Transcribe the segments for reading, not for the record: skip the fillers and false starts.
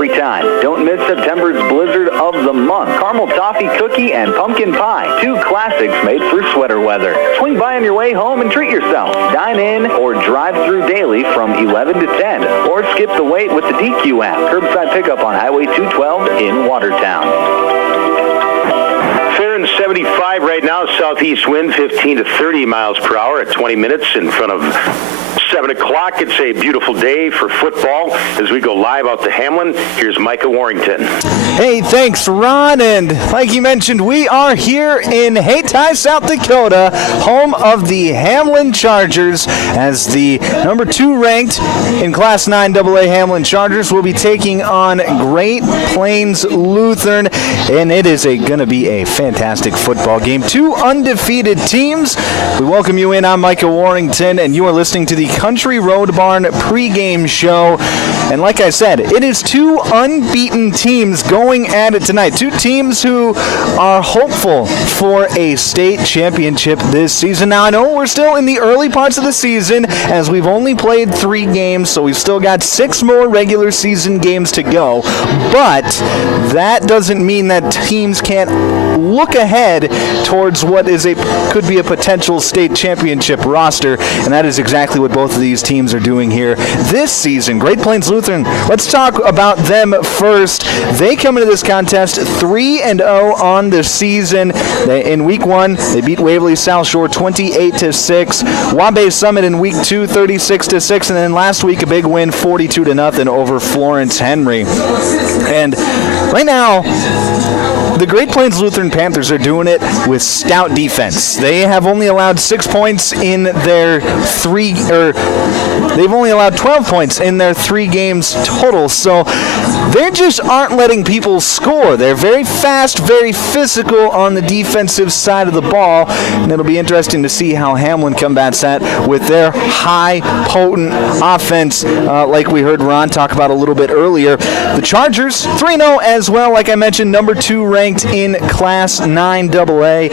every time. Don't miss September's blizzard of the month. Caramel toffee cookie and pumpkin pie, 2 classics made for sweater weather. Swing by on your way home and treat yourself. Dine in or drive through daily from 11 to 10, or skip the wait with the DQ app. Curbside pickup on Highway 212 in Watertown. Fair and 75 right now, southeast wind 15 to 30 miles per hour at 20 minutes in front of 7 o'clock. It's a beautiful day for football as we go live out to Hamlin. Here's Micah Warrington. Hey, thanks, Ron. And like you mentioned, we are here in Hayti, South Dakota, home of the Hamlin Chargers, as the number 2 ranked in Class 9 AA Hamlin Chargers will be taking on Great Plains Lutheran. And it is going to be a fantastic football game. 2 undefeated teams. We welcome you in. I'm Micah Warrington, and you are listening to the Country Road Barn pregame show. And like I said, it is 2 unbeaten teams going at it tonight. 2 teams who are hopeful for a state championship this season. Now, I know we're still in the early parts of the season, as we've only played 3 games, so we've still got 6 more regular season games to go. But that doesn't mean that teams can't look ahead towards what could be a potential state championship roster, and that is exactly what both of these teams are doing here this season. Great Plains Lutheran, let's talk about them first. They come into this contest 3-0 on the season. In week 1, they beat Waverly South Shore 28-6. Wabash Summit in week 2, 36-6, and then last week a big win, 42-0 over Florence Henry. And right now, the Great Plains Lutheran Panthers are doing it with stout defense. They have only allowed 6 points in their they've only allowed 12 points in their 3 games total. So they just aren't letting people score. They're very fast, very physical on the defensive side of the ball, and it'll be interesting to see how Hamlin combats that with their high, potent offense, like we heard Ron talk about a little bit earlier. The Chargers, 3-0 as well, like I mentioned, number 2 ranked in Class 9 AA.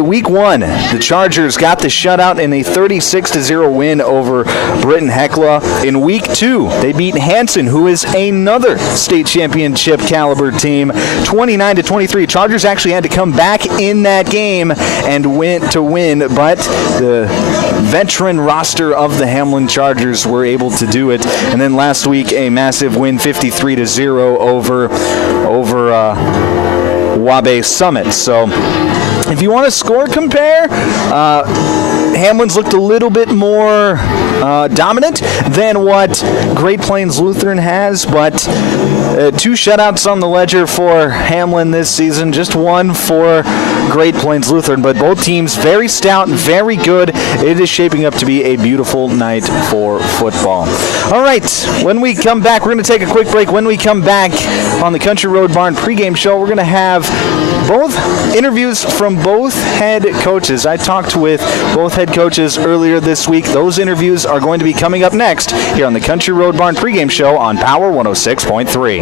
Week 1, the Chargers got the shutout in a 36-0 win over Britton Hecla. In week 2, they beat Hanson, who is another state championship caliber team, 29-23. Chargers actually had to come back in that game and went to win, but the veteran roster of the Hamlin Chargers were able to do it. And then last week, a massive win, 53-0 over Wabash Summit. So if you want to score compare, Hamlin's looked a little bit more dominant than what Great Plains Lutheran has, but 2 shutouts on the ledger for Hamlin this season, just 1 for Great Plains Lutheran, but both teams very stout and very good. It is shaping up to be a beautiful night for football. All right, when we come back, we're going to take a quick break. When we come back on the Country Road Barn pregame show, we're going to have both interviews from both head coaches. I talked with both head coaches earlier this week. Those interviews are going to be coming up next here on the Country Road Barn pregame show on Power 106.3.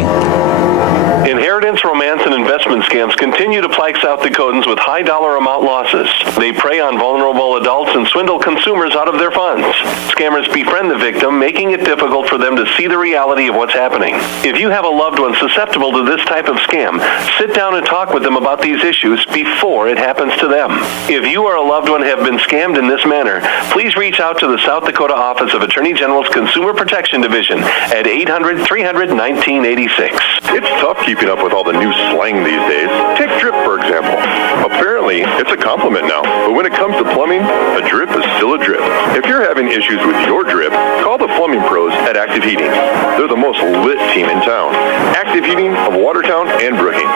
Inheritance, romance, and investment scams continue to plague South Dakotans with high dollar amount losses. They prey on vulnerable adults and swindle consumers out of their funds. Scammers befriend the victim, making it difficult for them to see the reality of what's happening. If you have a loved one susceptible to this type of scam, sit down and talk with them about these issues before it happens to them. If you or a loved one have been scammed in this manner, please reach out to the South Dakota Office of Attorney General's Consumer Protection Division at 800-300-1986. It's tough keeping up with all the new slang these days. Take drip, for example. Apparently, it's a compliment now, but when it comes to plumbing, a drip is still a drip. If you're having issues with your drip, call the plumbing pros at Active Heating. They're the most lit team in town. Active Heating of Watertown and Brookings.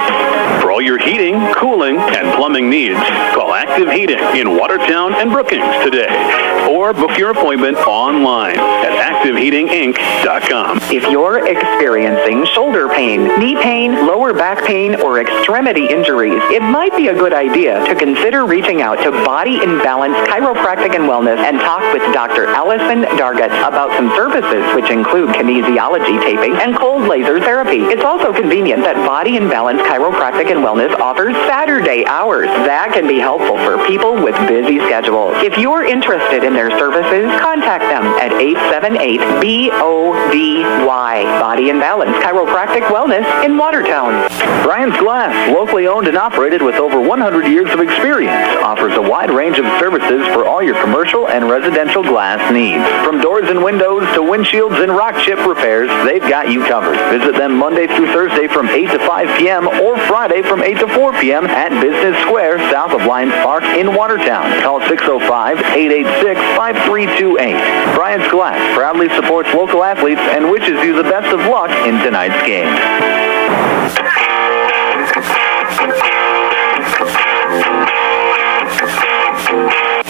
For all your heating, cooling, and plumbing needs, call Active Heating in Watertown and Brookings today, or book your appointment online at ActiveHeatingInc.com. If you're experiencing shoulder pain, knee pain, lower back pain, or extremity injuries, it might be a good idea to consider reaching out to Body in Balance Chiropractic and Wellness and talk with Dr. Allison Dargett about some services which include kinesiology taping and cold laser therapy. It's also convenient that Body in Balance Chiropractic and Wellness offers Saturday hours. That can be helpful for people with busy schedules. If you're interested in in their services, contact them at 878-BODY. Body and Balance Chiropractic Wellness in Watertown. Brian's Glass, locally owned and operated with over 100 years of experience, offers a wide range of services for all your commercial and residential glass needs. From doors and windows to windshields and rock chip repairs, they've got you covered. Visit them Monday through Thursday from 8 to 5 p.m. or Friday from 8 to 4 p.m. at Business Square, south of Lions Park in Watertown. Call 605-886-5328. Brian's Glass proudly supports local athletes and wishes you the best of luck in tonight's game.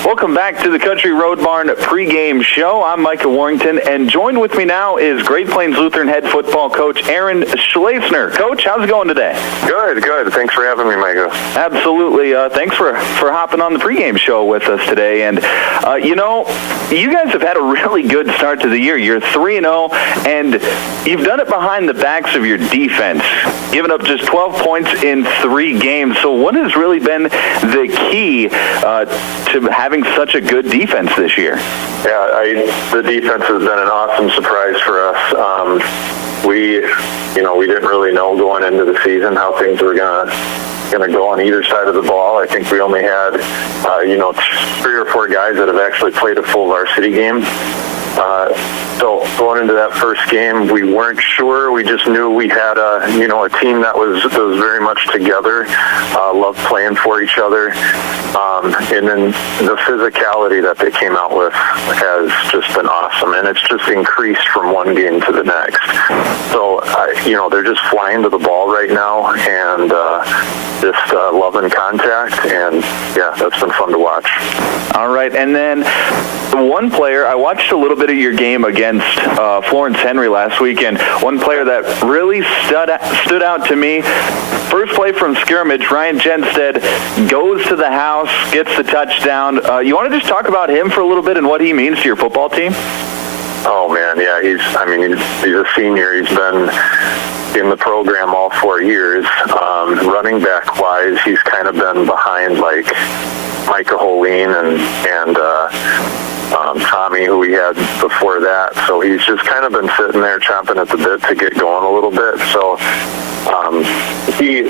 Welcome back to the Country Road Barn pregame show. I'm Micah Warrington, and joined with me now is Great Plains Lutheran head football coach Aaron Schleisner. Coach, how's it going today? Good. Thanks for having me, Micah. Absolutely. Thanks for hopping on the pregame show with us today. And, you guys have had a really good start to the year. You're 3-0, and you've done it behind the backs of your defense, giving up just 12 points in 3 games. So what has really been the key to having such a good defense this year? Yeah, the defense has been an awesome surprise for us. We didn't really know going into the season how things were going to go on either side of the ball. I think we only had, 3 or 4 guys that have actually played a full varsity game. So going into that first game, we weren't sure. We just knew we had a team that was very much together, loved playing for each other. And then the physicality that they came out with has just been awesome. And it's just increased from one game to the next. So, they're just flying to the ball right now and just loving contact. And, yeah, that's been fun to watch. All right. And then one player, I watched a little bit of your game against Florence Henry last week, and one player that really stood out to me, first play from scrimmage, Ryan Jenstead goes to the house, gets the touchdown. You want to just talk about him for a little bit and what he means to your football team? Oh, man, yeah, he's a senior. He's been in the program all 4 years. Running back-wise, he's kind of been behind, like, Micah Holeen and Tommy, who we had before that. So he's just kind of been sitting there chomping at the bit to get going a little bit. So he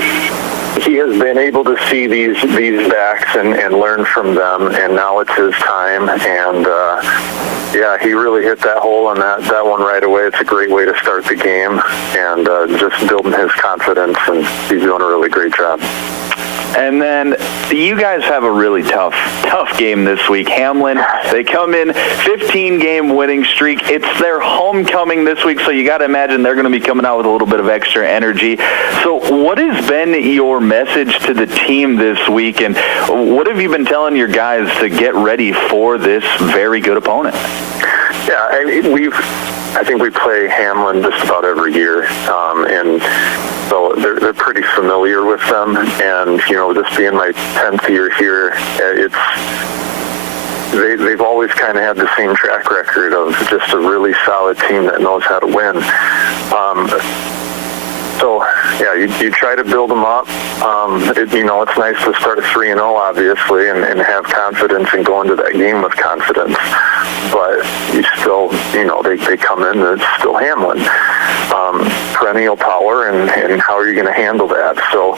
has been able to see these backs and learn from them, and now it's his time. And he really hit that hole on that one right away. It's a great way to start the game, and just building his confidence, and he's doing a really great job. And then you guys have a really tough game this week. Hamlin, they come in 15-game winning streak. It's their homecoming this week, so you got to imagine they're going to be coming out with a little bit of extra energy. So what has been your message to the team this week, and what have you been telling your guys to get ready for this very good opponent? Yeah, I think we play Hamlin just about every year, and so they're pretty familiar with them. And this being my 10th year here, they've always kind of had the same track record of just a really solid team that knows how to win. You try to build them up. It's nice to start 3-0, obviously, and have confidence and go into that game with confidence. But you still, they come in and it's still Hamlin. Perennial power, and how are you going to handle that? So,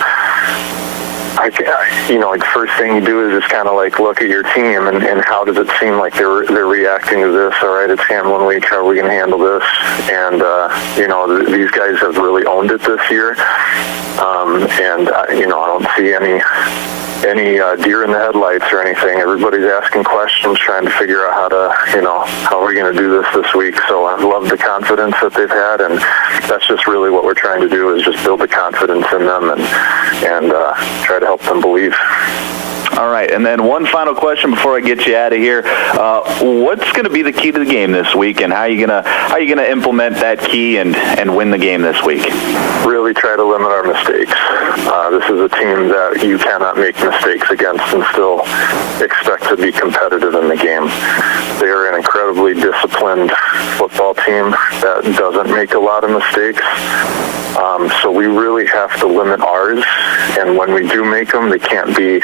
the first thing you do is just kind of like look at your team and how does it seem like they're reacting to this. All right, it's Hamlin week. How are we going to handle this? And these guys have really owned it this year. I don't see any deer in the headlights or anything. Everybody's asking questions, trying to figure out how are we going to do this week. So I love the confidence that they've had, and that's just really what we're trying to do, is just build the confidence in them and try to help them believe. All right, and then one final question before I get you out of here. What's going to be the key to the game this week, and how are you gonna implement that key and win the game this week? Really try to limit our mistakes. This is a team that you cannot make mistakes against and still expect to be competitive in the game. They are an incredibly disciplined football team that doesn't make a lot of mistakes. So we really have to limit ours, and when we do make them, they can't be,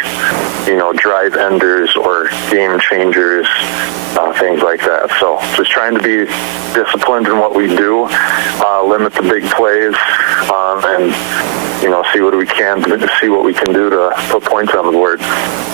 drive enders or game changers, things like that. So just trying to be disciplined in what we do, limit the big plays, and see what we can do to put points on the board.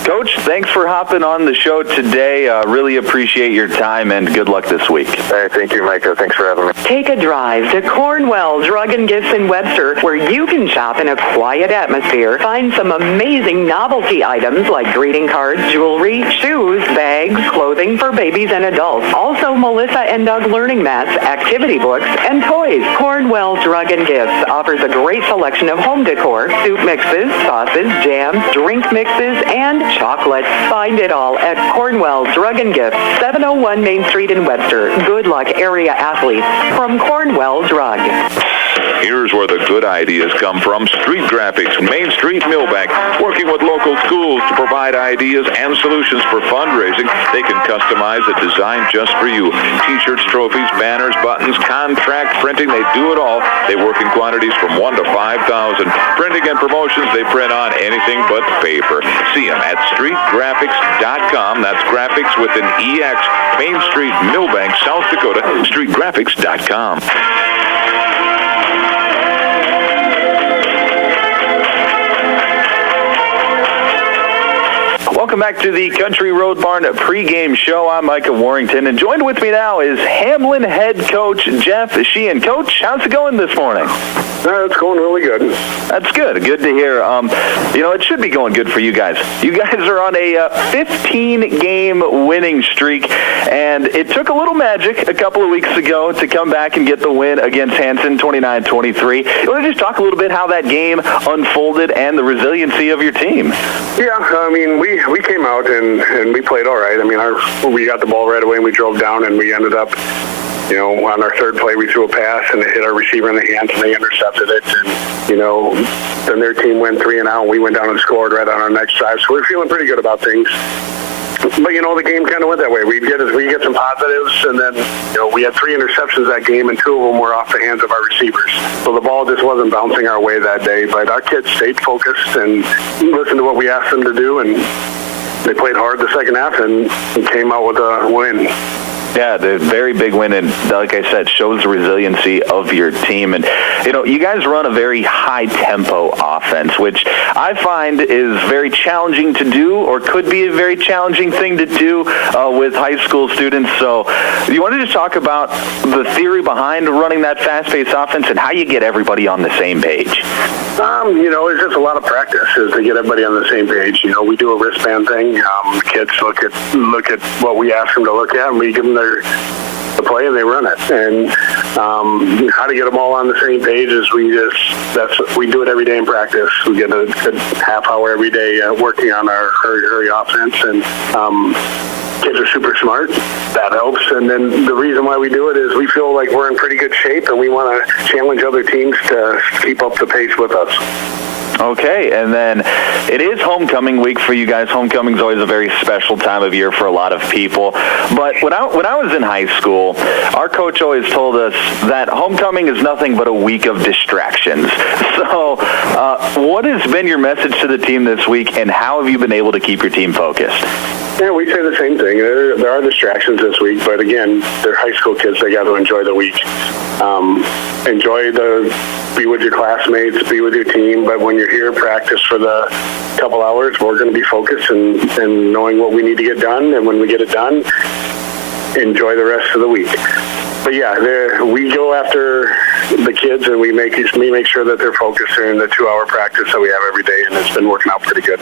Coach, thanks for hopping on the show today. Really appreciate your time, and good luck this week. Hey, thank you, Micah. Thanks for having me. Take a drive to Cornwell Drug and Gifts in Webster, where you can shop in a quiet atmosphere, find some amazing novelty items like greeting cards, jewelry, shoes, bags, clothing for babies and adults. Also, Melissa and Doug learning mats, activity books, and toys. Cornwell Drug and Gifts offers a great selection of home decor, soup mixes, sauces, jams, drink mixes, and chocolates. Find it all at Cornwell Drug and Gifts, 701 Main Street in Webster. Good luck, area athletes, from Cornwell Drug. Here's where the good ideas come from. Street Graphics, Main Street, Millbank, working with local schools to provide ideas and solutions for fundraising. They can customize a design just for you. T-shirts, trophies, banners, buttons, contract printing, they do it all. They work in quantities from 1 to 5,000. Printing and promotions, they print on anything but paper. See them at streetgraphics.com. That's graphics with an EX. Main Street, Millbank, South Dakota, streetgraphics.com. Welcome back to the Country Road Barn pregame show. I'm Micah Warrington, and joined with me now is Hamlin head coach Jeff Sheehan. Coach, how's it going this morning? It's going really good. That's good. Good to hear. It should be going good for you guys. You guys are on a 15-game winning streak, and it took a little magic a couple of weeks ago to come back and get the win against Hanson, 29-23. You want to just talk a little bit how that game unfolded and the resiliency of your team? Yeah, we came out and we played all right. We got the ball right away and we drove down, and we ended up, on our third play, we threw a pass and it hit our receiver in the hands and they intercepted it. And, then their team went 3-and-out and we went down and scored right on our next drive. So we're feeling pretty good about things. But, the game kind of went that way. We get some positives, and then, we had 3 interceptions that game, and 2 of them were off the hands of our receivers. So the ball just wasn't bouncing our way that day. But our kids stayed focused and listened to what we asked them to do, and they played hard the second half and came out with a win. Yeah, the very big win, and like I said, shows the resiliency of your team. And, you guys run a very high-tempo offense, which I find is very challenging to do, or could be a very challenging thing to do with high school students. So you wanted to talk about the theory behind running that fast-paced offense and how you get everybody on the same page? It's just a lot of practice is to get everybody on the same page. We do a wristband thing. Kids look at what we ask them to look at, and we give them the play and they run it. And how to get them all on the same page is we do it every day in practice. We get a good half hour every day working on our hurry offense, and kids are super smart. That helps. And then the reason why we do it is we feel like we're in pretty good shape, and we want to challenge other teams to keep up the pace with us. Okay, and then it is homecoming week for you guys. Homecoming's always a very special time of year for a lot of people. But when I was in high school, our coach always told us that homecoming is nothing but a week of distractions. So what has been your message to the team this week, and how have you been able to keep your team focused? Yeah, we say the same thing. There are distractions this week, but again, they're high school kids. They got to enjoy the week. Be with your classmates, be with your team. But when you're here, practice for the couple hours, we're going to be focused and knowing what we need to get done. And when we get it done, enjoy the rest of the week. But yeah, we go after the kids, and we make sure that they're focused in the 2-hour practice that we have every day, and it's been working out pretty good.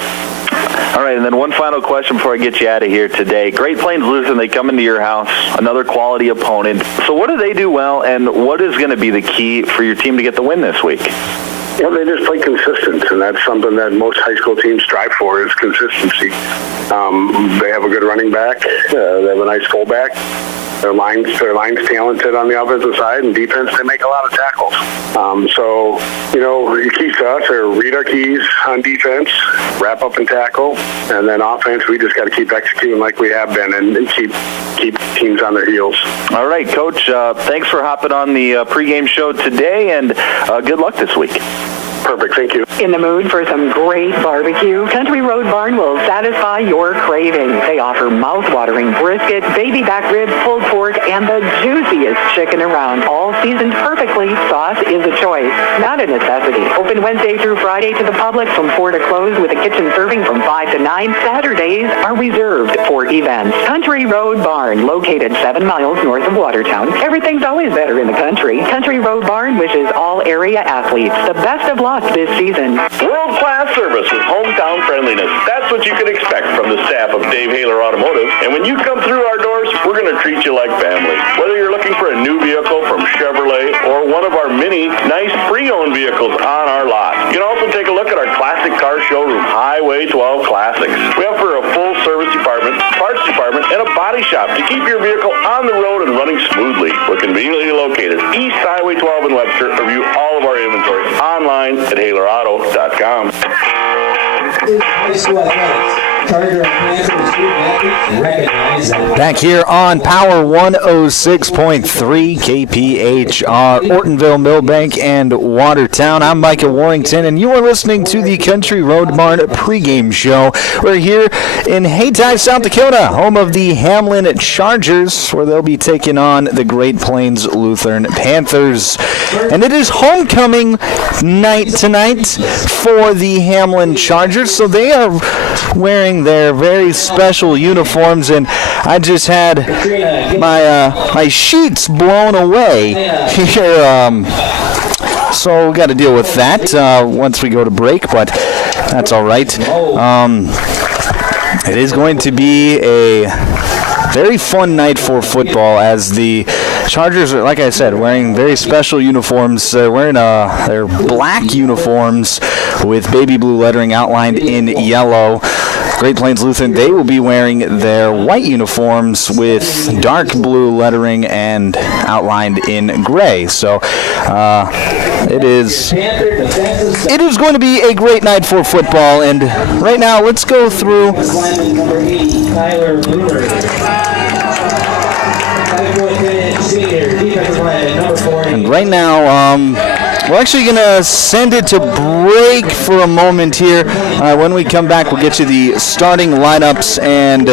All right, and then one final question before I get you out of here today. Great Plains Lutheran, they come into your house, another quality opponent. So what do they do well, and what is going to be the key for your team to get the win this week? Yeah, they just play consistent, and that's something that most high school teams strive for is consistency. They have a good running back. They have a nice fullback. Their line's talented on the offensive side, and defense, they make a lot of tackles. So, your keys to us are read our keys on defense, wrap up and tackle, and then offense, we just got to keep executing like we have been and keep teams on their heels. All right, Coach, thanks for hopping on the pregame show today, and good luck this week. Perfect, thank you. In the mood for some great barbecue? Country Road Barn will satisfy your cravings. They offer mouth-watering brisket, baby back ribs, pulled pork, and the juiciest chicken around. All seasoned perfectly. Sauce is a choice, not a necessity. Open Wednesday through Friday to the public from 4 to close with a kitchen serving from 5 to 9. Saturdays are reserved for events. Country Road Barn, located 7 miles north of Watertown. Everything's always better in the country. Country Road Barn wishes all area athletes the best of luck this season. World-class service with hometown friendliness. That's what you can expect from the staff of Dave Haler Automotive. And when you come through our doors, we're going to treat you like family. Whether you're looking for a new vehicle from Chevrolet or one of our many nice pre-owned vehicles on our lot. You can also take a look at our classic car showroom, Highway 12 Classics. We offer a full service department, parts department, and a body shop to keep your vehicle on the road and running smoothly. We're conveniently located East Highway 12 in Webster. Review all of our inventory online at HalerAuto.com. Back here on Power 106.3 KPHR, Ortonville, Millbank, and Watertown. I'm Micah Warrington, and you are listening to the Country Road Barn pregame show. We're here in Hayti, South Dakota, home of the Hamlin Chargers, where they'll be taking on the Great Plains Lutheran Panthers. And it is homecoming night tonight for the Hamlin Chargers, so they are wearing their very special uniforms, and I just had my sheets blown away here, so we got to deal with that once we go to break, but that's all right. It is going to be a very fun night for football, as the Chargers are, like I said, wearing very special uniforms. They're wearing their black uniforms with baby blue lettering outlined in yellow. Great Plains Lutheran, they will be wearing their white uniforms with dark blue lettering and outlined in gray. So it is going to be a great night for football. And right now, let's go through. And right now, we're actually going to send it to break for a moment here. When we come back, we'll get you the starting lineups and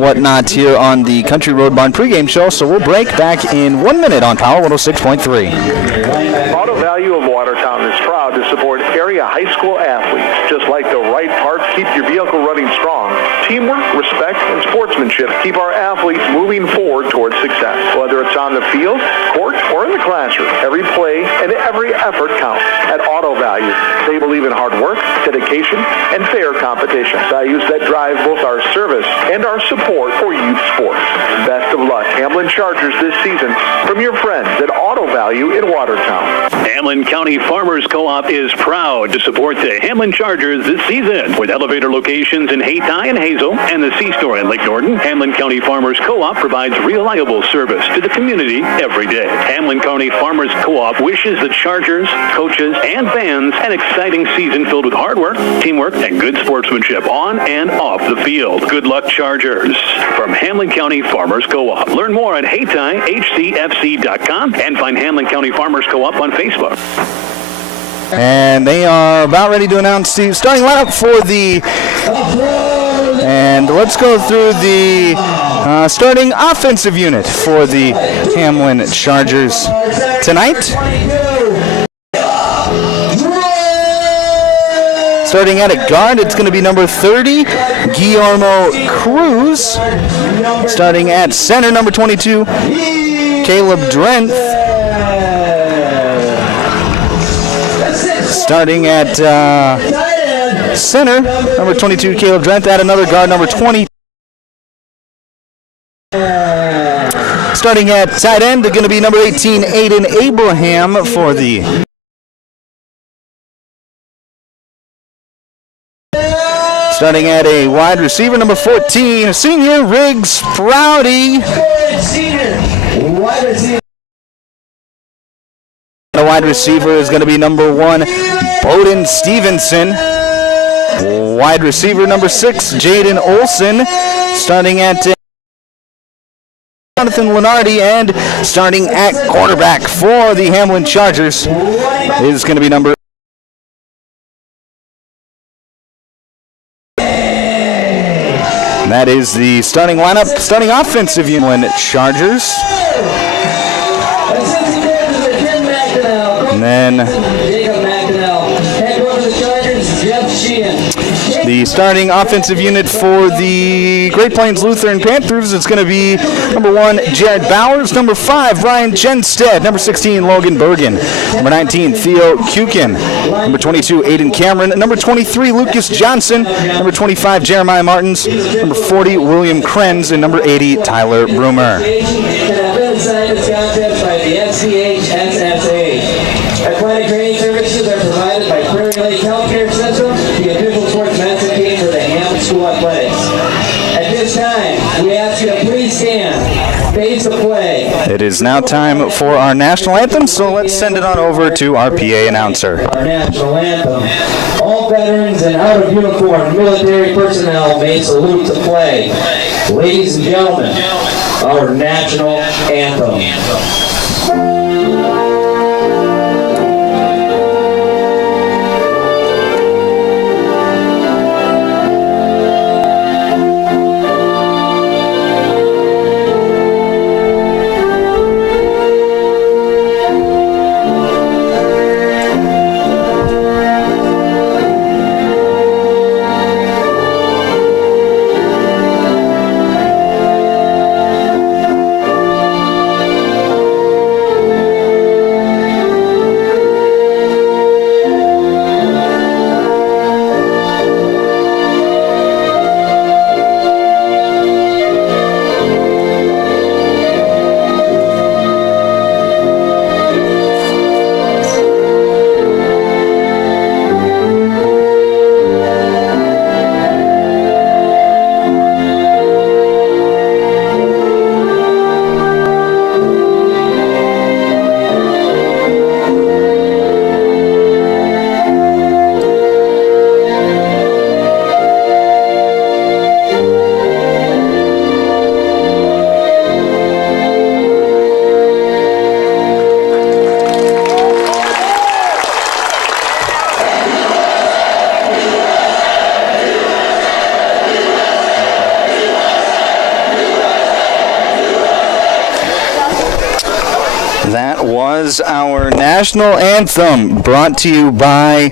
whatnot here on the Country Road Barn pregame show. So we'll break back in 1 minute on Power 106.3. Auto Value of Watertown is proud to support area high school athletes. Just like the right parts keep your vehicle running strong, teamwork, respect, and sportsmanship keep our athletes moving forward towards success. Whether it's on the field, court, or in the classroom, every play and every effort counts. At Auto Value, they believe in hard work, dedication, and fair competition. Values that drive both our service and our support for youth sports. Best of luck, Hamlin Chargers, this season from your friends at Auto Value in Watertown. Hamlin County Farmers Co-op is proud to support the Hamlin Chargers this season. With elevator locations in Hayti and Hazel and the C-Store in Lake Norton, Hamlin County Farmers Co-op provides reliable service to the community every day. Hamlin County Farmers Co-op wishes the Chargers, coaches, and fans an exciting season filled with hard work, teamwork, and good sportsmanship on and off the field. Good luck, Chargers. From Hamlin County Farmers Co-op. Learn more at HathiHCFC.com and find Hamlin County Farmers Co-op on Facebook. And they are about ready to announce the starting lineup for the... And let's go through the starting offensive unit for the Hamlin Chargers tonight. Starting at a guard, it's going to be number 30, Guillermo Cruz. Starting at center, number 22, Caleb Drenth. Starting at center, number 22, Caleb Drenth. At another guard, number 20. Starting at tight end, going to be number 18, Aiden Abraham for the... Starting at a wide receiver, number 14, senior Riggs Prouty. at wide receiver is going to be number 1, Bowden Stevenson. Wide receiver number 6, Jaden Olson. Starting at Jonathan Lenardi, and starting at quarterback for the Hamlin Chargers is going to be number. That is the starting lineup, starting offensive unit, Chargers. And then the starting offensive unit for the Great Plains Lutheran Panthers is going to be number 1, Jared Bowers, number 5, Ryan Jenstead, number 16, Logan Bergen, number 19, Theo Kukin, number 22, Aiden Cameron, number 23, Lucas Johnson, number 25, Jeremiah Martins, number 40, William Krenz, and number 80, Tyler Broomer. Athletic training services are provided by Prairie Lake Healthcare System, the official sports medicine team for the Hamlin School Athletics. At this time, we ask you to please stand, face the flag. It is now time for our national anthem, so let's send it on over to our PA announcer. Our national anthem. All veterans and out of uniform military personnel may salute the flag. Ladies and gentlemen, our national anthem. That was our national anthem, brought to you by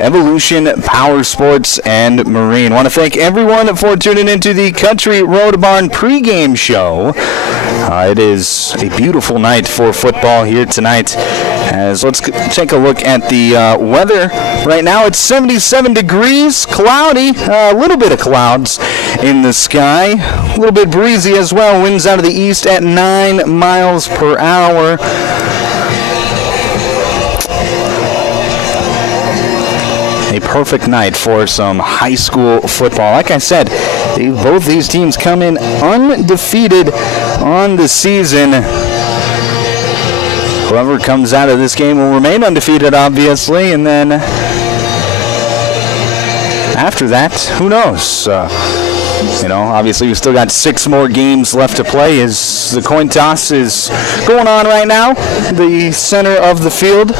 Evolution Power Sports and Marine. I want to thank everyone for tuning into the Country Road Barn pregame show. It is a beautiful night for football here tonight. Let's take a look at the weather. Right now it's 77 degrees, cloudy, a little bit of clouds in the sky, a little bit breezy as well. Winds out of the east at 9 miles per hour. A perfect night for some high school football. Like I said, both these teams come in undefeated on the season. Whoever comes out of this game will remain undefeated, obviously, and then after that, who knows? Obviously we still got 6 more games left to play as the coin toss is going on right now, the center of the field.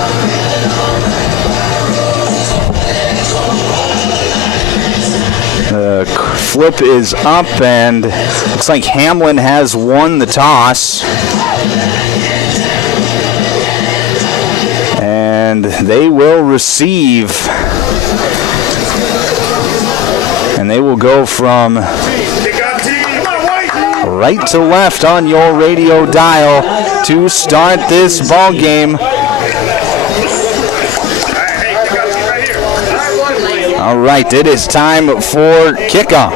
The flip is up, and looks like Hamlin has won the toss. And they will receive. And they will go from right to left on your radio dial to start this ball game. All right, it is time for kickoff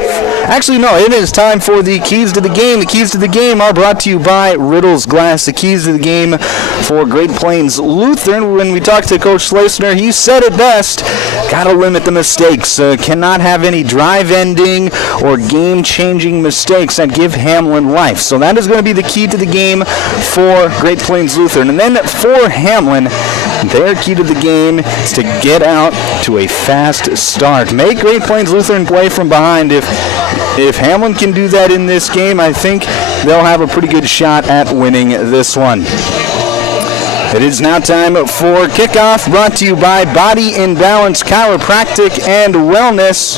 Actually, no, it is time for the keys to the game. The keys to the game are brought to you by Riddles Glass. The keys to the game for Great Plains Lutheran. When we talked to Coach Schleisner, he said it best. Got to limit the mistakes. Cannot have any drive-ending or game-changing mistakes that give Hamlin life. So that is going to be the key to the game for Great Plains Lutheran. And then for Hamlin, their key to the game is to get out to a fast start. Make Great Plains Lutheran play from behind. If Hamlin can do that in this game, I think they'll have a pretty good shot at winning this one. It is now time for kickoff, brought to you by Body in Balance Chiropractic and Wellness.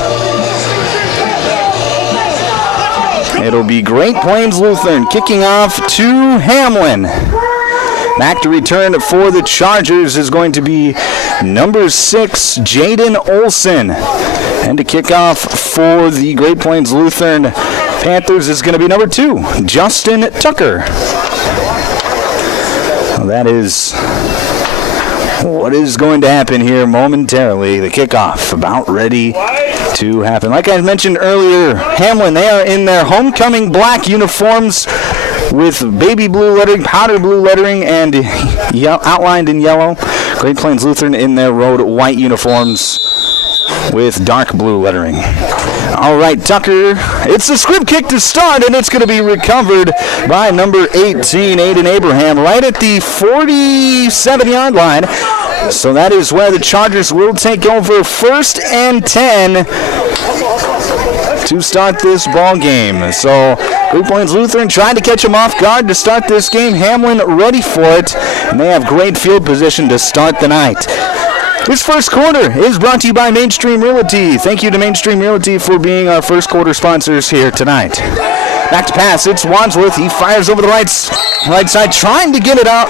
It'll be Great Plains Lutheran kicking off to Hamlin. Back to return for the Chargers is going to be number 6, Jaden Olson. And to kick off for the Great Plains Lutheran Panthers is going to be number 2, Justin Tucker. Well, that is what is going to happen here momentarily. The kickoff about ready to happen. Like I mentioned earlier, Hamlin, they are in their homecoming black uniforms with baby blue lettering, powder blue lettering, and outlined in yellow. Great Plains Lutheran in their road white uniforms with dark blue lettering. All right, Tucker, it's a squib kick to start, and it's going to be recovered by number 18, Aiden Abraham, right at the 47-yard line. So that is where the Chargers will take over 1st and 10 to start this ball game. So Great Plains Lutheran trying to catch them off guard to start this game. Hamlin ready for it, and they have great field position to start the night. This first quarter is brought to you by Mainstream Realty. Thank you to Mainstream Realty for being our first quarter sponsors here tonight. Back to pass, it's Wadsworth. He fires over the right side, trying to get it out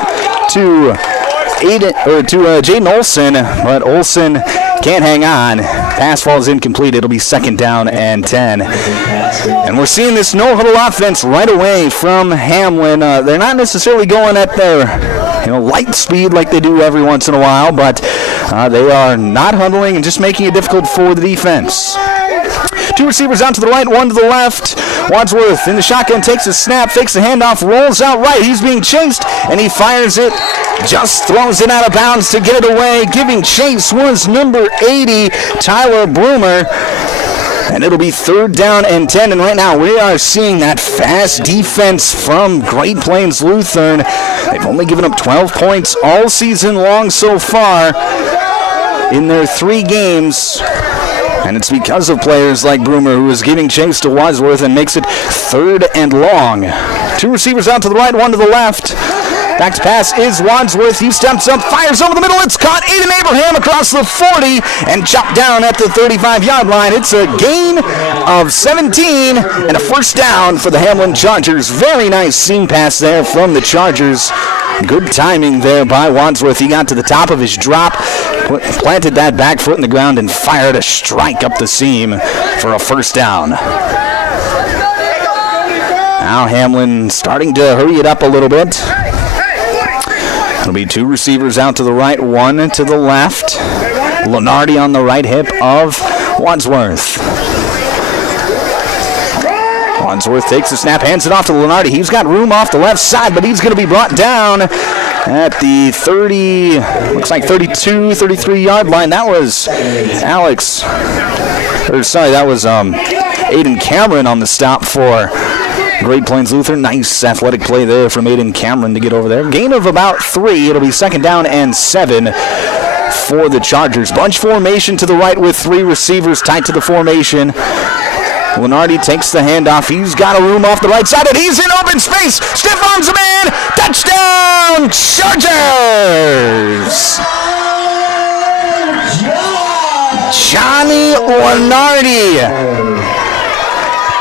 to Jaden Olson, but Olson can't hang on. Pass falls incomplete. It'll be 2nd down and 10. And we're seeing this no-huddle offense right away from Hamlin. They're not necessarily going at their light speed like they do every once in a while, but they are not huddling and just making it difficult for the defense. 2 receivers out to the right, 1 to the left. Wadsworth in the shotgun takes a snap, fakes the handoff, rolls out right. He's being chased, and he fires it, just throws it out of bounds to get it away. Giving chase was number 80, Tyler Broomer. And it'll be 3rd down and 10. And right now we are seeing that fast defense from Great Plains Lutheran. They've only given up 12 points all season long so far in their 3 games. And it's because of players like Broomer, who is giving chase to Wadsworth and makes it 3rd and long. 2 receivers out to the right, 1 to the left. Back to pass is Wadsworth. He steps up, fires over the middle. It's caught. Aiden Abraham across the 40 and chopped down at the 35-yard line. It's a gain of 17 and a 1st down for the Hamlin Chargers. Very nice seam pass there from the Chargers. Good timing there by Wadsworth. He got to the top of his drop, planted that back foot in the ground, and fired a strike up the seam for a 1st down. Now Hamlin starting to hurry it up a little bit. It'll be 2 receivers out to the right, 1 to the left. Lenardi on the right hip of Wadsworth. Wadsworth takes the snap, hands it off to Lenardi. He's got room off the left side, but he's going to be brought down at the 32, 33-yard line. That was Aiden Cameron on the stop for Great Plains Lutheran. Nice athletic play there from Aiden Cameron to get over there. Gain of about 3. It'll be 2nd down and 7 for the Chargers. Bunch formation to the right with 3 receivers tight to the formation. Lenardi takes the handoff. He's got a room off the right side, and he's in open space. Stiff arms a man. Touchdown, Chargers! Johnny Lenardi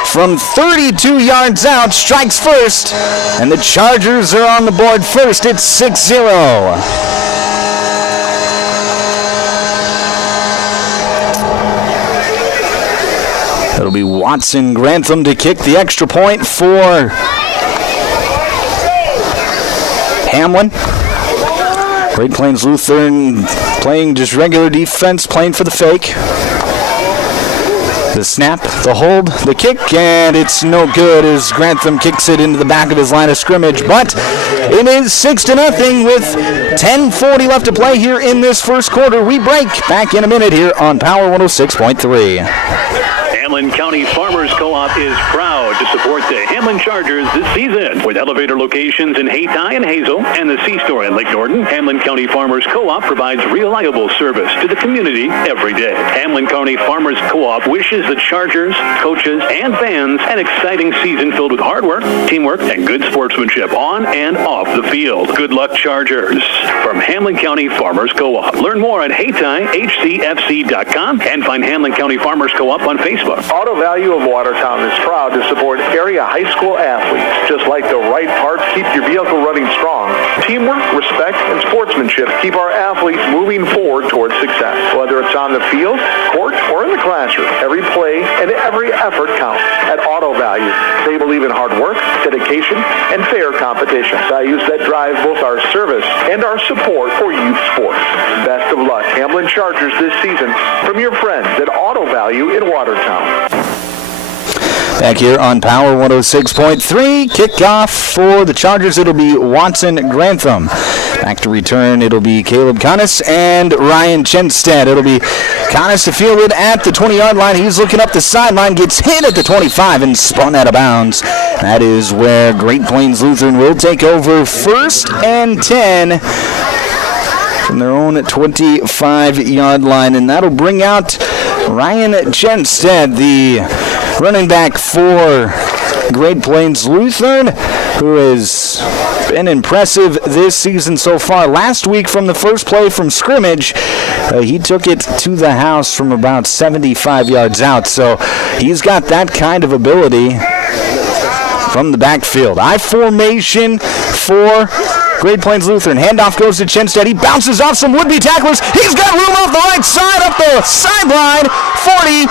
from 32 yards out strikes first, and the Chargers are on the board first. It's 6-0. It'll be Watson Grantham to kick the extra point for Hamlin. Great Plains Lutheran playing just regular defense, playing for the fake. The snap, the hold, the kick, and it's no good as Grantham kicks it into the back of his line of scrimmage. But it is 6-0 with 10:40 left to play here in this first quarter. We break back in a minute here on Power 106.3. Hamlin County Farmers Co-op is proud to support the Hamlin Chargers this season. With elevator locations in Hayti and Hazel and the C-Store in Lake Norton, Hamlin County Farmers Co-op provides reliable service to the community every day. Hamlin County Farmers Co-op wishes the Chargers, coaches, and fans an exciting season filled with hard work, teamwork, and good sportsmanship on and off the field. Good luck, Chargers. From Hamlin County Farmers Co-op. Learn more at HaytiHCFC.com and find Hamlin County Farmers Co-op on Facebook. Auto Value of Watertown is proud to support area high school athletes. Just like the right parts keep your vehicle running strong, teamwork, respect, and sportsmanship keep our athletes moving forward towards success. Whether it's on the field, court, or in the classroom, every play and every effort counts. At Auto Value, they believe in hard work, dedication, and fair competition. Values that drive both our service and our support for youth sports. Best of luck, Hamlin Chargers, this season from your friends at Auto Value in Watertown. Back here on Power 106.3, kickoff for the Chargers. It'll be Watson Grantham. Back to return, it'll be Caleb Connis and Ryan Chenstead. It'll be Connis to field it at the 20-yard line. He's looking up the sideline, gets hit at the 25 and spun out of bounds. That is where Great Plains Lutheran will take over 1st and 10 from their own 25-yard line, and that'll bring out Ryan Chenstead, the running back for Great Plains Lutheran, who has been impressive this season so far. Last week from the first play from scrimmage, he took it to the house from about 75 yards out, so he's got that kind of ability from the backfield. I formation for Great Plains Lutheran. Handoff goes to Chenstead. He bounces off some would-be tacklers. He's got room off the right side, up the sideline, 40,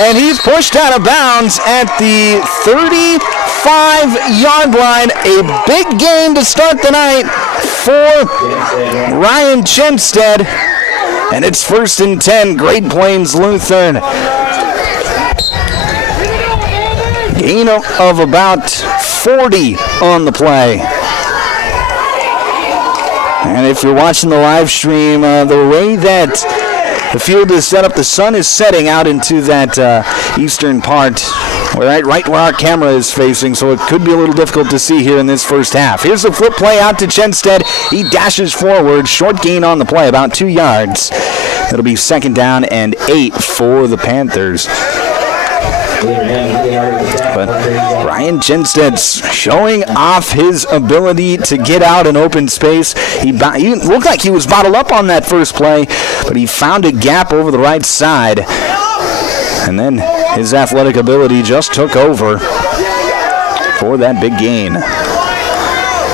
and he's pushed out of bounds at the 35-yard line. A big gain to start the night for Ryan Chenstead, and it's 1st and 10, Great Plains Lutheran. Gain of about 40 on the play. And if you're watching the live stream, the way that the field is set up, the sun is setting out into that eastern part, right where our camera is facing, so it could be a little difficult to see here in this first half. Here's the flip play out to Chenstead. He dashes forward, short gain on the play, about 2 yards. It'll be 2nd down and 8 for the Panthers. But Ryan Chenstead's showing off his ability to get out in open space. He looked like he was bottled up on that first play, but he found a gap over the right side. And then his athletic ability just took over for that big gain.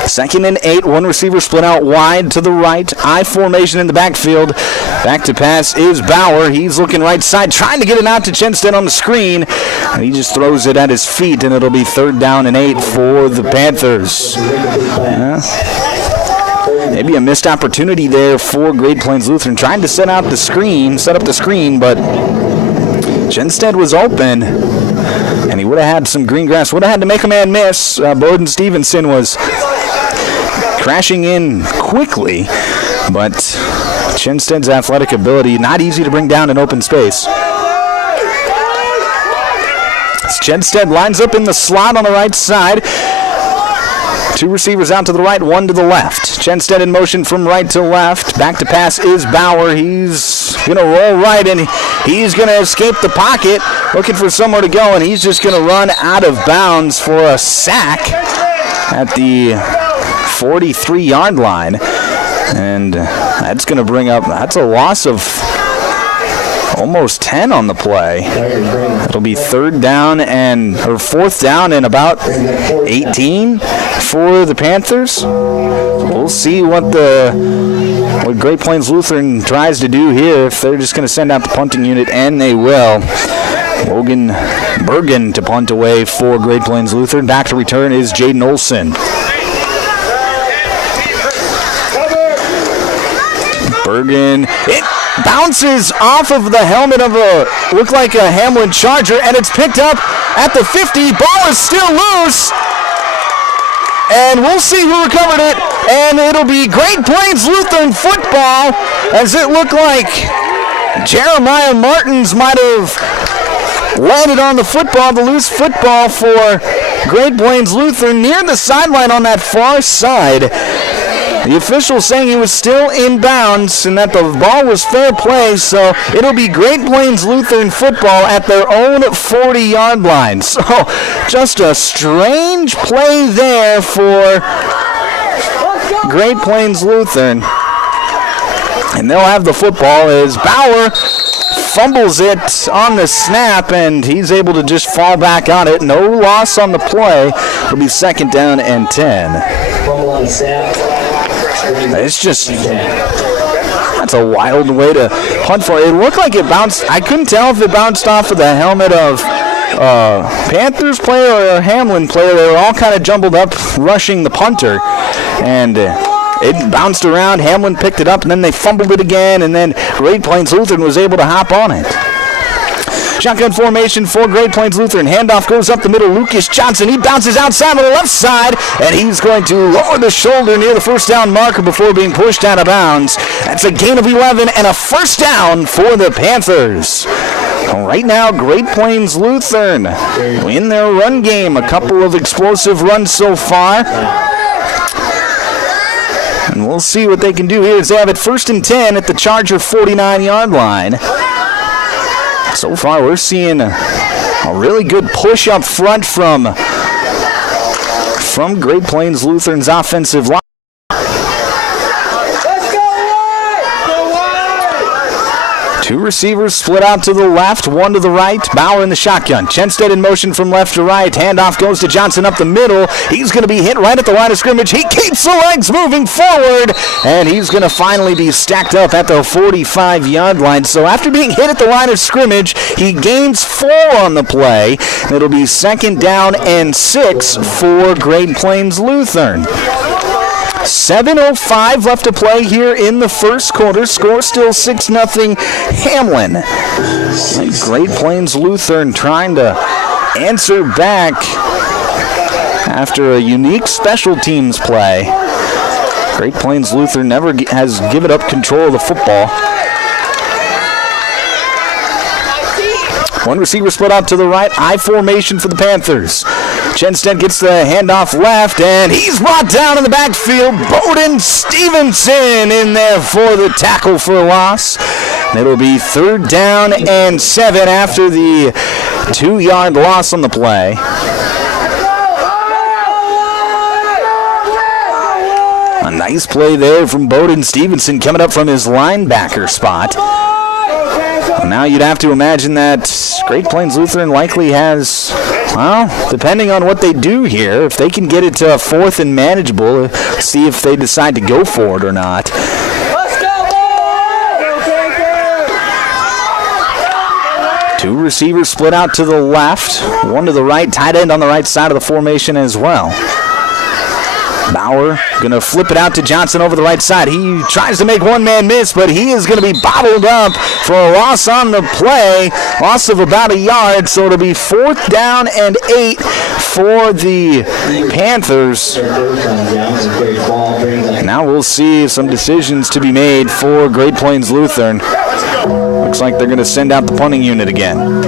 2nd and 8, one receiver split out wide to the right. I formation in the backfield. Back to pass is Bauer. He's looking right side, trying to get it out to Chenstead on the screen. And he just throws it at his feet, and it'll be 3rd down and 8 for the Panthers. Maybe a missed opportunity there for Great Plains Lutheran, trying to set up the screen, but Chenstead was open, and he would have had some green grass, would have had to make a man miss. Bowden Stevenson was crashing in quickly, but Chenstead's athletic ability, not easy to bring down in open space. Chenstead lines up in the slot on the right side. 2 receivers out to the right, 1 to the left. Chenstead in motion from right to left. Back to pass is Bauer. He's going to roll right, and he's going to escape the pocket, looking for somewhere to go, and he's just going to run out of bounds for a sack at the 43-yard line. And that's going to bring up, that's a loss of almost 10 on the play. It'll be 4th down and about 18 for the Panthers. We'll see what Great Plains Lutheran tries to do here, if they're just going to send out the punting unit, and they will. Logan Bergen to punt away for Great Plains Lutheran. Back to return is Jaden Olson. Bergen, bounces off of the helmet of look like a Hamlin Charger, and it's picked up at the 50. Ball is still loose, and we'll see who recovered it, and it'll be Great Plains Lutheran football, as it looked like Jeremiah Martins might have landed on the football, the loose football for Great Plains Lutheran near the sideline on that far side. The official saying he was still in bounds and that the ball was fair play, so it'll be Great Plains Lutheran football at their own 40-yard line. So just a strange play there for Great Plains Lutheran. And they'll have the football as Bauer fumbles it on the snap, and he's able to just fall back on it. No loss on the play. It'll be 2nd down and 10. Fumble on the snap. It's just, that's a wild way to punt for it. It looked like it bounced. I couldn't tell if it bounced off of the helmet of Panthers player or a Hamlin player. They were all kind of jumbled up rushing the punter, and it bounced around. Hamlin picked it up, and then they fumbled it again, and then Great Plains Lutheran was able to hop on it. Shotgun formation for Great Plains Lutheran. Handoff goes up the middle. Lucas Johnson, he bounces outside on the left side, and he's going to lower the shoulder near the first down marker before being pushed out of bounds. That's a gain of 11 and a first down for the Panthers. Right now, Great Plains Lutheran in their run game. A couple of explosive runs so far. And we'll see what they can do here as they have it 1st and 10 at the Charger 49-yard line. So far, we're seeing a really good push up front from Great Plains Lutheran's offensive line. Two receivers split out to the left, one to the right. Bauer in the shotgun. Chenstead in motion from left to right. Handoff goes to Johnson up the middle. He's going to be hit right at the line of scrimmage. He keeps the legs moving forward, and he's going to finally be stacked up at the 45-yard line. So after being hit at the line of scrimmage, he gains 4 on the play. It'll be 2nd down and 6 for Great Plains Lutheran. 7:05 left to play here in the first quarter. Score still 6-0 Hamlin. And Great Plains Lutheran trying to answer back after a unique special teams play. Great Plains Lutheran never has given up control of the football. One receiver split out to the right. I formation for the Panthers. Chenstead gets the handoff left, and he's brought down in the backfield. Bowden Stevenson in there for the tackle for a loss. And it'll be 3rd down and 7 after the 2-yard loss on the play. A nice play there from Bowden Stevenson coming up from his linebacker spot. Now you'd have to imagine that Great Plains Lutheran likely has, well, depending on what they do here, if they can get it to 4th and manageable, see if they decide to go for it or not. Two receivers split out to the left, one to the right, tight end on the right side of the formation as well. Bauer going to flip it out to Johnson over the right side. He tries to make one man miss, but he is going to be bottled up for a loss on the play. Loss of about a yard, so it'll be 4th down and 8 for the Panthers. Now we'll see some decisions to be made for Great Plains Lutheran. Looks like they're going to send out the punting unit again.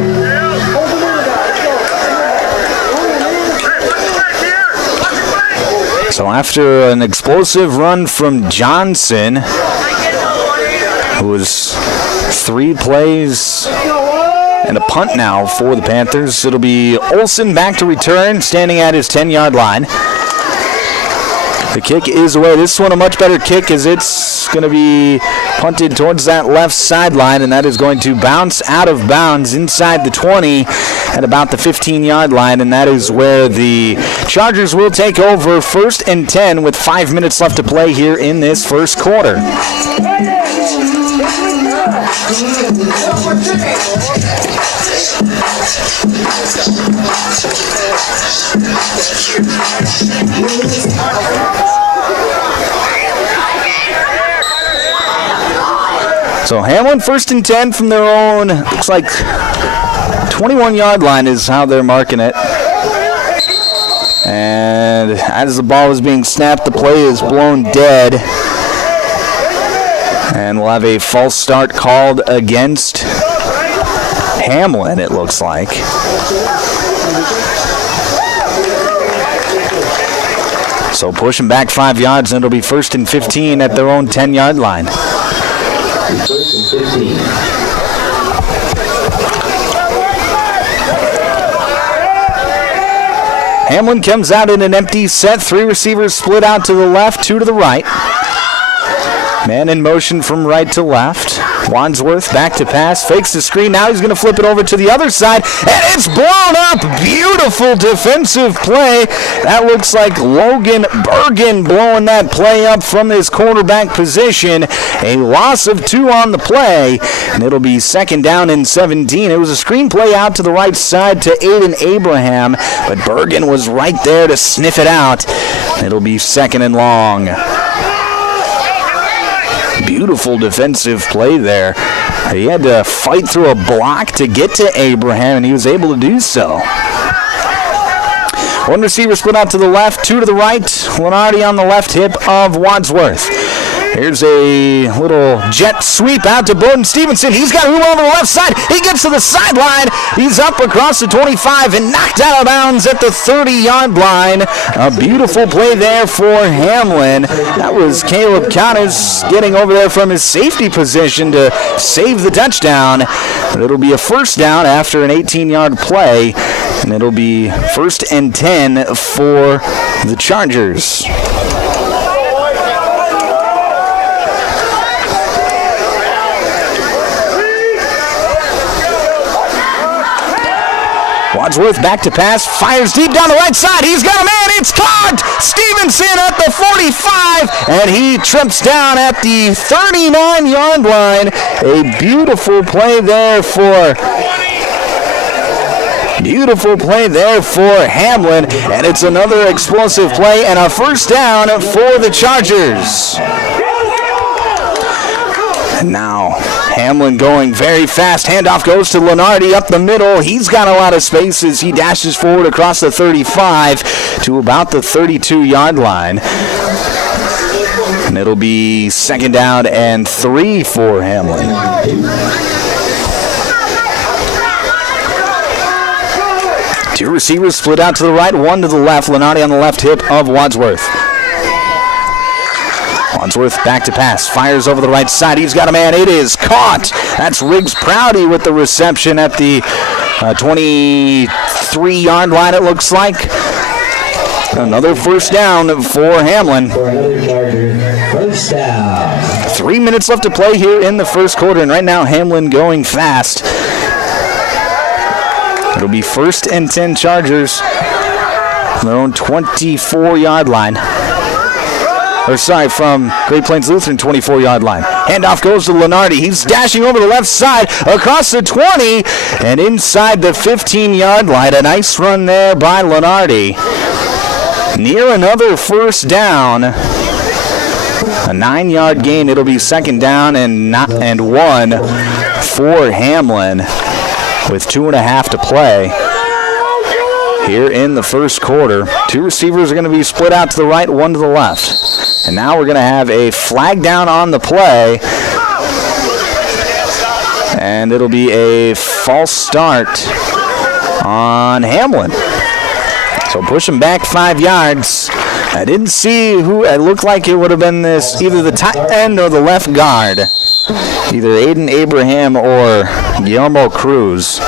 So after an explosive run from Johnson, who was 3 plays and a punt now for the Panthers, it'll be Olsen back to return, standing at his 10-yard line. The kick is away. This one a much better kick as it's going to be punted towards that left sideline, and that is going to bounce out of bounds inside the 20 at about the 15-yard line, and that is where the Chargers will take over 1st and 10 with 5 minutes left to play here in this first quarter. So Hamlin first and 10 from their own, looks like 21-yard line is how they're marking it. And as the ball is being snapped, the play is blown dead. And we'll have a false start called against Hamlin, it looks like. So pushing back 5 yards, and it'll be first and 15 at their own 10-yard line. First and 15. Hamlin comes out in an empty set. 3 receivers split out to the left, 2 to the right. Man in motion from right to left. Wadsworth back to pass, fakes the screen. Now he's going to flip it over to the other side, and it's blown up. Beautiful defensive play. That looks like Logan Bergen blowing that play up from his quarterback position. A loss of 2 on the play, and it'll be second down and 17. It was a screen play out to the right side to Aiden Abraham, but Bergen was right there to sniff it out. It'll be second and long. Beautiful defensive play there. He had to fight through a block to get to Abraham, and he was able to do so. 1 receiver split out to the left, 2 to the right. Lenardi on the left hip of Wadsworth. Here's a little jet sweep out to Bowden Stevenson. He's got room over the left side. He gets to the sideline. He's up across the 25 and knocked out of bounds at the 30-yard line. A beautiful play there for Hamlin. That was Caleb Connors getting over there from his safety position to save the touchdown. But it'll be a first down after an 18-yard play, and it'll be first and 10 for the Chargers. Wadsworth back to pass, fires deep down the right side. He's got a man, it's caught! Stevenson at the 45, and he trips down at the 39-yard line. A beautiful play there for Hamlin, and it's another explosive play and a first down for the Chargers. And now Hamlin going very fast. Handoff goes to Lenardi up the middle. He's got a lot of space as he dashes forward across the 35 to about the 32-yard line. And it'll be second down and 3 for Hamlin. Two receivers split out to the right, 1 to the left. Lenardi on the left hip of Wadsworth. Wadsworth back to pass, fires over the right side. He's got a man. It is caught. That's Riggs Prouty with the reception at the 23-yard line, it looks like. Another first down for Hamlin. For another Charger, first down. 3 minutes left to play here in the first quarter, and right now Hamlin going fast. It'll be first and 10 Chargers from their own 24-yard line. From Great Plains Lutheran 24-yard line. Handoff goes to Lenardi. He's dashing over the left side across the 20 and inside the 15-yard line. A nice run there by Lenardi. Near another first down. A 9-yard gain. It'll be second down and 1 for Hamlin with 2.5 to play here in the first quarter. 2 receivers are going to be split out to the right, 1 to the left. And now we're going to have a flag down on the play. And it'll be a false start on Hamlin. So pushing back 5 yards. I didn't see who. It looked like it would have been this, either the tight end or the left guard. Either Aiden Abraham or Guillermo Cruz.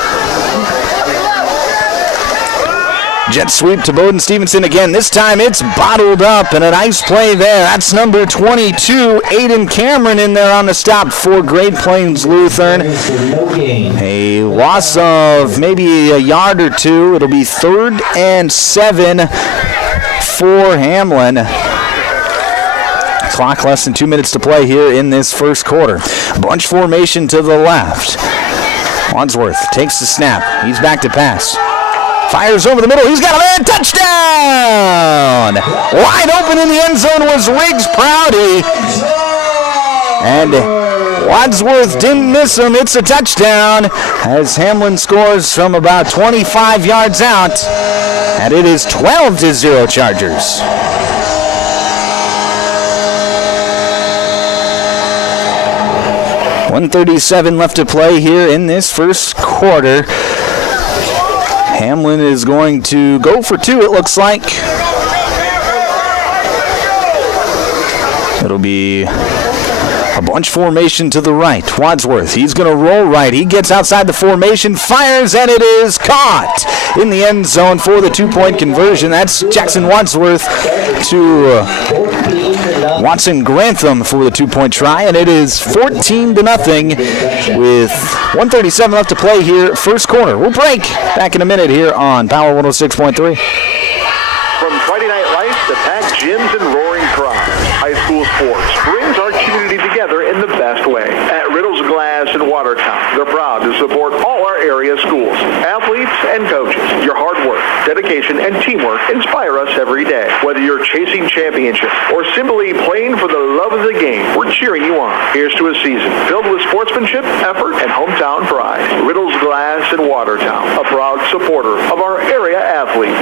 Jet sweep to Bowden Stevenson again. This time it's bottled up, and a nice play there. That's number 22, Aiden Cameron, in there on the stop for Great Plains Lutheran. A loss of maybe a yard or 2. It'll be 3rd and 7 for Hamlin. Clock less than 2 minutes to play here in this first quarter. Bunch formation to the left. Wadsworth takes the snap. He's back to pass. Fires over the middle. He's got a man. Touchdown! Wide open in the end zone was Riggs Prouty. And Wadsworth didn't miss him. It's a touchdown as Hamlin scores from about 25 yards out. And it is 12-0 Chargers. .137 left to play here in this first quarter. Hamlin is going to go for two, it looks like. It'll be a bunch formation to the right. Wadsworth, he's going to roll right. He gets outside the formation, fires, and it is caught in the end zone for the two-point conversion. That's Jackson Wadsworth to Watson Grantham for the two-point try, and it is 14-0 with 1:37 left to play here, first quarter. We'll break back in a minute here on Power 106.3. From Friday Night Lights to packed gyms and roaring crowds, high school sports brings our community together in the best way. At Riddle's Glass in Watertown, they're proud to support all our area schools, athletes, and coaches. Your hard work, dedication, and teamwork inspire us every day. Whether you're chasing championships or simply playing for the love of the game, we're cheering you on. Here's to a season filled with sportsmanship, effort, and hometown pride. Riddle's Glass in Watertown, a proud supporter of our area athletes.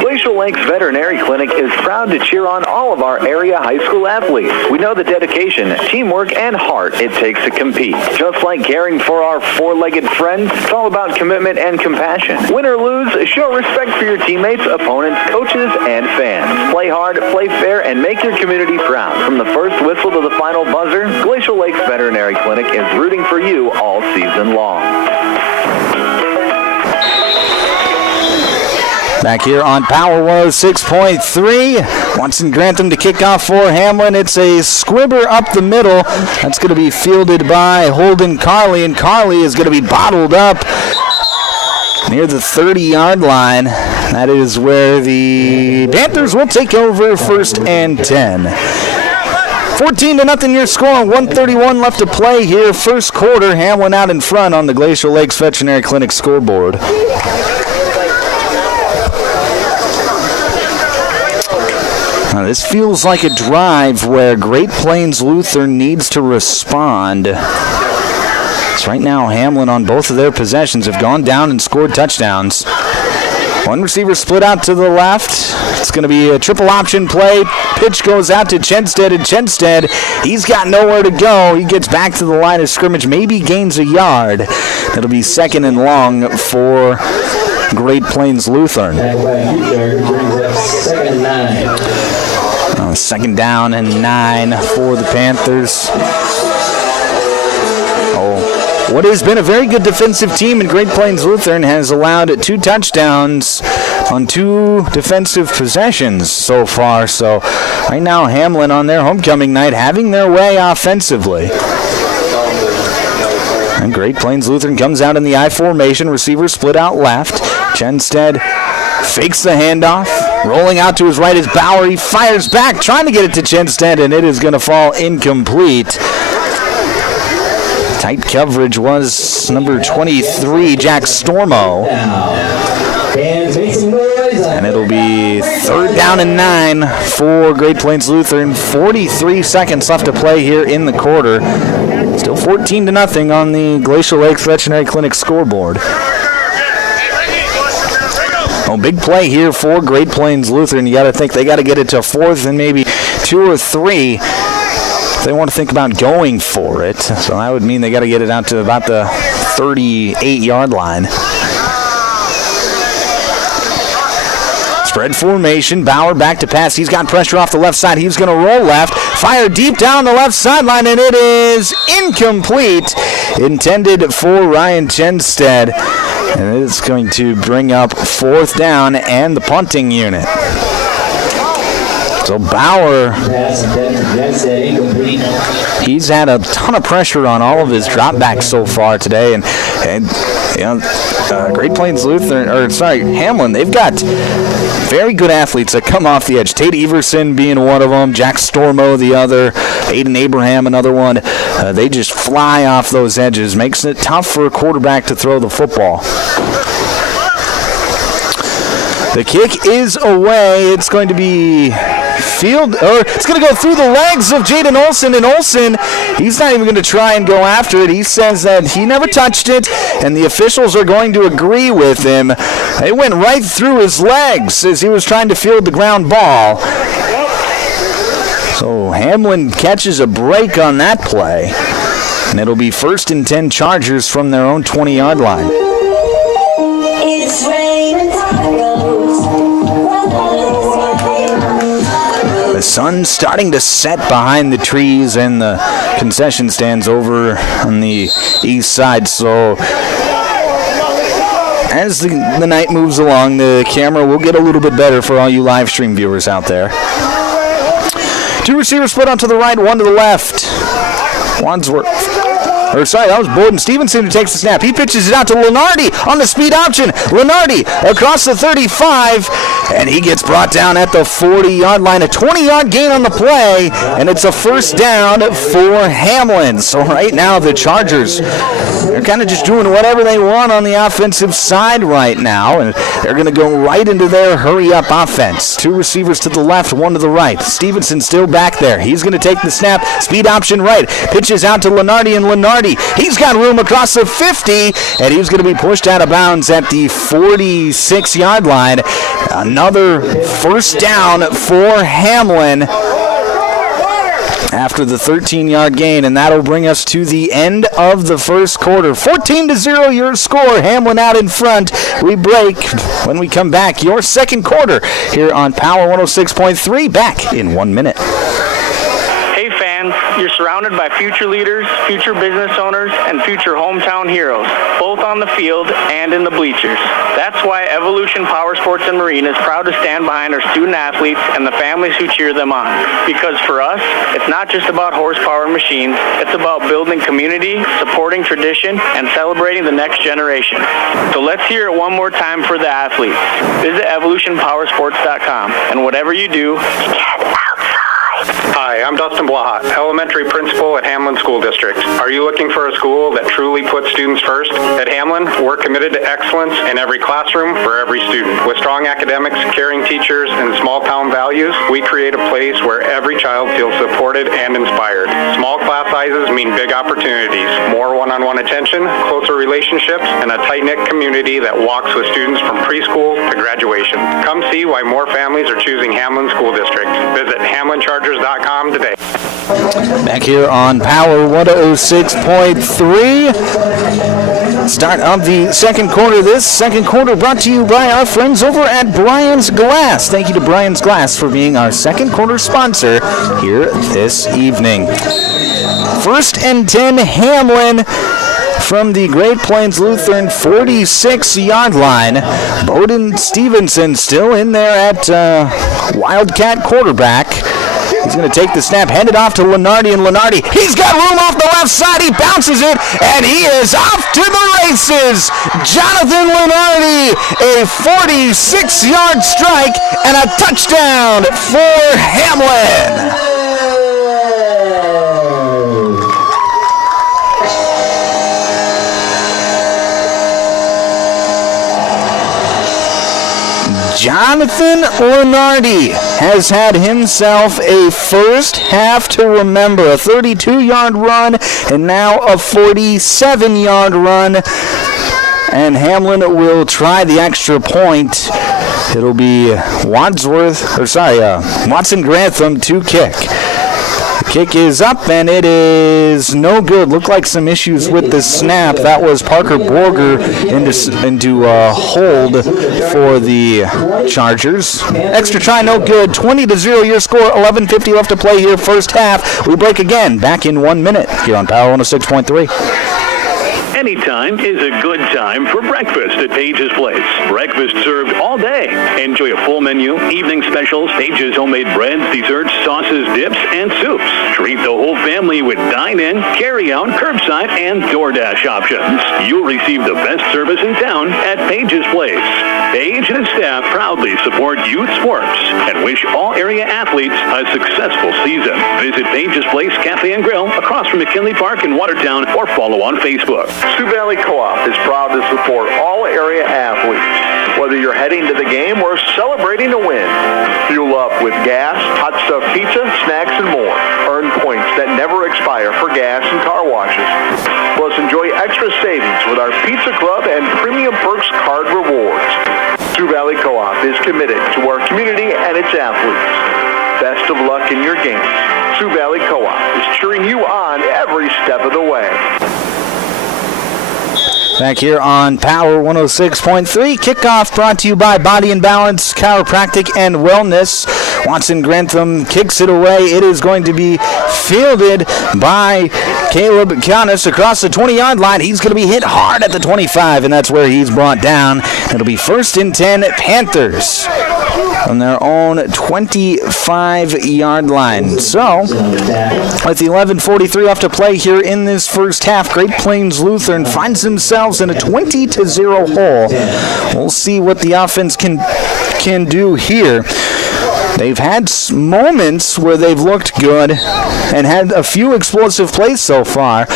Glacial Lakes Veterinary Clinic is proud to cheer on all of our area high school athletes. We know the dedication, teamwork, and heart it takes to compete. Just like caring for our four-legged friends, it's all about commitment and compassion. Win or lose, show respect for your teammates, opponents, coaches, and fans. Play hard, play fair, and make your community proud. From the first whistle to the final buzzer, Glacial Lakes Veterinary Clinic is rooting for you all season long. Back here on Power 106.3. Watson Grantham to kick off for Hamlin. It's a squibber up the middle. That's going to be fielded by Holden Carley, and Carley is going to be bottled up near the 30-yard line. That is where the Panthers will take over first and 10. 14-0 your score, 1:31 left to play here. First quarter, Hamlin out in front on the Glacial Lakes Veterinary Clinic scoreboard. This feels like a drive where Great Plains Lutheran needs to respond. It's right now Hamlin on both of their possessions have gone down and scored touchdowns. One receiver split out to the left. It's going to be a triple option play. Pitch goes out to Chenstead, and Chenstead, he's got nowhere to go. He gets back to the line of scrimmage, maybe gains a yard. It'll be second and long for Great Plains Lutheran. Second and 9. Second down and 9 for the Panthers. What has been a very good defensive team in Great Plains Lutheran has allowed 2 touchdowns on 2 defensive possessions so far. So right now Hamlin on their homecoming night having their way offensively. And Great Plains Lutheran comes out in the I formation. Receiver split out left. Chenstead fakes the handoff. Rolling out to his right is Bauer. He fires back, trying to get it to Chenstead, and it is going to fall incomplete. Tight coverage was number 23, Jack Stormo. And it'll be third down and 9 for Great Plains Lutheran. 43 seconds left to play here in the quarter. Still 14-0 on the Glacial Lakes Veterinary Clinic scoreboard. Oh, big play here for Great Plains Lutheran. You got to think they got to get it to 4th and maybe 2 or 3 if they want to think about going for it. So that would mean they got to get it out to about the 38-yard line. Spread formation. Bauer back to pass. He's got pressure off the left side. He's going to roll left. Fire deep down the left sideline, and it is incomplete. Intended for Ryan Chenstead. And it's going to bring up 4th down and the punting unit. So Bauer, he's had a ton of pressure on all of his dropbacks so far today. And you know, Great Plains Hamlin, they've got very good athletes that come off the edge. Tate Everson being one of them, Jack Stormo the other, Aiden Abraham another one. They just fly off those edges, makes it tough for a quarterback to throw the football. The kick is away. It's going to be it's going to go through the legs of Jaden Olson, and Olson, he's not even going to try and go after it. He says that he never touched it, and the officials are going to agree with him. It went right through his legs as he was trying to field the ground ball. So Hamlin catches a break on that play, and it'll be 1st and 10 Chargers from their own 20-yard line. It's raining tacos. The sun's starting to set behind the trees and the concession stands over on the east side, so as the night moves along, the camera will get a little bit better for all you live stream viewers out there. 2 receivers split onto the right, 1 to the left. That was Borden Stevenson who takes the snap. He pitches it out to Lenardi on the speed option. Lenardi across the 35, and he gets brought down at the 40-yard line. A 20-yard gain on the play, and it's a 1st down for Hamlin. So right now the Chargers, they're kind of just doing whatever they want on the offensive side right now, and they're going to go right into their hurry-up offense. 2 receivers to the left, 1 to the right. Stevenson still back there. He's going to take the snap. Speed option right. Pitches out to Lenardi, and Lenardi, he's got room across the 50, and he's going to be pushed out of bounds at the 46-yard line. Another 1st down for Hamlin after the 13-yard gain, and that'll bring us to the end of the first quarter. 14-0 your score. Hamlin out in front. We break when we come back. Your second quarter here on Power 106.3. Back in 1 minute. Hey fans, you're surrounded by future leaders, future business owners, and future hometown heroes, both on the field and in the bleachers. That's why Evolution Power Sports and Marine is proud to stand behind our student athletes and the families who cheer them on. Because for us, it's not just about horsepower and machines, it's about building community, supporting tradition, and celebrating the next generation. So let's hear it one more time for the athletes. Visit evolutionpowersports.com, and whatever you do, Hi, I'm Dustin Blahat, elementary principal at Hamlin School District. Are you looking for a school that truly puts students first? At Hamlin, we're committed to excellence in every classroom for every student. With strong academics, caring teachers, and small-town values, we create a place where every child feels supported and inspired. Small class sizes mean big opportunities, more one-on-one attention, closer relationships, and a tight-knit community that walks with students from preschool to graduation. Come see why more families are choosing Hamlin School District. Visit HamlinChargers.com today. Back here on Power 106.3. Start of the second quarter. This second quarter brought to you by our friends over at Brian's Glass. Thank you to Brian's Glass for being our second quarter sponsor here this evening. 1st and 10 Hamlin from the Great Plains Lutheran 46-yard line. Bowden Stevenson still in there at Wildcat quarterback. He's going to take the snap, hand it off to Lenardi, and Lenardi, he's got room off the left side. He bounces it, and he is off to the races. Jonathan Lenardi, a 46-yard strike and a touchdown for Hamlin. Jonathan Lenardi has had himself a first half to remember. A 32-yard run and now a 47-yard run. And Hamlin will try the extra point. It'll be Watson Grantham to kick. Kick is up, and it is no good. Looked like some issues with the snap. That was Parker Borger into hold for the Chargers. Extra try, no good. 20-0 your score. 11:50 left to play here, first half. We break again. Back in 1 minute here on Power 106.3. Anytime is a good time for breakfast at Page's Place. Breakfast served all day. Enjoy a full menu, evening specials, Page's homemade breads, desserts, sauces, dips, and soups. Treat the whole family with dine-in, carry-out, curbside, and DoorDash options. You'll receive the best service in town at Page's Place. Page and his staff proudly support youth sports and wish all area athletes a successful season. Visit Page's Place Cafe and Grill across from McKinley Park in Watertown or follow on Facebook. Sioux Valley Co-op is proud to support all area athletes, whether you're heading to the game or celebrating a win. Fuel up with gas, hot stuff pizza, snacks, and more. Earn points that never expire for gas and car washes. Plus, enjoy extra savings with our Pizza Club and Premium Perks card rewards. Sioux Valley Co-op is committed to our community and its athletes. Best of luck in your games. Sioux Valley Co-op is cheering you on every step of the way. Back here on Power 106.3. Kickoff brought to you by Body and Balance, Chiropractic and Wellness. Watson Grantham kicks it away. It is going to be fielded by Caleb Giannis across the 20-yard line. He's going to be hit hard at the 25, and that's where he's brought down. It'll be 1st and 10 Panthers on their own 25-yard line. So, with 11:43 left to play here in this first half, Great Plains Lutheran finds themselves in a 20-0 hole. We'll see what the offense can do here. They've had moments where they've looked good and had a few explosive plays so far,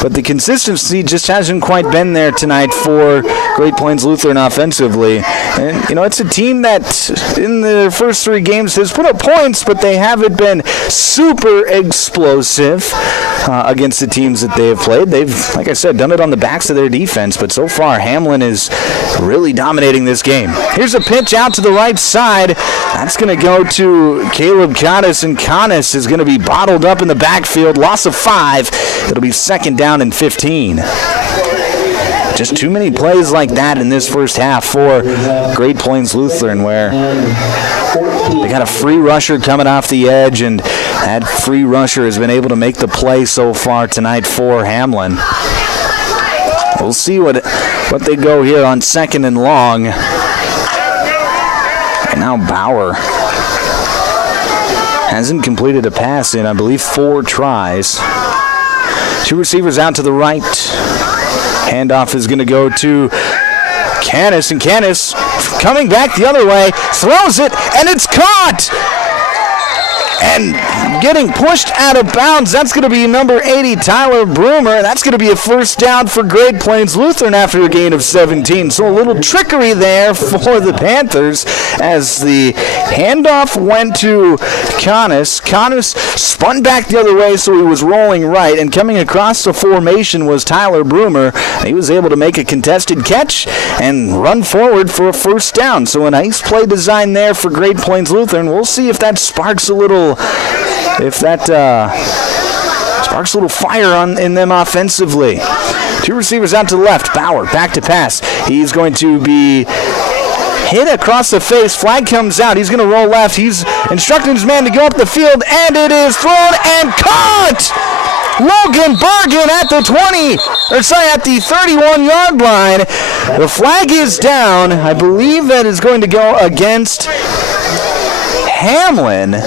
but the consistency just hasn't quite been there tonight for Great Plains Lutheran offensively. And, you know, it's a team that in the first 3 games has put up points, but they haven't been super explosive against the teams that they have played. They've, like I said, done it on the backs of their defense, but so far Hamlin is really dominating this game. Here's a pitch out to the right side. That's going to go to Caleb Cottis, and Cottis is going to be bottled up in the backfield. Loss of 5. It'll be 2nd down and 15. Just too many plays like that in this first half for Great Plains Lutheran, where they got a free rusher coming off the edge, and that free rusher has been able to make the play so far tonight for Hamlin. We'll see what they go here on 2nd and long. And now Bauer hasn't completed a pass in, I believe, 4 tries. 2 receivers out to the right. Handoff is going to go to Canis, and Canis coming back the other way, throws it, and it's caught! And getting pushed out of bounds, that's going to be number 80, Tyler Broomer. That's going to be a 1st down for Great Plains Lutheran after a gain of 17. So a little trickery there for the Panthers as the handoff went to Canis. Canis spun back the other way, so he was rolling right, and coming across the formation was Tyler Broomer. He was able to make a contested catch and run forward for a 1st down. So a nice play design there for Great Plains Lutheran. We'll see if that sparks a little fire in them offensively. 2 receivers out to the left. Bauer back to pass. He's going to be hit across the face. Flag comes out. He's going to roll left. He's instructing his man to go up the field, and it is thrown and caught! Logan Bergen at the 31-yard line. The flag is down. I believe that is going to go against Hamlin.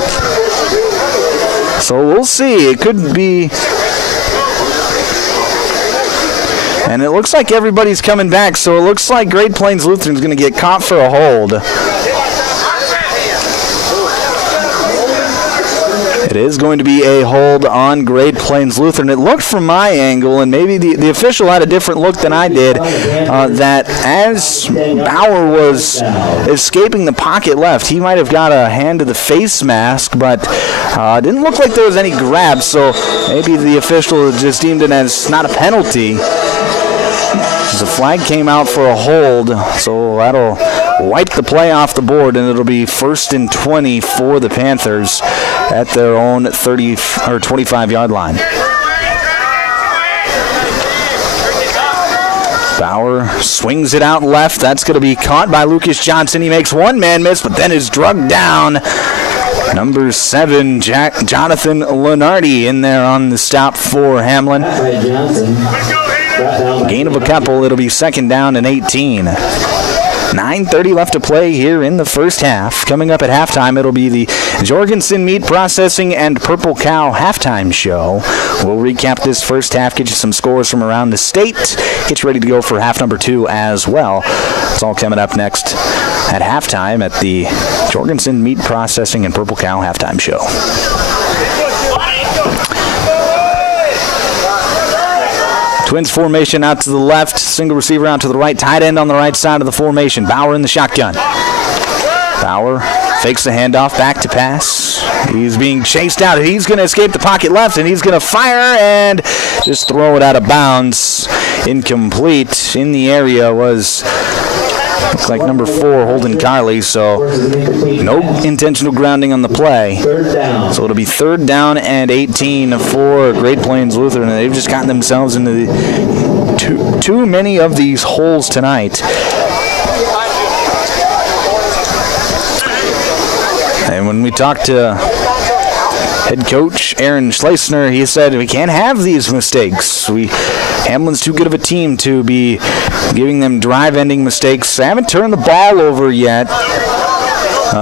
So we'll see. It could be. And it looks like everybody's coming back, so it looks like Great Plains Lutheran is going to get caught for a hold. It is going to be a hold on Great Plains Lutheran. It looked from my angle, and maybe the official had a different look than I did, that as Bauer was escaping the pocket left, he might have got a hand to the face mask, but it didn't look like there was any grab, so maybe the official just deemed it as not a penalty. The flag came out for a hold, so that'll wipe the play off the board, and it'll be 1st and 20 for the Panthers at their own 30 or 25-yard line. Bauer swings it out left. That's going to be caught by Lucas Johnson. He makes one man miss, but then is drugged down. Number 7, Jonathan Lenardi in there on the stop for Hamlin. Gain of a couple. It'll be 2nd down and 18. 9:30 left to play here in the first half. Coming up at halftime, it'll be the Jorgensen Meat Processing and Purple Cow halftime show. We'll recap this first half, get you some scores from around the state, get you ready to go for half number 2 as well. It's all coming up next at halftime at the Jorgensen Meat Processing and Purple Cow halftime show. Twins formation out to the left, single receiver out to the right, tight end on the right side of the formation. Bauer in the shotgun. Bauer Fakes the handoff, back to pass. He's being chased out. He's going to escape the pocket left, and he's going to fire and just throw it out of bounds. Incomplete. In the area was, looks like number 4, Holden Carley, so no intentional grounding on the play. So it'll be 3rd down and 18 for Great Plains Lutheran, and they've just gotten themselves into too many of these holes tonight. And when we talked to head coach Aaron Schleisner, he said we can't have these mistakes. Hamlin's too good of a team to be giving them drive-ending mistakes. They haven't turned the ball over yet,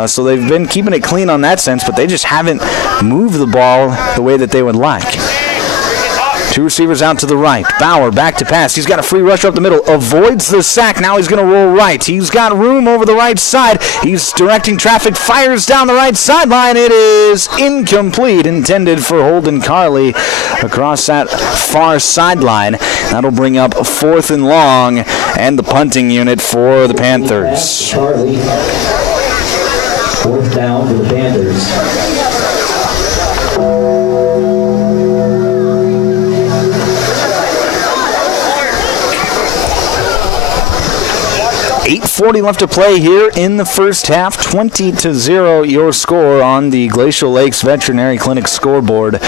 so they've been keeping it clean on that sense, but they just haven't moved the ball the way that they would like. 2 receivers out to the right. Bauer back to pass. He's got a free rusher up the middle. Avoids the sack. Now he's going to roll right. He's got room over the right side. He's directing traffic. Fires down the right sideline. It is incomplete. Intended for Holden Carley across that far sideline. That'll bring up 4th and long and the punting unit for the Panthers. 4th down for the Panthers. 8:40 left to play here in the first half. 20-0 your score on the Glacial Lakes Veterinary Clinic scoreboard.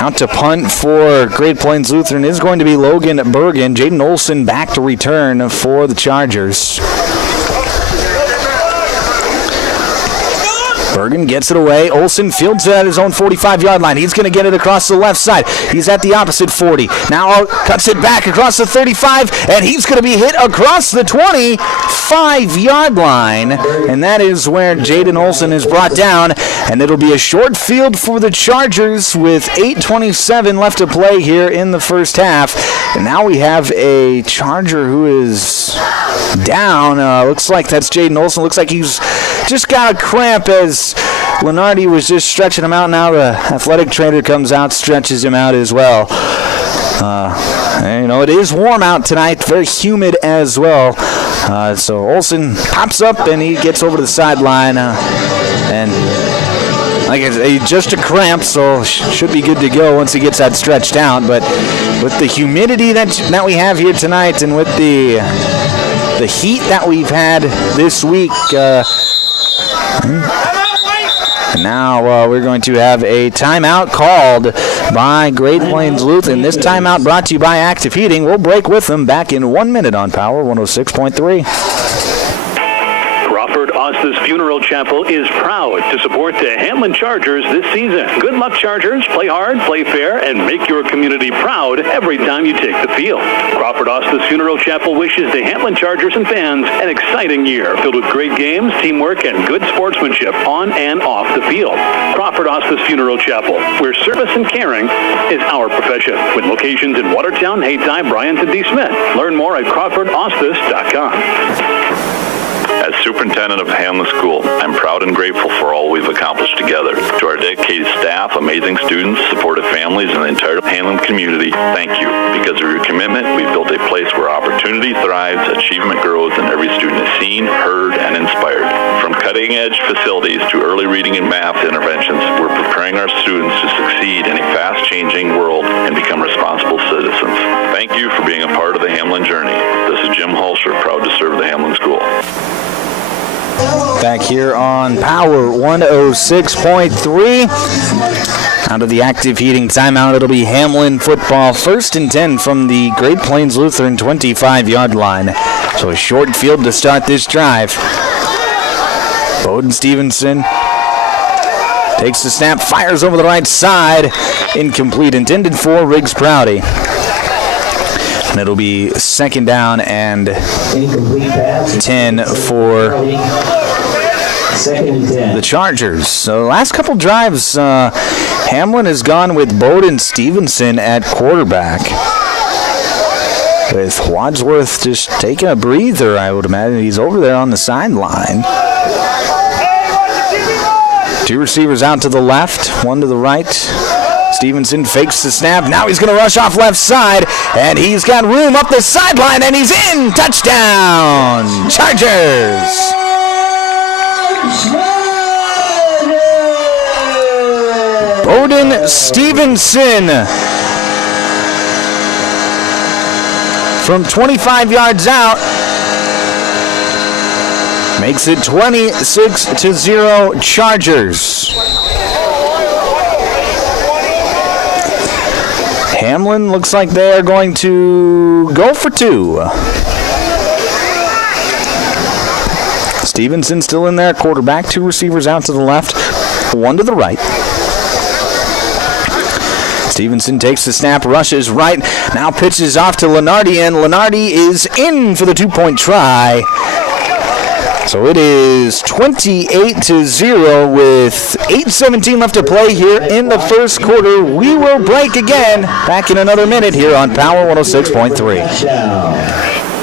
Out to punt for Great Plains Lutheran is going to be Logan Bergen. Jaden Olson back to return for the Chargers. Bergen gets it away. Olson fields it at his own 45-yard line. He's going to get it across the left side. He's at the opposite 40. Now cuts it back across the 35, and he's going to be hit across the 25-yard line. And that is where Jaden Olson is brought down, and it'll be a short field for the Chargers with 8:27 left to play here in the first half. And now we have a Charger who is down. Looks like that's Jaden Olson. Looks like he's just got a cramp as Lenardi was just stretching him out. Now the athletic trainer comes out, stretches him out as well. It is warm out tonight, very humid as well. So Olson pops up and he gets over to the sideline. And like I said, just a cramp, so should be good to go once he gets that stretched out. But with the humidity that we have here tonight, and with the heat that we've had this week, now we're going to have a timeout called by Great Plains Lutheran. This timeout brought to you by Active Heating. We'll break with them back in 1 minute on Power 106.3. Ostis Funeral Chapel is proud to support the Hamlin Chargers this season. Good luck, Chargers. Play hard, play fair, and make your community proud every time you take the field. Crawford Ostis Funeral Chapel wishes the Hamlin Chargers and fans an exciting year filled with great games, teamwork, and good sportsmanship on and off the field. Crawford Ostis Funeral Chapel, where service and caring is our profession. With locations in Watertown, Hayti, Bryant, and D. Smith. Learn more at CrawfordOstis.com. As superintendent of Hamlin School, I'm proud and grateful for all we've accomplished together. To our dedicated staff, amazing students, supportive families, and the entire Hamlin community, thank you. Because of your commitment, we've built a place where opportunity thrives, achievement grows, and every student is seen, heard, and inspired. From cutting-edge facilities to early reading and math interventions, we're preparing our students to succeed in a fast-changing world and become responsible citizens. Thank you for being a part of the Hamlin journey. This is Jim Hulsher, proud to serve the Hamlin School. Back here on Power 106.3. Out of the Active Heating timeout, it'll be Hamlin football. 1st and 10 from the Great Plains Lutheran 25-yard line. So a short field to start this drive. Bowden Stevenson takes the snap, fires over the right side. Incomplete, intended for Riggs Prouty. And it'll be 2nd down and 10 for the Chargers. So last couple drives, Hamlin has gone with Bowden Stevenson at quarterback, with Wadsworth just taking a breather, I would imagine. He's over there on the sideline. 2 receivers out to the left, 1 to the right. Stevenson fakes the snap. Now he's going to rush off left side, and he's got room up the sideline, and he's in. Touchdown, Chargers. Bowden Stevenson from 25 yards out makes it 26-0 Chargers. Hamlin looks like they are going to go for two. Stevenson still in there, quarterback, two receivers out to the left, one to the right. Stevenson takes the snap, rushes right, now pitches off to Lenardi, and Lenardi is in for the two-point try. So it is 28-0 with 8:17 left to play here in the first quarter. We will break again back in another minute here on Power 106.3.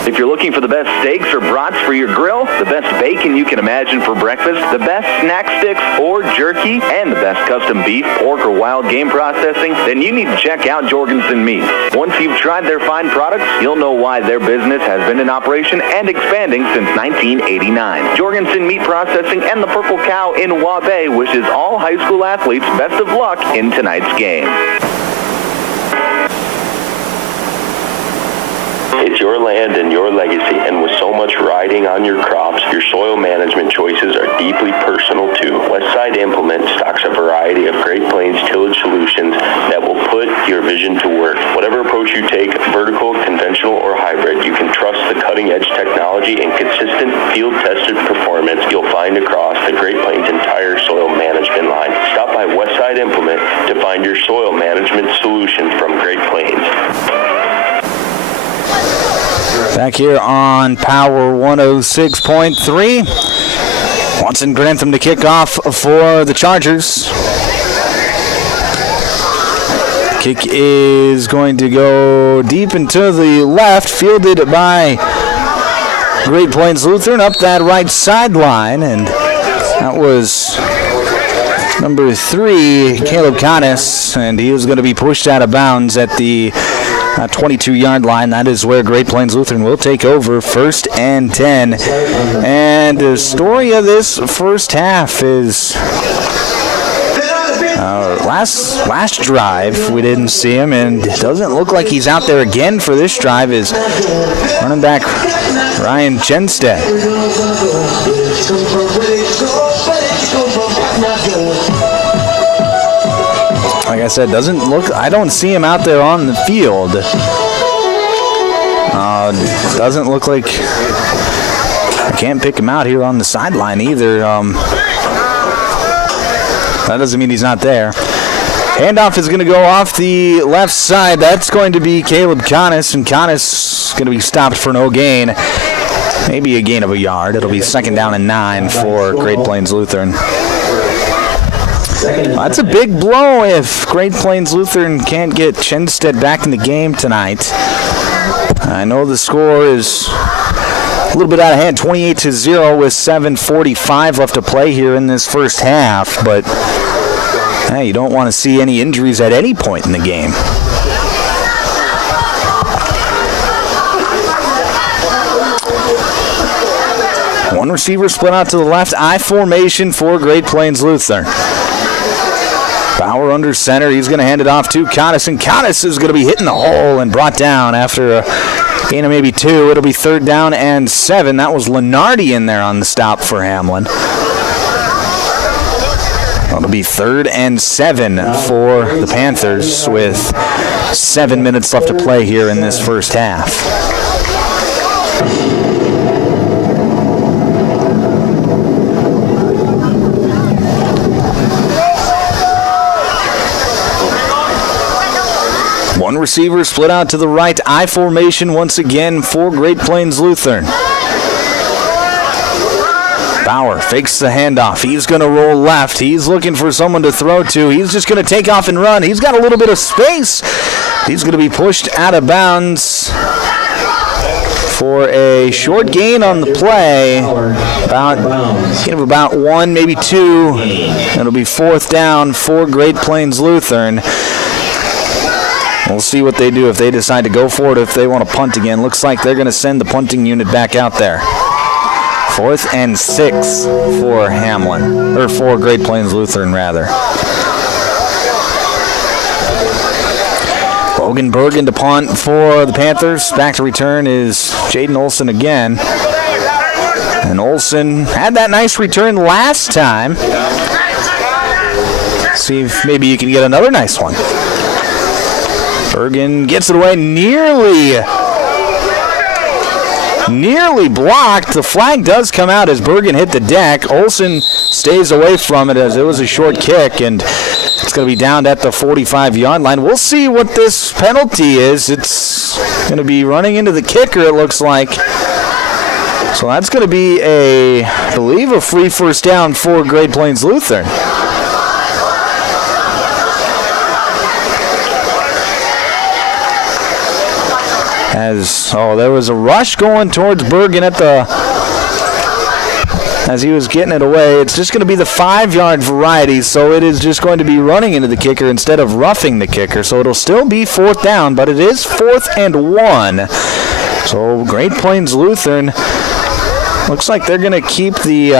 If you're looking for the best steaks or brats for your grill, the best bacon you can imagine for breakfast, the best snack sticks or jerky, and the best custom beef, pork, or wild game processing, then you need to check out Jorgensen Meat. Once you've tried their fine products, you'll know why their business has been in operation and expanding since 1989. Jorgensen Meat Processing and the Purple Cow in Waubay wishes all high school athletes best of luck in tonight's game. It's your land and your legacy, and with so much riding on your crops, your soil management choices are deeply personal too. Westside Implement stocks a variety of Great Plains tillage solutions that will put your vision to work. Whatever approach you take, vertical, conventional, or hybrid, you can trust the cutting-edge technology and consistent field-tested performance you'll find across the Great Plains' entire soil management line. Stop by Westside Implement to find your soil management solution from Great Plains. Back here on Power 106.3. Watson Grantham to kick off for the Chargers. Kick is going to go deep into the left, fielded by Great Plains Lutheran up that right sideline, and that was number 3, Caleb Conness, and he was going to be pushed out of bounds at the 22-yard line. That is where Great Plains Lutheran will take over, 1st and 10. And the story of this first half is last drive we didn't see him, and it doesn't look like he's out there again for this drive, is running back Ryan Chenstead. Like I said, I don't see him out there on the field. Doesn't look like, I can't pick him out here on the sideline either. That doesn't mean he's not there. Handoff is going to go off the left side. That's going to be Caleb Conness, and Conness is going to be stopped for no gain. Maybe a gain of a yard. It'll be 2nd down and 9 for Great Plains Lutheran. That's a big blow if Great Plains Lutheran can't get Chenstead back in the game tonight. I know the score is a little bit out of hand, 28-0 with 7:45 left to play here in this first half, but hey, you don't want to see any injuries at any point in the game. One receiver split out to the left, I formation for Great Plains Lutheran. Bauer under center. He's going to hand it off to Conness, and Conness is going to be hitting the hole and brought down after a gain of maybe 2. It'll be 3rd down and 7. That was Lenardi in there on the stop for Hamlin. It'll be 3rd and 7 for the Panthers with 7 minutes left to play here in this first half. One receiver split out to the right, I formation once again for Great Plains Lutheran. Bauer fakes the handoff. He's going to roll left. He's looking for someone to throw to. He's just going to take off and run. He's got a little bit of space. He's going to be pushed out of bounds for a short gain on the play. About 1, maybe 2. It'll be 4th down for Great Plains Lutheran. We'll see what they do if they decide to go for it, if they want to punt again. Looks like they're going to send the punting unit back out there. 4th and 6 for Hamlin, or for Great Plains Lutheran, rather. Logan Bergen to punt for the Panthers. Back to return is Jaden Olson again. And Olson had that nice return last time. See if maybe you can get another nice one. Bergen gets it away, nearly blocked. The flag does come out as Bergen hit the deck. Olson stays away from it as it was a short kick, and it's going to be down at the 45-yard line. We'll see what this penalty is. It's going to be running into the kicker, it looks like. So that's going to be I believe, a free first down for Great Plains Lutheran. There was a rush going towards Bergen as he was getting it away. It's just going to be the 5-yard variety, so it is just going to be running into the kicker instead of roughing the kicker. So it'll still be 4th down, but it is 4th and 1. So Great Plains Lutheran looks like they're going to keep the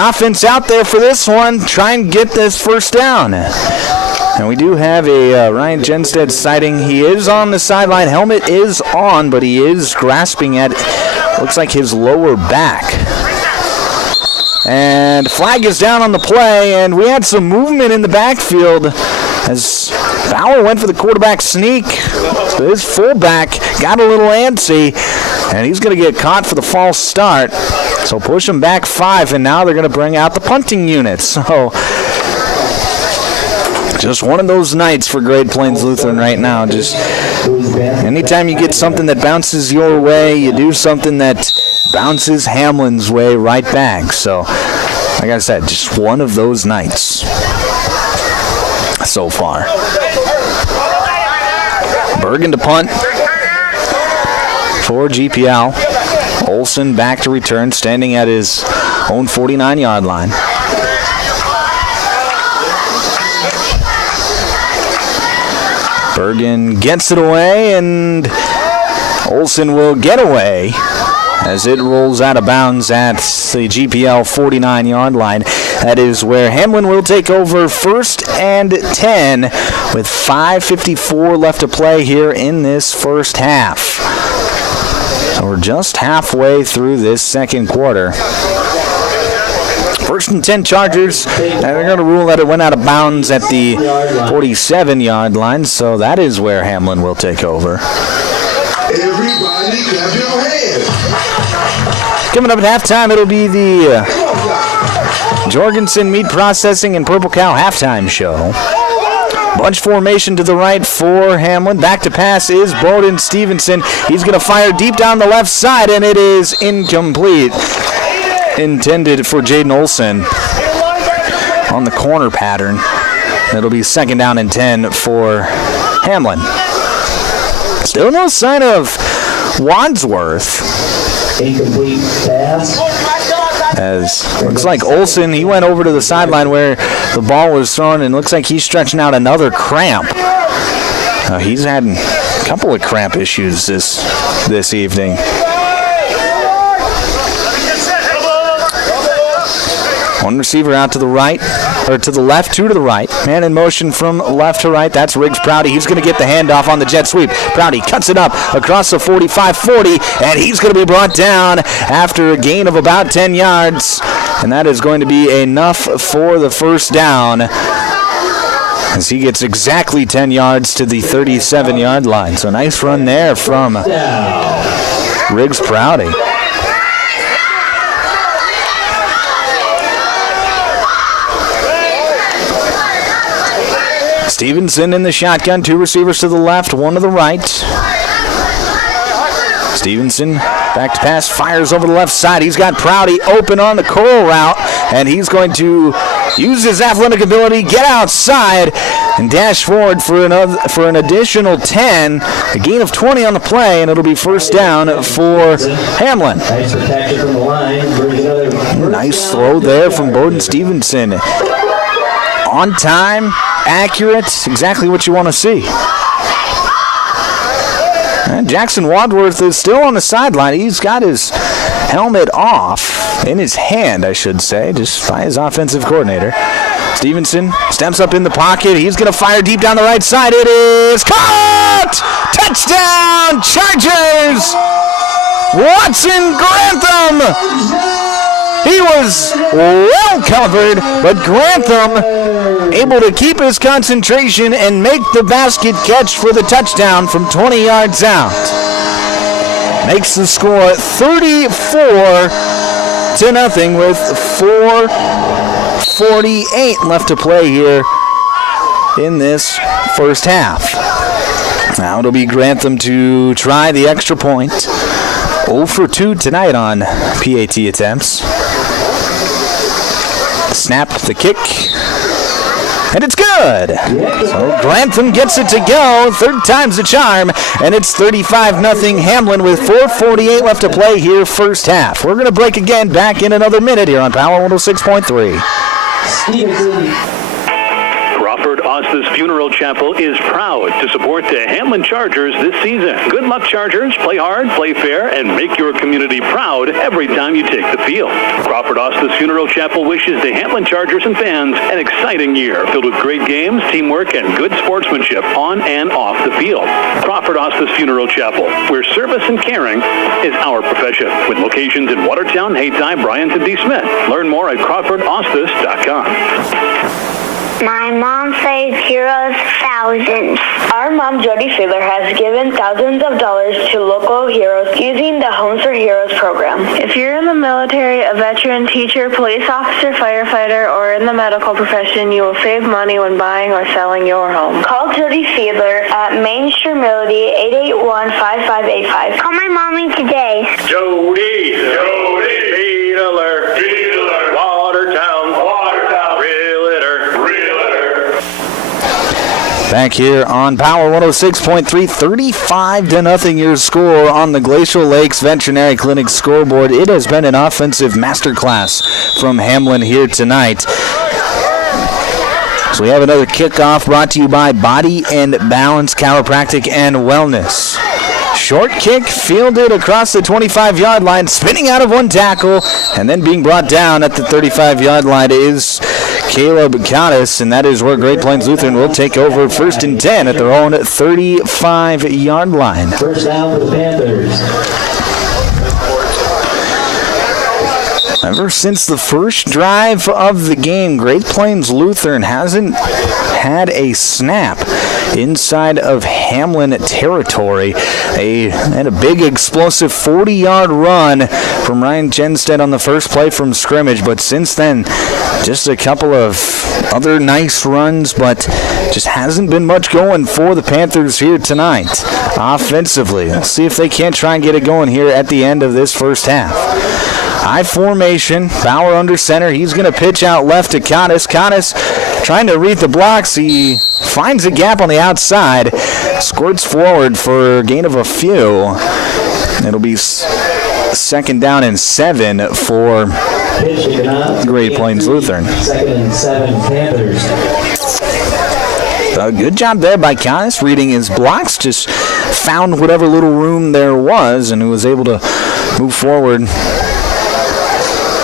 offense out there for this one. Try and get this first down. And we do have a Ryan Genstead sighting. He is on the sideline. Helmet is on, but he is grasping at, looks like, his lower back. And flag is down on the play, and we had some movement in the backfield as Bauer went for the quarterback sneak. So his fullback got a little antsy, and he's going to get caught for the false start. So push him back 5, and now they're going to bring out the punting unit. So just one of those nights for Great Plains Lutheran right now. Just anytime you get something that bounces your way, you do something that bounces Hamlin's way right back. So, like I said, just one of those nights so far. Bergen to punt for GPL. Olson back to return, standing at his own 49-yard line. Bergen gets it away, and Olson will get away as it rolls out of bounds at the GPL 49-yard line. That is where Hamlin will take over 1st and 10 with 5:54 left to play here in this first half. So we're just halfway through this second quarter. 1st and 10 Chargers, and they're going to rule that it went out of bounds at the 47-yard line, so that is where Hamlin will take over. Everybody clap your hands. Coming up at halftime, it'll be the Jorgensen Meat Processing and Purple Cow halftime show. Bunch formation to the right for Hamlin. Back to pass is Bowden Stevenson. He's going to fire deep down the left side, and it is incomplete. Intended for Jaden Olson on the corner pattern. It'll be 2nd down and 10 for Hamlin. Still no sign of Wadsworth. Incomplete pass. As looks like Olson, he went over to the sideline where the ball was thrown, and looks like he's stretching out another cramp. He's had a couple of cramp issues this evening. One receiver out to the right, or to the left, 2 to the right. Man in motion from left to right. That's Riggs Prouty. He's going to get the handoff on the jet sweep. Prouty cuts it up across the 45-40, and he's going to be brought down after a gain of about 10 yards. And that is going to be enough for the first down, as he gets exactly 10 yards to the 37-yard line. So nice run there from Riggs Prouty. Stevenson in the shotgun, 2 receivers to the left, 1 to the right. Stevenson back to pass, fires over the left side. He's got Prouty open on the curl route, and he's going to use his athletic ability, get outside, and dash forward for an additional 10. A gain of 20 on the play, and it'll be first down for Hamlin. Nice protection from the line. Nice throw there from Bowden Stevenson. On time, accurate, exactly what you want to see. And Jackson Wadsworth is still on the sideline. He's got his helmet off, in his hand, I should say, just by his offensive coordinator. Stevenson steps up in the pocket. He's going to fire deep down the right side. It is caught! Touchdown, Chargers! Watson Grantham! He was well covered, but Grantham able to keep his concentration and make the basket catch for the touchdown from 20 yards out. Makes the score 34-0 with 4:48 left to play here in this first half. Now it'll be Grantham to try the extra point. 0 for 2 tonight on PAT attempts. Snap, the kick, and it's good. So Grantham gets it to go. Third time's the charm, and it's 35-0 Hamlin with 4:48 left to play here first half. We're going to break again back in another minute here on Power 106.3. Crawford Ostis Funeral Chapel is proud to support the Hamlin Chargers this season. Good luck, Chargers. Play hard, play fair, and make your community proud every time you take the field. Crawford Ostis Funeral Chapel wishes the Hamlin Chargers and fans an exciting year filled with great games, teamwork, and good sportsmanship on and off the field. Crawford Ostis Funeral Chapel, where service and caring is our profession. With locations in Watertown, Hayti, Bryant, and D. Smith. Learn more at CrawfordOstis.com. My mom saves heroes thousands. Our mom, Jody Fiedler, has given thousands of dollars to local heroes using the Homes for Heroes program. If you're in the military, a veteran, teacher, police officer, firefighter, or in the medical profession, you will save money when buying or selling your home. Call Jody Fiedler at Main Street Melody, 881-5585. Call my mommy today. Jody, Fiedler, Watertown, Realtor. Back here on Power 106.3, 35-0 your score on the Glacial Lakes Veterinary Clinic scoreboard. It has been an offensive masterclass from Hamlin here tonight. So we have another kickoff brought to you by Body and Balance Chiropractic and Wellness. Short kick fielded across the 25-yard line, spinning out of one tackle, and then being brought down at the 35-yard line is Caleb Cottis, and that is where Great Plains Lutheran will take over 1st and 10 at their own 35-yard line. First down for the Panthers. Ever since the first drive of the game, Great Plains Lutheran hasn't had a snap inside of Hamlin territory. And a big explosive 40-yard run from Ryan Jenstead on the first play from scrimmage, but since then, just a couple of other nice runs, but just hasn't been much going for the Panthers here tonight offensively. Let's see if they can't try and get it going here at the end of this first half. High formation, Bauer under center. He's going to pitch out left to Cottis. Cottis trying to read the blocks. He finds a gap on the outside, squirts forward for a gain of a few. It'll be 2nd down and 7 for Great Plains Lutheran. 2nd and 7 Panthers. A good job there by Cottis, reading his blocks. Just found whatever little room there was and was able to move forward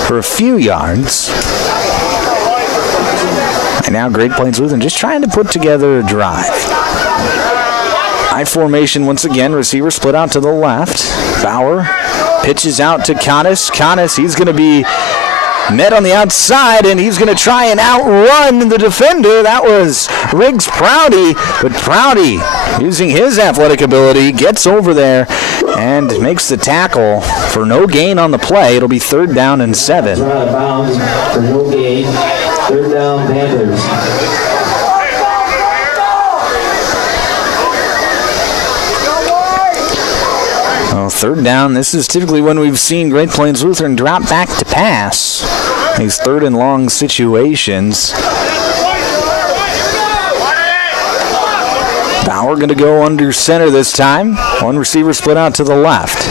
for a few yards. And now Great Plains Lutheran just trying to put together a drive. High formation once again. Receiver split out to the left. Bauer pitches out to Cottis. Cottis, he's going to be met on the outside, and he's going to try and outrun the defender. That was Riggs Prouty, but Prouty, using his athletic ability, gets over there and makes the tackle for no gain on the play. It'll be 3rd down and 7. Out of bounds for no gain. 3rd down Panthers. Well, 3rd down, this is typically when we've seen Great Plains Lutheran drop back to pass. These 3rd and long situations. Bauer going to go under center this time. One receiver split out to the left.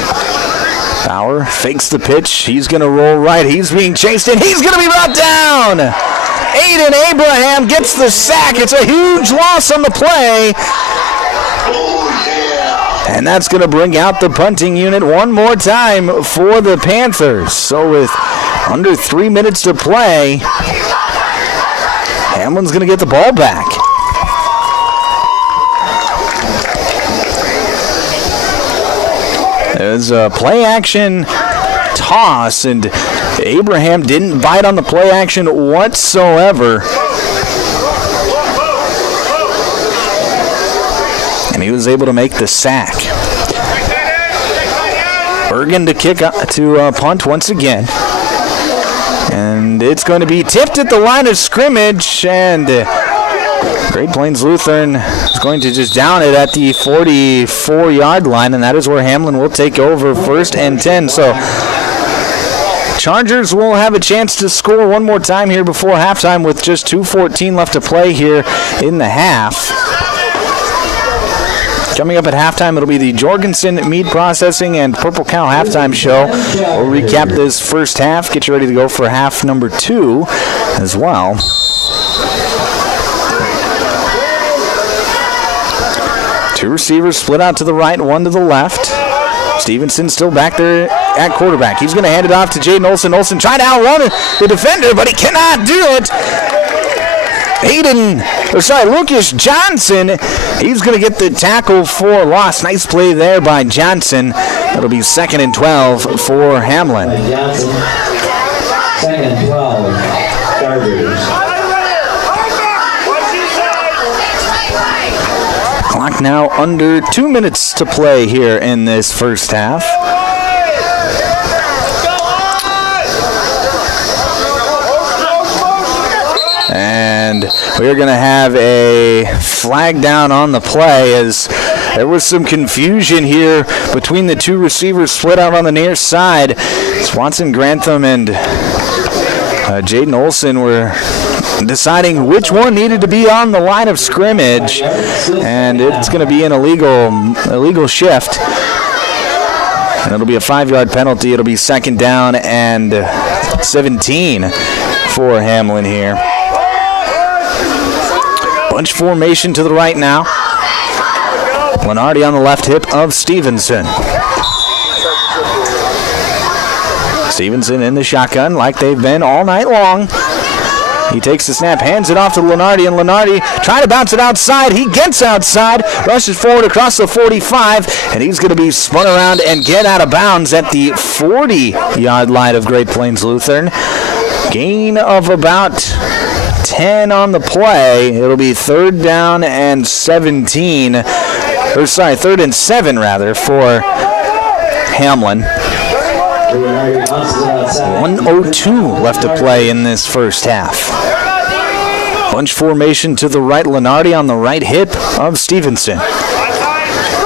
Bauer fakes the pitch. He's going to roll right. He's being chased, and he's going to be brought down. Aiden Abraham gets the sack. It's a huge loss on the play. And that's going to bring out the punting unit one more time for the Panthers. So with under 3 minutes to play, Hamlin's going to get the ball back. There's a play action toss, and Abraham didn't bite on the play action whatsoever. And he was able to make the sack. Bergen to kick to punt once again. And it's going to be tipped at the line of scrimmage, and Great Plains Lutheran is going to just down it at the 44-yard line, and that is where Hamlin will take over 1st and 10. So Chargers will have a chance to score one more time here before halftime with just 2:14 left to play here in the half. Coming up at halftime, it'll be the Jorgensen Meat Processing and Purple Cow halftime show. We'll recap this first half, get you ready to go for half number 2 as well. Two receivers split out to the right, one to the left. Stevenson still back there at quarterback. He's going to hand it off to Jaden Olsen. Olsen tried to outrun the defender, but he cannot do it. Lucas Johnson, he's going to get the tackle for loss. Nice play there by Johnson. That'll be 2nd and 12 for Hamlin. 2nd and 12, Chargers. Clock now under 2 minutes to play here in this first half. And we're going to have a flag down on the play as there was some confusion here between the two receivers split out on the near side. Swanson Grantham and Jaden Olsen were deciding which one needed to be on the line of scrimmage, and it's going to be an illegal shift. And it'll be a 5-yard penalty. It'll be 2nd down and 17 for Hamlin here. Bunch formation to the right now. Lenardi on the left hip of Stevenson. Stevenson in the shotgun like they've been all night long. He takes the snap, hands it off to Lenardi, and Lenardi trying to bounce it outside. He gets outside, rushes forward across the 45, and he's going to be spun around and get out of bounds at the 40-yard line of Great Plains Lutheran. Gain of about 10 on the play. It'll be 3rd down and 17. 3rd and 7 rather for Hamlin. 1:02 left to play in this first half. Bunch formation to the right. Lenardi on the right hip of Stevenson.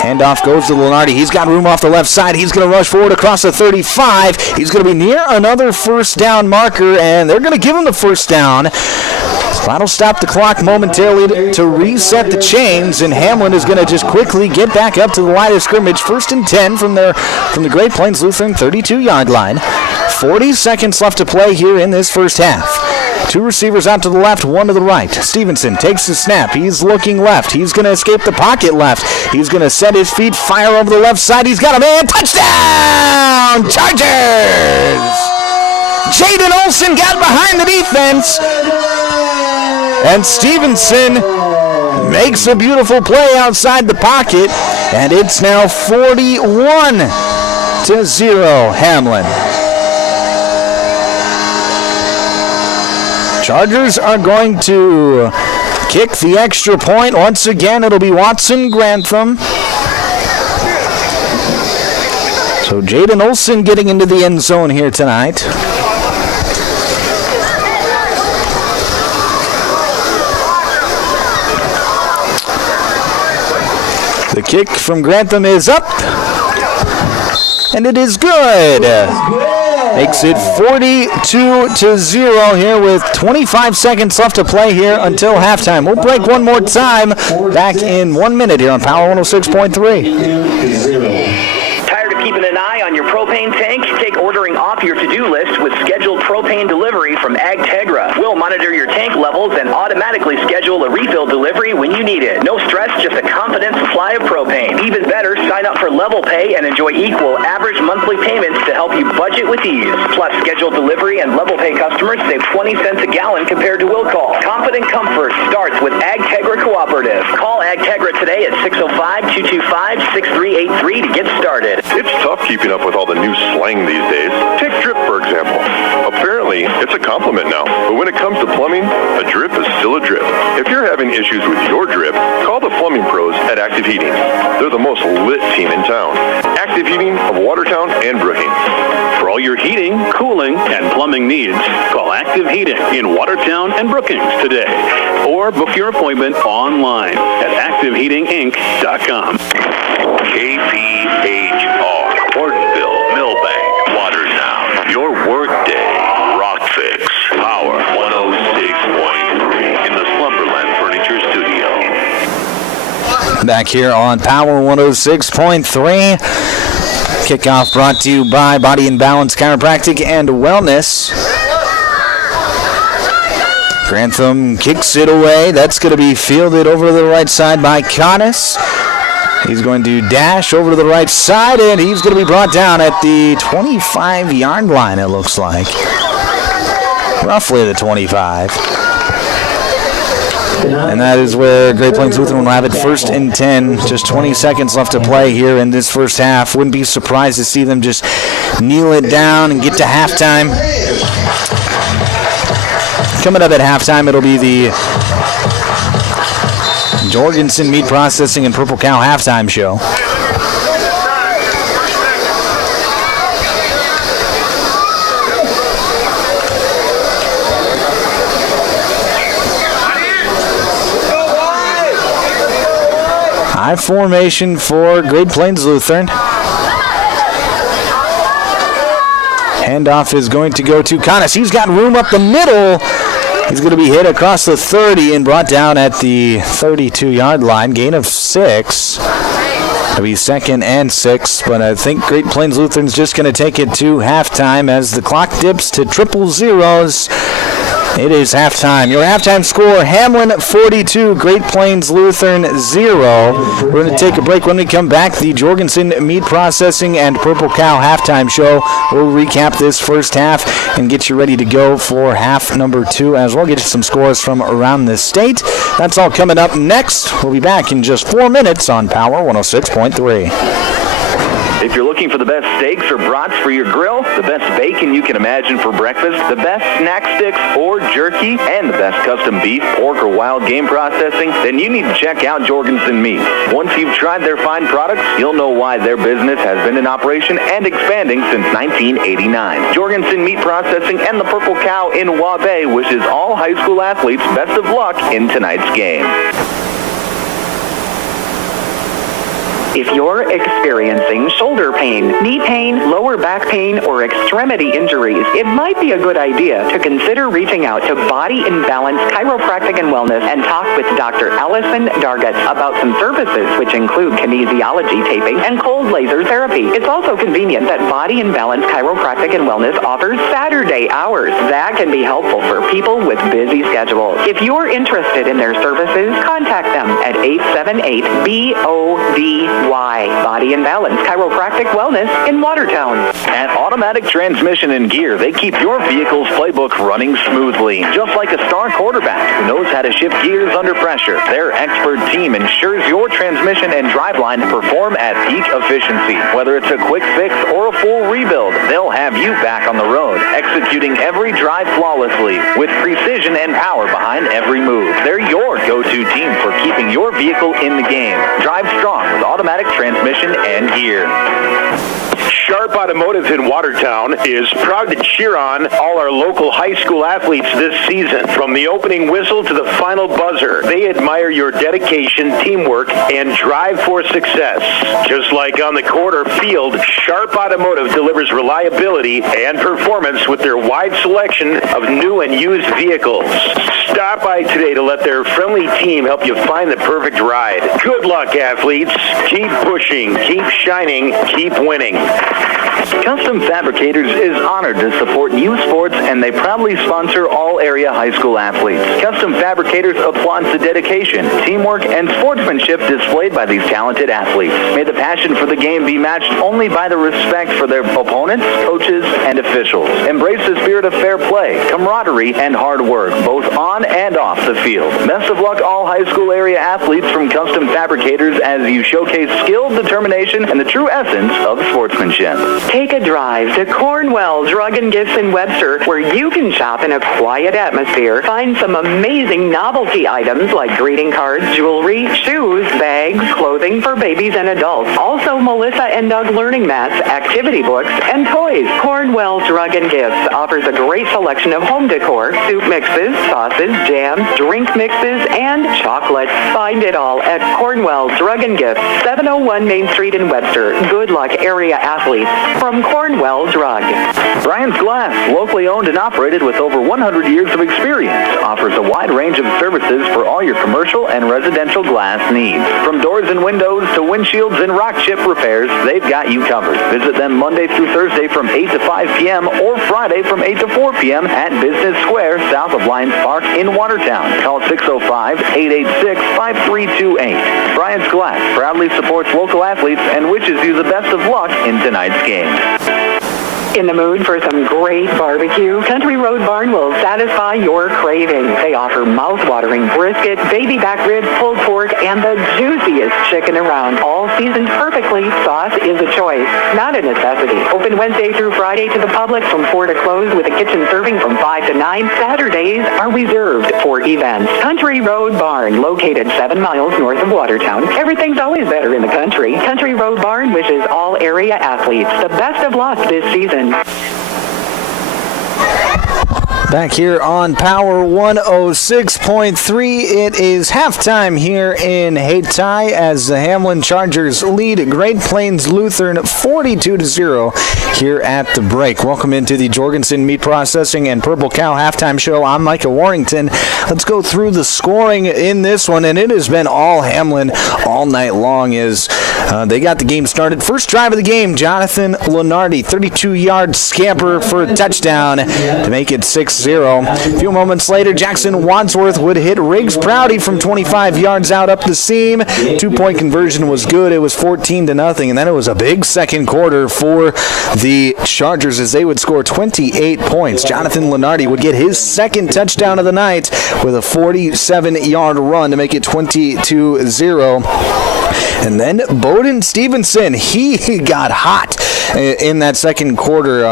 Handoff goes to Lenardi. He's got room off the left side. He's going to rush forward across the 35. He's going to be near another first down marker, and they're going to give him the first down. That'll stop the clock momentarily to reset the chains, and Hamlin is going to just quickly get back up to the line of scrimmage. 1st and 10 from the Great Plains Lutheran 32-yard line. 40 seconds left to play here in this first half. Two receivers out to the left, one to the right. Stevenson takes the snap. He's looking left. He's going to escape the pocket left. He's going to set his feet, fire over the left side. He's got a man. Touchdown! Chargers! Jaden Olsen got behind the defense. And Stevenson makes a beautiful play outside the pocket. And it's now 41-0 Hamlin. Chargers are going to kick the extra point. Once again, it'll be Watson Grantham. So Jaden Olsen getting into the end zone here tonight. The kick from Grantham is up. And it is good. Makes it 42-0 here with 25 seconds left to play here until halftime. We'll break one more time. Back in 1 minute here on Power 106.3. Tired of Keeping an eye on your propane tank? Take ordering off your to-do list with scheduled propane delivery from AgTegra. We'll monitor your tank levels and automatically schedule a refill delivery when you need it. No stress, just a confident supply of propane. Even better, sign up for Level Pay and enjoy equal average monthly payments to help you budget with ease. Plus, scheduled delivery and Level Pay customers save 20 cents a gallon compared to will call. Confident comfort starts with AgTegra Cooperative. Call AgTegra today at 605-225-6383 to get started. It's tough keeping up with all the new slang these days. Take drip, for example. Apparently, it's a compliment now, but when it comes to plumbing, a drip is still a drip. If you're having issues with your drip, call the plumbing pros at Active Heating. They're the most lit team in town. Active Heating of Watertown and Brookings. For all your heating, cooling, and plumbing needs, call Active Heating in Watertown and Brookings today. Or book your appointment online at activeheatinginc.com. KPHR, Ortonville, Millbank, Watertown. Your workday. Rock Fix. Power 106.3 in the Slumberland Furniture Studio. Back here on Power 106.3. Kickoff brought to you by Body and Balance Chiropractic and Wellness. Grantham kicks it away. That's going to be fielded over to the right side by Conness. He's going to dash over to the right side, and he's going to be brought down at the 25-yard line, it looks like. Roughly the 25. And that is where Great Plains Lutheran will have it 1st and 10. Just 20 seconds left to play here in this first half. Wouldn't be surprised to see them just kneel it down and get to halftime. Coming up at halftime, it'll be the Jorgensen Meat Processing and Purple Cow halftime show. High formation for Great Plains Lutheran. Handoff is going to go to Conness. He's got room up the middle. He's going to be hit across the 30 and brought down at the 32-yard line. Gain of 6. It'll be 2nd and 6, but I think Great Plains Lutheran's just going to take it to halftime as the clock dips to triple zeros. It is halftime. Your halftime score, Hamlin 42, Great Plains Lutheran 0. We're going to take a break. When we come back, the Jorgensen Meat Processing and Purple Cow halftime show. We'll recap this first half and get you ready to go for half number 2 as well. Get you some scores from around the state. That's all coming up next. We'll be back in just 4 minutes on Power 106.3. If you're looking for the best steaks or brats for your grill, the best bacon you can imagine for breakfast, the best snack sticks or jerky, and the best custom beef, pork, or wild game processing, then you need to check out Jorgensen Meat. Once you've tried their fine products, you'll know why their business has been in operation and expanding since 1989. Jorgensen Meat Processing and the Purple Cow in Waubay wishes all high school athletes best of luck in tonight's game. If you're experiencing shoulder pain, knee pain, lower back pain, or extremity injuries, it might be a good idea to consider reaching out to Body and Balance Chiropractic and Wellness and talk with Dr. Allison Dargett about some services which include kinesiology taping and cold laser therapy. It's also convenient that Body and Balance Chiropractic and Wellness offers Saturday hours. That can be helpful for people with busy schedules. If you're interested in their services, contact them at 878-BODY. Body and Balance Chiropractic Wellness in Watertown. At Automatic Transmission and Gear, they keep your vehicle's playbook running smoothly. Just like a star quarterback who knows how to shift gears under pressure, their expert team ensures your transmission and driveline perform at peak efficiency. Whether it's a quick fix or a full rebuild, they'll have you back on the road, executing every drive flawlessly with precision and power behind every move. They're your go-to team for keeping your vehicle in the game. Drive strong with Automatic Transmission and Gear. Sharp Automotive in Watertown is proud to cheer on all our local high school athletes this season. From the opening whistle to the final buzzer, they admire your dedication, teamwork, and drive for success. Just like on the court or field, Sharp Automotive delivers reliability and performance with their wide selection of new and used vehicles. Stop by today to let their friendly team help you find the perfect ride. Good luck, athletes. Keep pushing, keep shining, keep winning. Custom Fabricators is honored to support youth sports, and they proudly sponsor all area high school athletes. Custom Fabricators applauds the dedication, teamwork, and sportsmanship displayed by these talented athletes. May the passion for the game be matched only by the respect for their opponents, coaches, and officials. Embrace the spirit of fair play, camaraderie, and hard work, both on and off the field. Best of luck, all high school area athletes from Custom Fabricators, as you showcase skill, determination, and the true essence of sportsmanship. Take a drive to Cornwell's Drug and Gifts in Webster, where you can shop in a quiet atmosphere. Find some amazing novelty items like greeting cards, jewelry, shoes, bags, clothing for babies and adults. Also, Melissa and Doug learning mats, activity books, and toys. Cornwell's Drug and Gifts offers a great selection of home decor, soup mixes, sauces, jams, drink mixes, and chocolates. Find it all at Cornwell's Drug and Gifts, 701 Main Street in Webster. Good luck, area athletes. From Cornwell Drug. Brian's Glass, locally owned and operated with over 100 years of experience, offers a wide range of services for all your commercial and residential glass needs. From doors and windows to windshields and rock chip repairs, they've got you covered. Visit them Monday through Thursday from 8 to 5 p.m. or Friday from 8 to 4 p.m. at Business Square, south of Lions Park in Watertown. Call 605-886-5328. Brian's Glass proudly supports local athletes and wishes you the best of luck in tonight's game. In the mood for some great barbecue? Country Road Barn will satisfy your cravings. They offer mouth-watering brisket, baby back ribs, pulled pork, and the juiciest chicken around. All seasoned perfectly. Sauce is a choice, not a necessity. Open Wednesday through Friday to the public from 4 to close, with a kitchen serving from 5 to 9. Saturdays are reserved for events. Country Road Barn, located 7 miles north of Watertown. Everything's always better in the country. Country Road Barn wishes all area athletes the best of luck this season. Back here on Power 106.3, it is halftime here in Hayti as the Hamlin Chargers lead Great Plains Lutheran 42-0 here at the break. Welcome into the Jorgensen Meat Processing and Purple Cow halftime show. I'm Micah Warrington. Let's go through the scoring in this one, and it has been all Hamlin all night long as they got the game started. First drive of the game, Jonathan Lenardi, 32-yard scamper for a touchdown to make it 6-0. A few moments later, Jackson Wadsworth would hit Riggs Prouty from 25 yards out up the seam. 2-point conversion was good. It was 14-0, and then it was a big second quarter for the Chargers as they would score 28 points. Jonathan Lenardi would get his second touchdown of the night with a 47-yard run to make it 22-0. And then Bowden Stevenson, he got hot in that second quarter.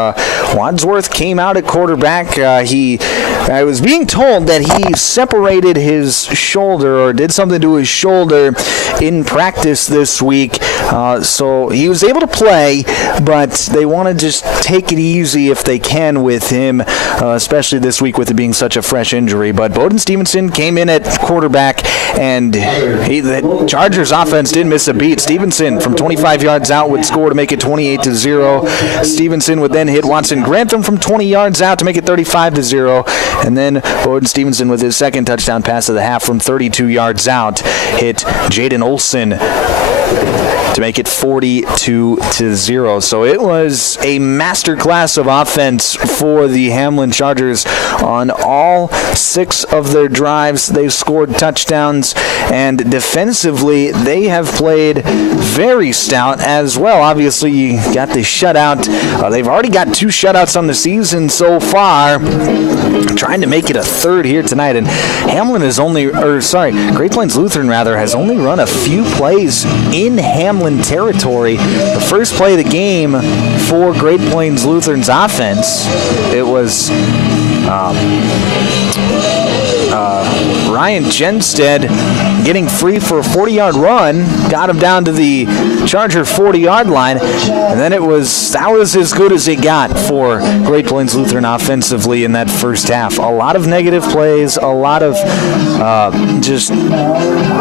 Wadsworth came out at quarterback. I was being told that he separated his shoulder or did something to his shoulder in practice this week. So he was able to play, but they want to just take it easy if they can with him, especially this week with it being such a fresh injury. But Bowden Stevenson came in at quarterback, and the Chargers offense didn't miss a beat. Stevenson from 25 yards out would score to make it 28-0. Stevenson would then hit Watson Grantham from 20 yards out to make it 35-0. And then Bowden Stevenson with his second touchdown pass of the half from 32 yards out hit Jaden Olson to make it 42-0. So it was a masterclass of offense for the Hamlin Chargers on all 6 of their drives. They've scored touchdowns, and defensively they have played very stout as well. Obviously, you got the shutout. They've already got 2 shutouts on the season so far. Trying to make it a third here tonight, and Great Plains Lutheran has only run a few plays in Hamlin territory. The first play of the game for Great Plains Lutheran's offense, it was Ryan Jenstead getting free for a 40-yard run, got him down to the Charger 40-yard line, and then that was as good as it got for Great Plains Lutheran offensively in that first half. A lot of negative plays, a lot of just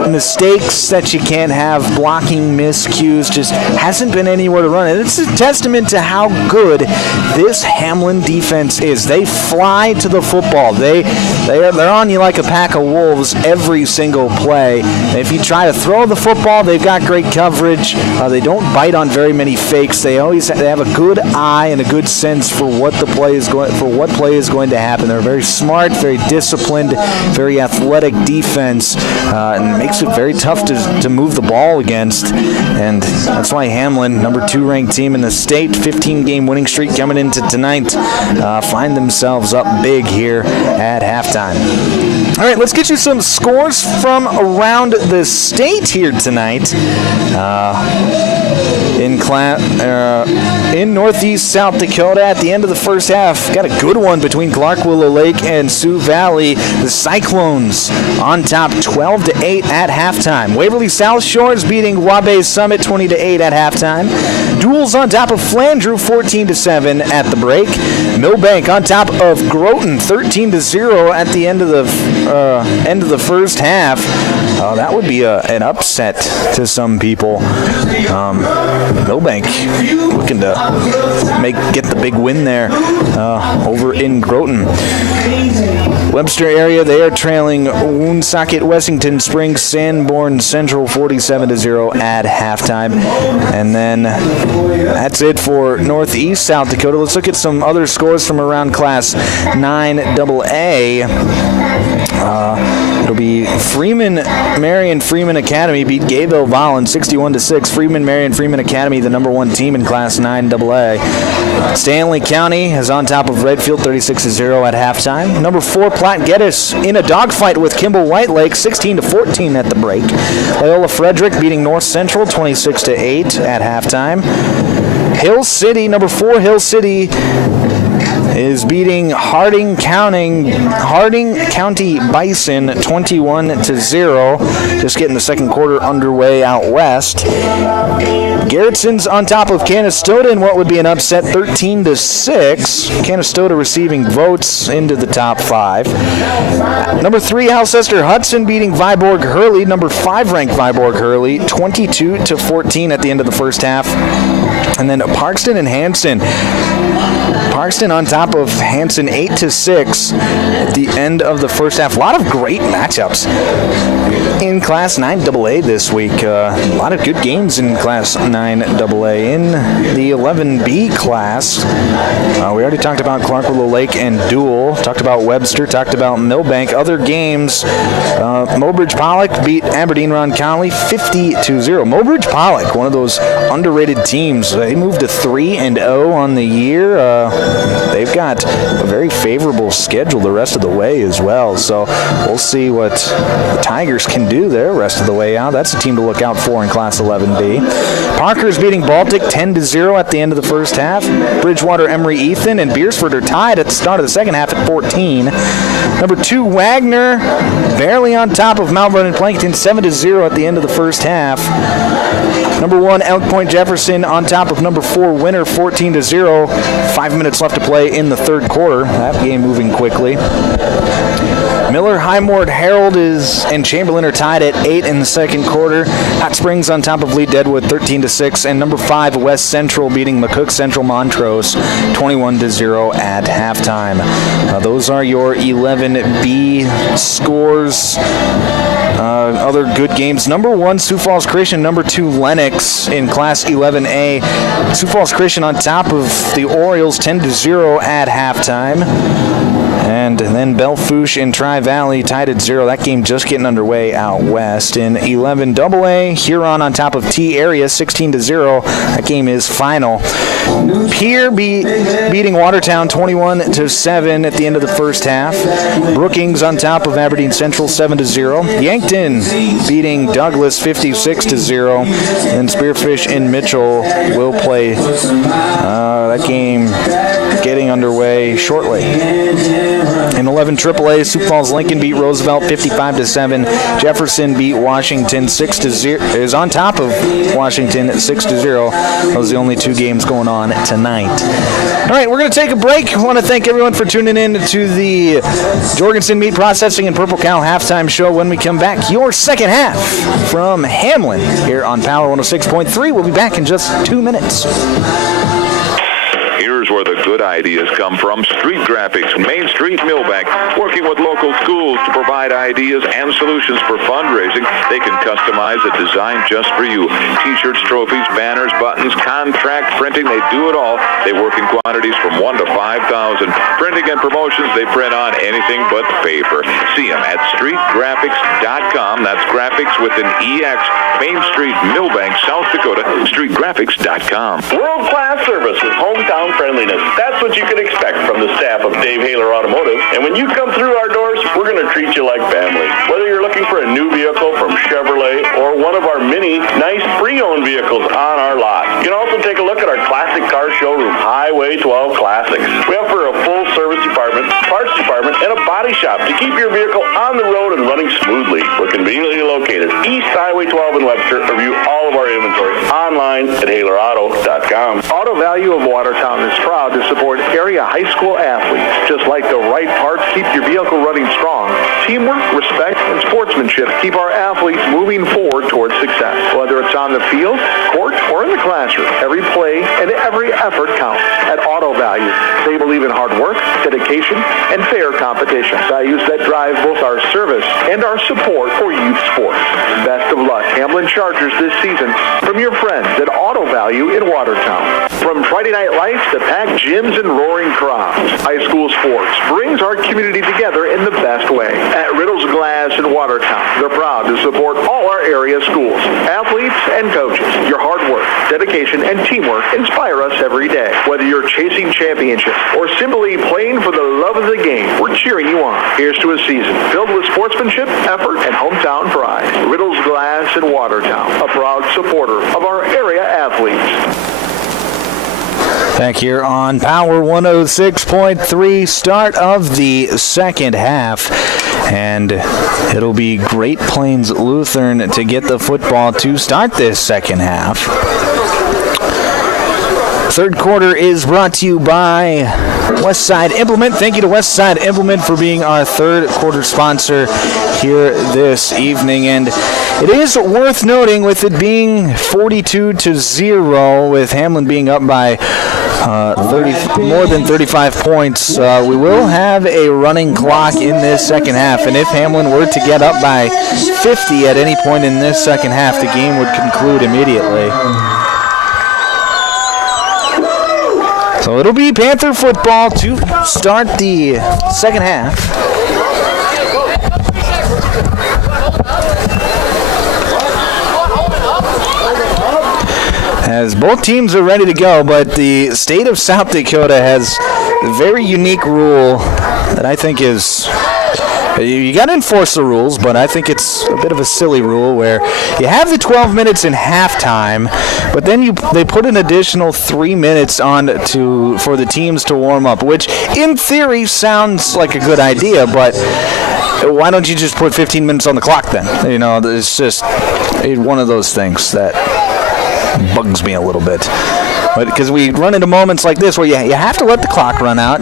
mistakes that you can't have, blocking miscues, just hasn't been anywhere to run. And it's a testament to how good this Hamlin defense is. They fly to the football. They're on you like a pack of wolves every single play. And if you try to throw the football, they've got great coverage. They don't bite on very many fakes. They have a good eye and a good sense for what play is going to happen. They're very smart, very disciplined, very athletic defense, and makes it very tough to move the ball against. And that's why Hamlin, number 2 ranked team in the state, 15-game winning streak coming into tonight, find themselves up big here at halftime. All right, let's get you some scores from around the state here tonight. In Northeast South Dakota at the end of the first half. Got a good one between Clark Willow Lake and Sioux Valley. The Cyclones on top 12-8 at halftime. Waverly South Shores beating Wabash Summit 20-8 at halftime. Duels on top of Flandreau 14-7 at the break. Millbank on top of Groton 13-0 at the end of the first half. That would be an upset to some people. Millbank looking to get the big win there over in Groton. Webster area, they are trailing Woonsocket, Wessington Springs, Sanborn Central 47-0 at halftime. And then that's it for Northeast South Dakota. Let's look at some other scores from around Class 9AA. It'll be Marion Freeman Academy beat Gayville Vollen 61-6. Marion Freeman Academy, the number 1 team in Class 9AA. Stanley County is on top of Redfield 36-0 at halftime. Number 4 Platte Geddes in a dogfight with Kimball White Lake 16-14 at the break. Loyola Frederick beating North Central 26-8 at halftime. Hill City, number 4 Hill City is beating Harding County Bison 21-0. Just getting the second quarter underway out west. Garrettson's on top of Canastota in what would be an upset 13-6. Canastota receiving votes into the top 5. Number 3 Alcester Hudson beating Viborg Hurley. Number 5 ranked Viborg Hurley 22-14 at the end of the first half. And then Parkston and Hanson. Parkston on top of Hanson 8-6 at the end of the first half. A lot of great matchups in Class 9AA this week. A lot of good games in Class 9AA. In the 11B class, we already talked about Clark Willow Lake and Duel. Talked about Webster. Talked about Millbank. Other games, Mobridge Pollock beat Aberdeen Roncalli 50-0. Mobridge Pollock, one of those underrated teams. They moved to 3-0 on the year. They've got a very favorable schedule the rest of the way as well. So we'll see what the Tigers can do there rest of the way out. That's a team to look out for in Class 11B. Parker's beating Baltic 10-0 at the end of the first half. Bridgewater, Emory, Ethan, and Beersford are tied at the start of the second half at 14. Number 2, Wagner, barely on top of Mount Vernon Plankton 7-0 at the end of the first half. Number 1, Elk Point Jefferson on top of number 4, Winter 14-0. 5 minutes left to play in the third quarter. That game moving quickly. Miller, Highmore, Harold and Chamberlain are tied at 8 in the second quarter. Hot Springs on top of Lee Deadwood 13-6. And number 5, West Central beating McCook Central Montrose 21-0 at halftime. Those are your 11B scores. Other good games. Number 1, Sioux Falls Christian. Number 2, Lennox in Class 11A. Sioux Falls Christian on top of the Orioles 10-0 at halftime. And then Belfouche and Tri-Valley tied at 0. That game just getting underway out west. In 11AA, Huron on top of T-Area 16-0. That game is final. Pierre beating Watertown 21-7 at the end of the first half. Brookings on top of Aberdeen Central 7-0. Yankton beating Douglas 56-0. And Spearfish and Mitchell will play that game getting underway shortly. In 11 11 AAA. Sioux Falls Lincoln beat Roosevelt 55-7. Jefferson beat Washington 6-0. Is on top of Washington 6-0. Those are the only two games going on tonight. All right, we're going to take a break. I want to thank everyone for tuning in to the Jorgensen Meat Processing and Purple Cow halftime show. When we come back, your second half from Hamlin here on Power 106.3. We'll be back in just 2 minutes. Here's where the good ideas come from. Street Graphics, Main Street, Millbank, working with local schools to provide ideas and solutions for fundraising. They can customize a design just for you. T-shirts, trophies, banners, buttons, contract printing, they do it all. They work in quantities from 1 to 5,000. Printing and promotions, they print on anything but paper. See them at streetgraphics.com. That's graphics with an EX. Main Street, Millbank, South Dakota, streetgraphics.com. World-class service with hometown friendliness. That's what you can expect from the staff of Dave Haler Automotive. And when you come through our doors, we're going to treat you like family. Whether you're looking for a new vehicle from Chevrolet or one of our many nice pre-owned vehicles on our lot. You can also take a look at our classic car showroom, Highway 12 Classics. We offer a full service department, parts department, and a body shop to keep your vehicle on the road and running smoothly. We're conveniently located East Highway 12 in Webster. Review all of our inventory online at HalerAuto.com. Auto Value of Watertown is proud to support area high school athletes. Just like the right parts keep your vehicle running strong, teamwork, respect, and sportsmanship keep our athletes moving forward towards success. Whether it's on the field, court, or in the classroom, every play and every effort counts. At Auto Value, they believe in hard work, dedication, and fair competition. Values that drive both our service and our support for youth sports. Best of luck, Hamlin Chargers, this season from your friends at Auto Value in Watertown. From Friday Night Lights to packed gyms and roaring crowds, high school sports brings our community together in the best way. At Riddle's Glass in Watertown, they're proud to support all our area schools, athletes, and coaches. Your hard work, dedication, and teamwork inspire us every day. Whether you're chasing championships or simply playing for the love of the game, we're cheering you on. Here's to a season filled with sportsmanship, effort, and hometown pride. Riddle's Glass in Watertown, a proud supporter of our area athletes. Back here on Power 106.3, start of the second half. And it'll be Great Plains Lutheran to get the football to start this second half. Third quarter is brought to you by Westside Implement. Thank you to Westside Implement for being our third quarter sponsor here this evening. And it is worth noting, with it being 42-0, with Hamlin being up by more than 35 points, we will have a running clock in this second half. And if Hamlin were to get up by 50 at any point in this second half, the game would conclude immediately. So it'll be Panther football to start the second half. As both teams are ready to go, but the state of South Dakota has a very unique rule that I think is... You got to enforce the rules, but I think it's a bit of a silly rule where you have the 12 minutes in halftime, but then they put an additional 3 minutes on for the teams to warm up, which in theory sounds like a good idea, but why don't you just put 15 minutes on the clock then? You know, it's just one of those things that bugs me a little bit. But because we run into moments like this where you have to let the clock run out,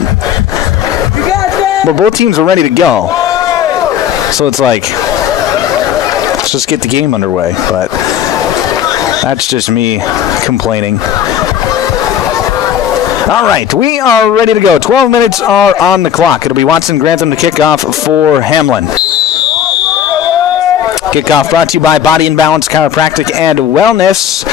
but both teams are ready to go. So it's like, let's just get the game underway. But that's just me complaining. All right, we are ready to go. 12 minutes are on the clock. It'll be Watson Grantham to kick off for Hamlin. Kickoff brought to you by Body and Balance Chiropractic and Wellness.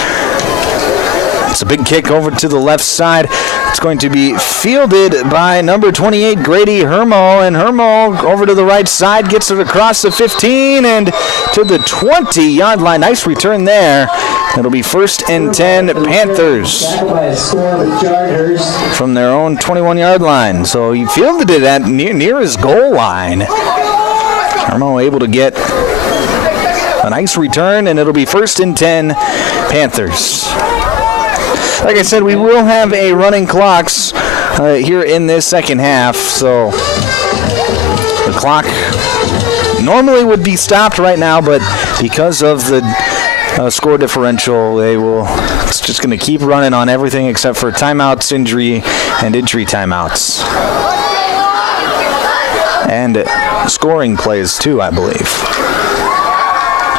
It's a big kick over to the left side. It's going to be fielded by number 28, Grady Hermo. And Hermo over to the right side, gets it across the 15 and to the 20-yard line. Nice return there. It'll be 1st and 10 Panthers from their own 21-yard line. So he fielded it at near his goal line. Hermo able to get a nice return, and it'll be 1st and 10 Panthers. Like I said, we will have a running clocks here in this second half, so clock normally would be stopped right now, but because of the score differential, it's just going to keep running on everything except for timeouts, injury timeouts. And scoring plays too, I believe.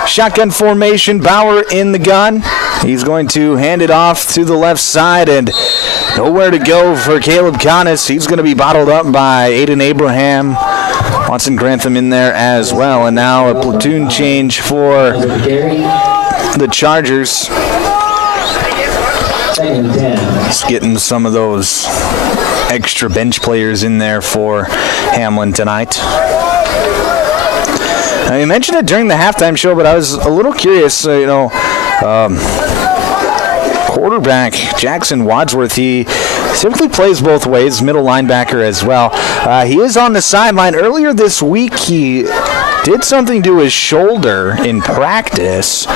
Shotgun formation, Bauer in the gun. He's going to hand it off to the left side, and nowhere to go for Caleb Connis. He's going to be bottled up by Aiden Abraham. Watson Grantham in there as well. And now a platoon change for the Chargers. Just getting some of those extra bench players in there for Hamlin tonight. Now, you mentioned it during the halftime show, but I was a little curious, quarterback Jackson Wadsworth, he typically plays both ways, middle linebacker as well. He is on the sideline. Earlier this week, he did something to his shoulder in practice.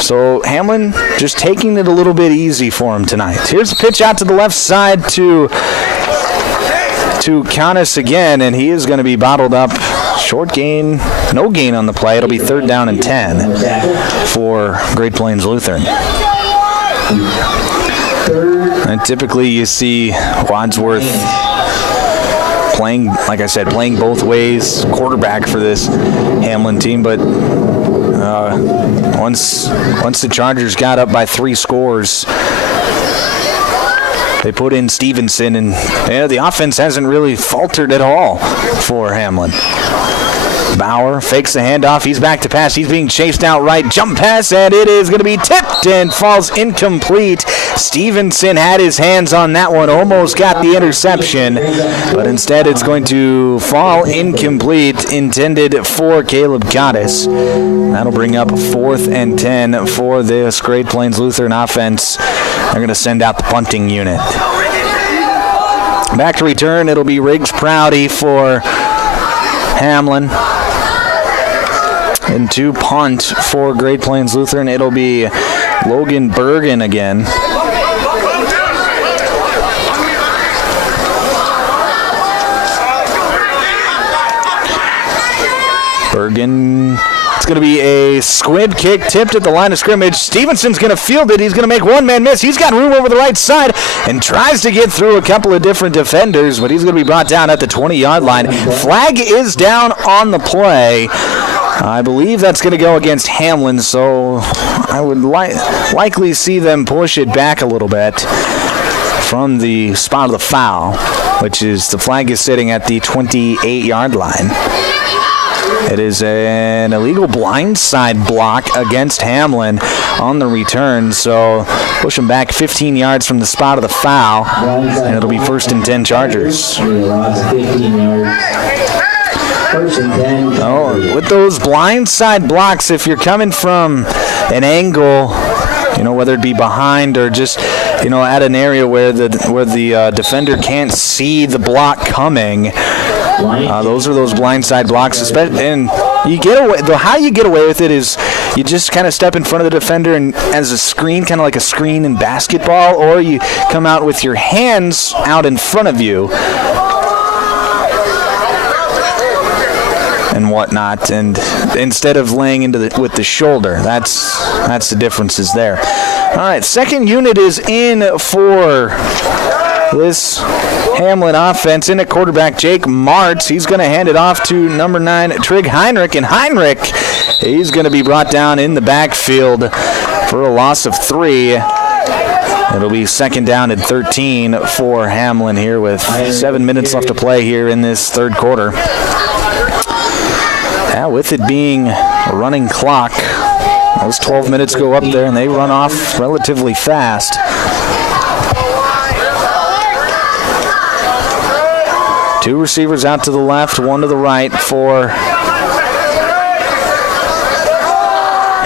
So Hamlin just taking it a little bit easy for him tonight. Here's a pitch out to the left side to Connis again, and he is going to be bottled up. Short gain, no gain on the play. It'll be 3rd down and 10 for Great Plains Lutheran. And typically you see Wadsworth playing, like I said, playing both ways, quarterback for this Hamlin team. But once the Chargers got up by 3 scores, they put in Stevenson, and the offense hasn't really faltered at all for Hamlin. Bauer fakes the handoff. He's back to pass. He's being chased out right. Jump pass, and it is going to be tipped and falls incomplete. Stevenson had his hands on that one, almost got the interception, but instead it's going to fall incomplete, intended for Caleb Cottis. That'll bring up 4th and 10 for this Great Plains Lutheran offense. They're going to send out the punting unit. Back to return, it'll be Riggs Prouty for Hamlin. And to punt for Great Plains Lutheran, it'll be Logan Bergen again. Bergen, it's going to be a squib kick tipped at the line of scrimmage. Stevenson's going to field it. He's going to make one man miss. He's got room over the right side and tries to get through a couple of different defenders, but he's going to be brought down at the 20-yard line. Flag is down on the play. I believe that's going to go against Hamlin, so I would likely see them push it back a little bit from the spot of the foul, which is the flag is sitting at the 28-yard line. It is an illegal blindside block against Hamlin on the return, so push them back 15 yards from the spot of the foul, and it'll be 1st and 10 Chargers. Oh, with those blindside blocks, if you're coming from an angle, whether it be behind or just, at an area where the defender can't see the block coming, those are those blindside blocks. And you get away. How you get away with it is you just kind of step in front of the defender and as a screen, kind of like a screen in basketball, or you come out with your hands out in front of you and whatnot, and instead of laying with the shoulder. That's the differences there. All right, second unit is in for this Hamlin offense. In at quarterback, Jake Martz. He's going to hand it off to number 9, Trig Heinrich, and Heinrich, he's going to be brought down in the backfield for a loss of 3. It'll be 2nd down and 13 for Hamlin here with 7 minutes left to play here in this third quarter. Yeah, with it being a running clock, those 12 minutes go up there and they run off relatively fast. Two receivers out to the left, one to the right for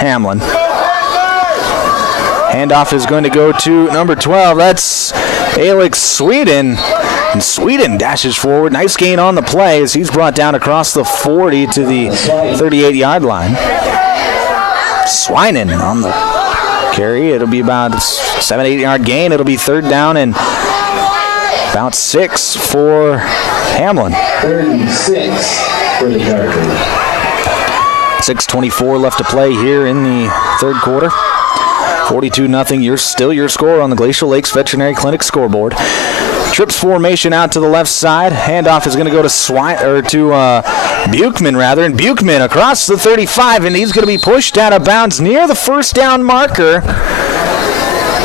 Hamlin. Handoff is going to go to number 12. That's Alex Sweden. And Sweden dashes forward. Nice gain on the play as he's brought down across the 40 to the 38-yard line. Swinen on the carry. It'll be about 7-8 yard gain. It'll be 3rd down and about 6 for Hamlin. 36. for the Chargers. 6:24 left to play here in the third quarter. 42-0. Still your score on the Glacial Lakes Veterinary Clinic scoreboard. Trips formation out to the left side. Handoff is going to go to Buchman, and Buchman across the 35, and he's going to be pushed out of bounds near the first down marker.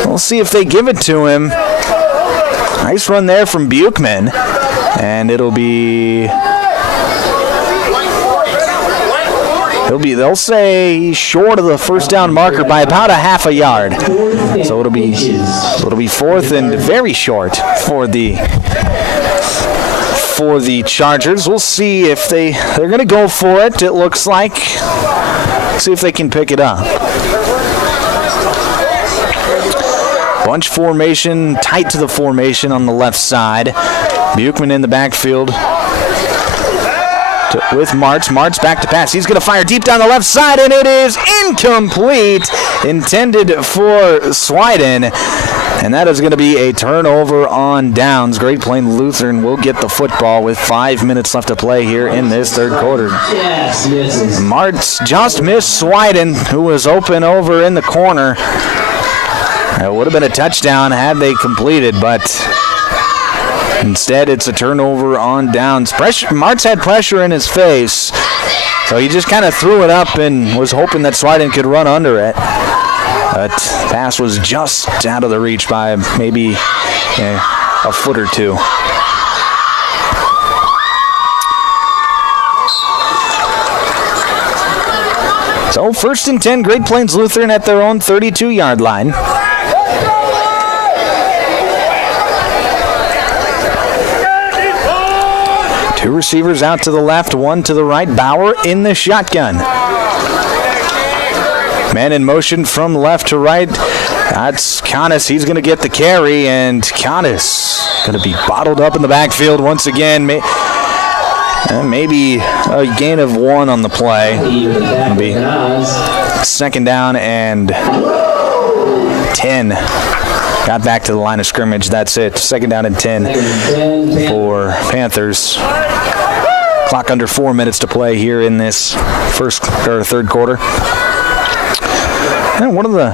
We'll see if they give it to him. Nice run there from Buchman, and they'll say he's short of the first down marker by about a half a yard. So it'll be fourth and very short for the Chargers. We'll see if they're going to go for it, it looks like. See if they can pick it up. Bunch formation, tight to the formation on the left side. Buchman in the backfield with Martz. Martz back to pass. He's going to fire deep down the left side, and it is incomplete. Intended for Swiden. And that is going to be a turnover on downs. Great Plains Lutheran will get the football with 5 minutes left to play here in this third quarter. Martz just missed Swiden, who was open over in the corner. It would have been a touchdown had they completed, but instead it's a turnover on downs. Martz had pressure in his face, so he just kind of threw it up and was hoping that Swiden could run under it. But pass was just out of the reach by maybe a foot or two. So 1st and 10, Great Plains Lutheran at their own 32-yard line. Two receivers out to the left, one to the right. Bauer in the shotgun. Man in motion from left to right. That's Canis. He's going to get the carry, and Canis going to be bottled up in the backfield once again. Maybe a gain of 1 on the play. It'll be 2nd down and 10. Got back to the line of scrimmage. That's it. 2nd down and 10 for Panthers. Clock under 4 minutes to play here in this third quarter. And one of the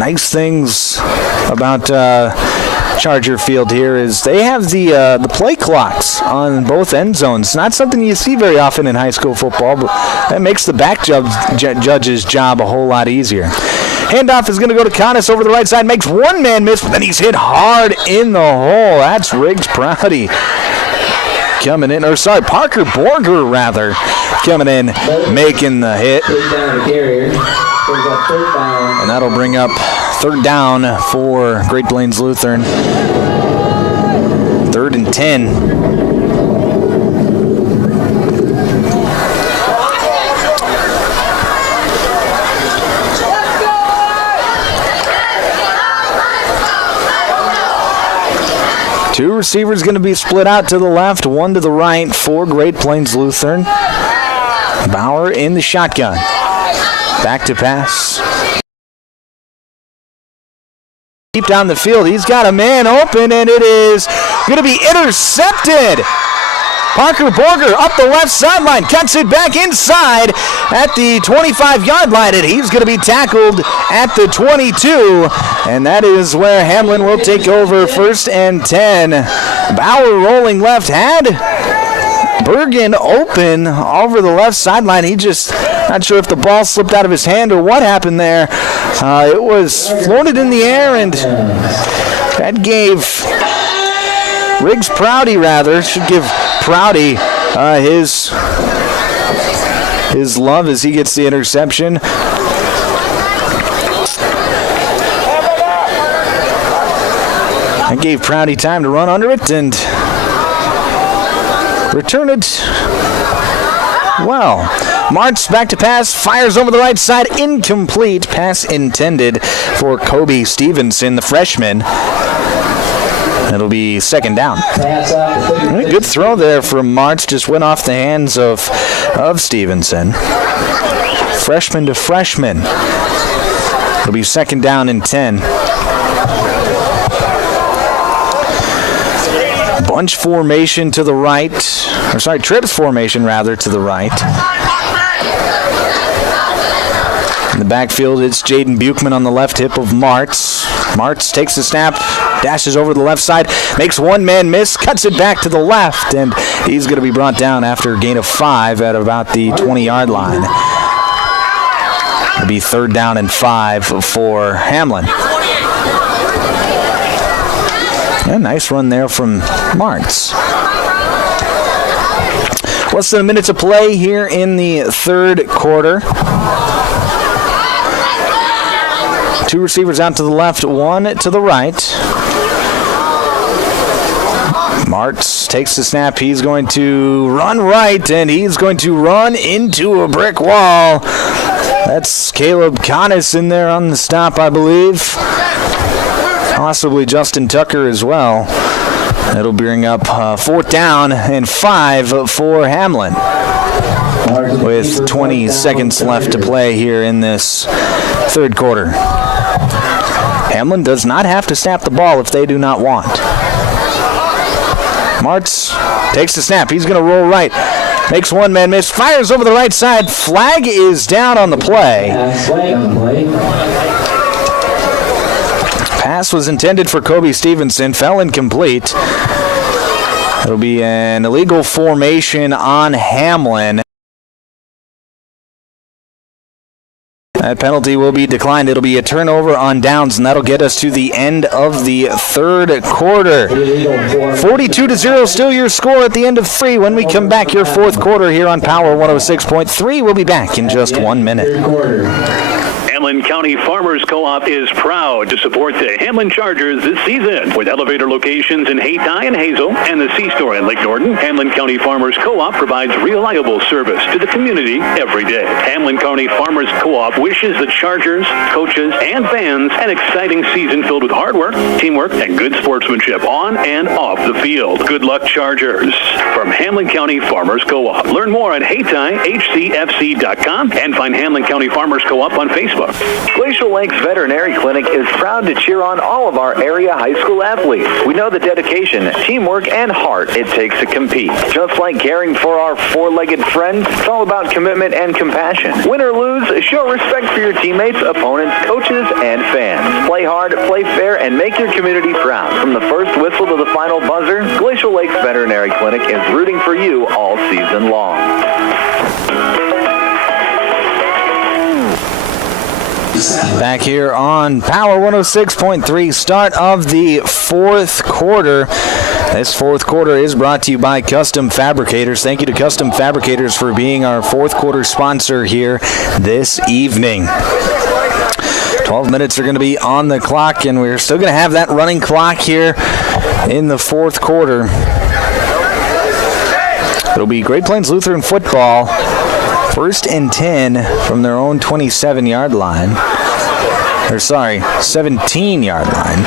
nice things about Charger Field here is they have the play clocks on both end zones. Not something you see very often in high school football, but that makes the back judge's job a whole lot easier. Handoff is going to go to Canis over the right side. Makes one man miss, but then he's hit hard in the hole. That's Riggs Prouty coming in. Parker Borger, rather, coming in, making the hit. And that'll bring up 3rd down for Great Plains Lutheran. 3rd and 10. Two receivers going to be split out to the left, one to the right for Great Plains Lutheran. Bauer in the shotgun. Back to pass. Deep down the field, he's got a man open, and it is going to be intercepted. Parker Borger up the left sideline, cuts it back inside at the 25-yard line, and he's going to be tackled at the 22, and that is where Hamlin will take over 1st and 10. Bauer rolling left, had Bergen open over the left sideline. He just not sure if the ball slipped out of his hand or what happened there. It was floated in the air, and that gave Riggs Prouty, should give Prouty his love as he gets the interception. That gave Prouty time to run under it and return it well. Martz back to pass, fires over the right side, incomplete. Pass intended for Kobe Stevenson, the freshman. It'll be 2nd down. Good throw there from Martz. Just went off the hands of Stevenson. Freshman to freshman. It'll be 2nd down and 10. Bunch formation to the right. Trips formation, rather, to the right. In the backfield, it's Jaden Buchman on the left hip of Martz. Martz takes the snap, dashes over the left side, makes one man miss, cuts it back to the left, and he's going to be brought down after a gain of 5 at about the 20-yard line. It'll be 3rd down and 5 for Hamlin. A nice run there from Martz. Less than a minute to play here in the 3rd quarter. 2 receivers out to the left, 1 to the right. Martz takes the snap. He's going to run right, and he's going to run into a brick wall. That's Caleb Connis in there on the stop, I believe. Possibly Justin Tucker as well. That'll bring up 4th down and 5 for Hamlin, with 20 seconds left to play here in this 3rd quarter. Hamlin does not have to snap the ball if they do not want. Martz takes the snap. He's going to roll right. Makes one man miss. Fires over the right side. Flag is down on the play. Pass was intended for Kobe Stevenson. Fell incomplete. It'll be an illegal formation on Hamlin. That penalty will be declined. It'll be a turnover on downs, and that'll get us to the end of the 3rd quarter. 42-0, still your score at the end of 3. When we come back, your 4th quarter here on Power 106.3. We'll be back in just 1 minute. Hamlin County Farmers Co-op is proud to support the Hamlin Chargers this season. With elevator locations in Hayti and Hazel and the C-Store in Lake Norton, Hamlin County Farmers Co-op provides reliable service to the community every day. Hamlin County Farmers Co-op wishes the Chargers, coaches, and fans an exciting season filled with hard work, teamwork, and good sportsmanship on and off the field. Good luck, Chargers. From Hamlin County Farmers Co-op. Learn more at HaytiHCFC.com and find Hamlin County Farmers Co-op on Facebook. Glacial Lakes Veterinary Clinic is proud to cheer on all of our area high school athletes. We know the dedication, teamwork, and heart it takes to compete. Just like caring for our four-legged friends, it's all about commitment and compassion. Win or lose, show respect for your teammates, opponents, coaches, and fans. Play hard, play fair, and make your community proud. From the first whistle to the final buzzer, Glacial Lakes Veterinary Clinic is rooting for you all season long. Back here on Power 106.3, start of the 4th quarter. This 4th quarter is brought to you by Custom Fabricators. Thank you to Custom Fabricators for being our 4th quarter sponsor here this evening. 12 minutes are going to be on the clock, and we're still going to have that running clock here in the 4th quarter. It'll be Great Plains Lutheran football. 1st and 10 from their own 27-yard line. 17-yard line.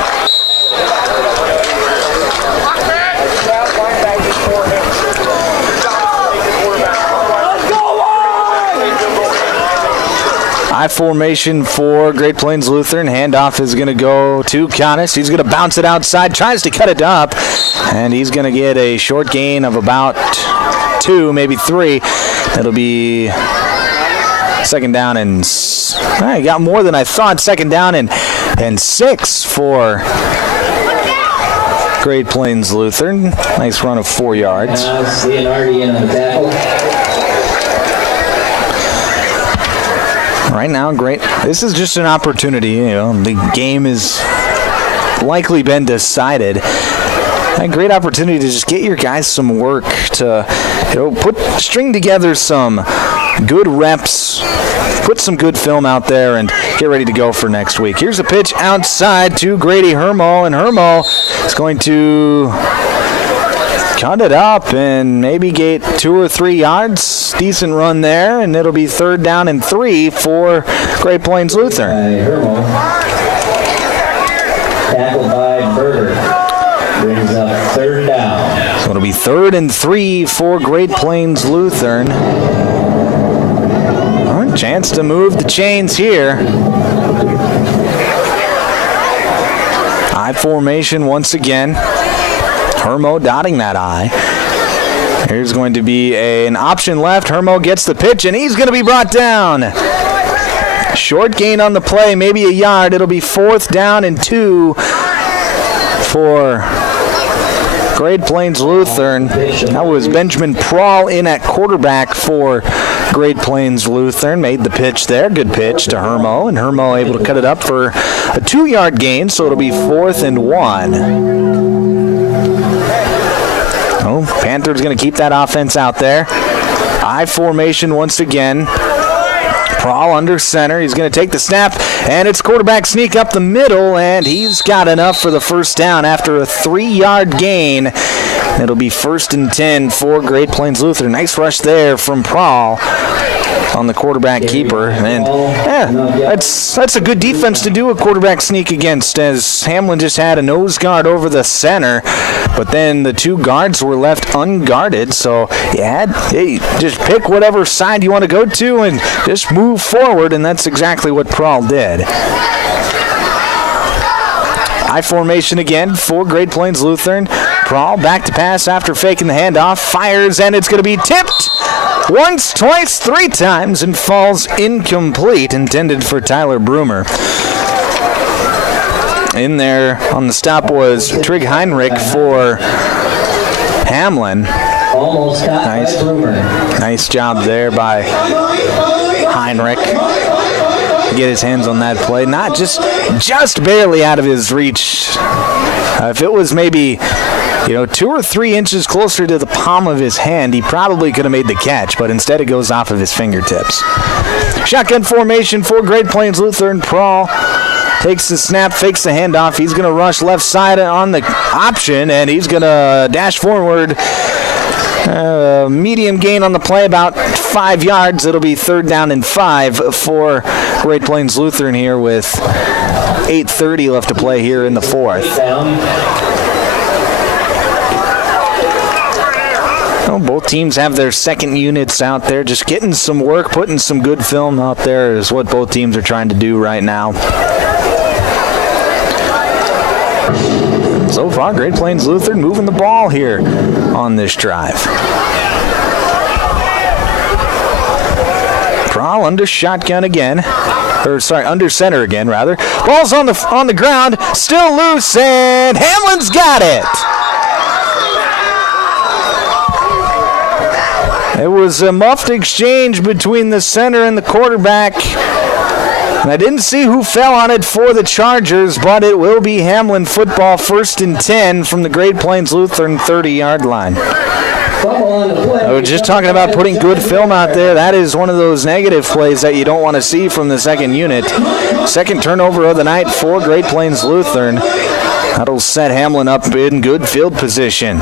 I formation for Great Plains Lutheran. Handoff is going to go to Connis. He's going to bounce it outside, tries to cut it up, and he's going to get a short gain of about 2, maybe 3. It'll be 2nd down and I got more than I thought. 2nd down and 6 for Great Plains Lutheran. Nice run of 4 yards. Right now, great. This is just an opportunity. The game has likely been decided. A great opportunity to just get your guys some work to, string together some good reps, put some good film out there, and get ready to go for next week. Here's a pitch outside to Grady Hermo, and Hermo is going to cut it up and maybe get 2 or 3 yards. Decent run there, and it'll be 3rd down and 3 for Great Plains Lutheran. Tackled by Berger. Brings up 3rd down. So it'll be 3rd and 3 for Great Plains Lutheran. Chance to move the chains here. I formation once again. Hermo dotting that I. Here's going to be an option left. Hermo gets the pitch, and he's going to be brought down. Short gain on the play, maybe a yard. It'll be 4th down and 2 for Great Plains Lutheran. That was Benjamin Prawl in at quarterback for Great Plains Lutheran. Made the pitch there. Good pitch to Hermo, and Hermo able to cut it up for a 2-yard gain, so it'll be 4th and 1. Oh, Panthers going to keep that offense out there. I formation once again. Prawl under center. He's going to take the snap, and it's quarterback sneak up the middle, and he's got enough for the first down after a 3-yard gain. It'll be 1st and 10 for Great Plains Lutheran. Nice rush there from Prawl on the quarterback keeper. And that's a good defense to do a quarterback sneak against, as Hamlin just had a nose guard over the center, but then the 2 guards were left unguarded. So just pick whatever side you want to go to and just move forward, and that's exactly what Prawl did. I formation again for Great Plains Lutheran. Prawl back to pass after faking the handoff, fires, and it's going to be tipped once, twice, 3 times, and falls incomplete, intended for Tyler Broomer. In there on the stop was Trig Heinrich for Hamlin. Almost caught by Broomer. Nice job there by Heinrich to get his hands on that play. Not just barely out of his reach. If it was maybe 2 or 3 inches closer to the palm of his hand, he probably could have made the catch, but instead it goes off of his fingertips. Shotgun formation for Great Plains Lutheran. Prawl takes the snap, fakes the handoff. He's going to rush left side on the option, and he's going to dash forward. Medium gain on the play, about 5 yards. It'll be 3rd down and 5 for Great Plains Lutheran here with 8:30 left to play here in the 4th. Well, both teams have their second units out there, just getting some work, putting some good film out there is what both teams are trying to do right now. So far, Great Plains Lutheran moving the ball here on this drive. Prawl under shotgun again. Under center again, rather. Ball's on the ground, still loose, and Hamlin's got it. It was a muffed exchange between the center and the quarterback. And I didn't see who fell on it for the Chargers, but it will be Hamlin football, 1st and 10 from the Great Plains Lutheran 30-yard line. I was just talking about putting good film out there. That is one of those negative plays that you don't want to see from the second unit. Second turnover of the night for Great Plains Lutheran. That'll set Hamlin up in good field position.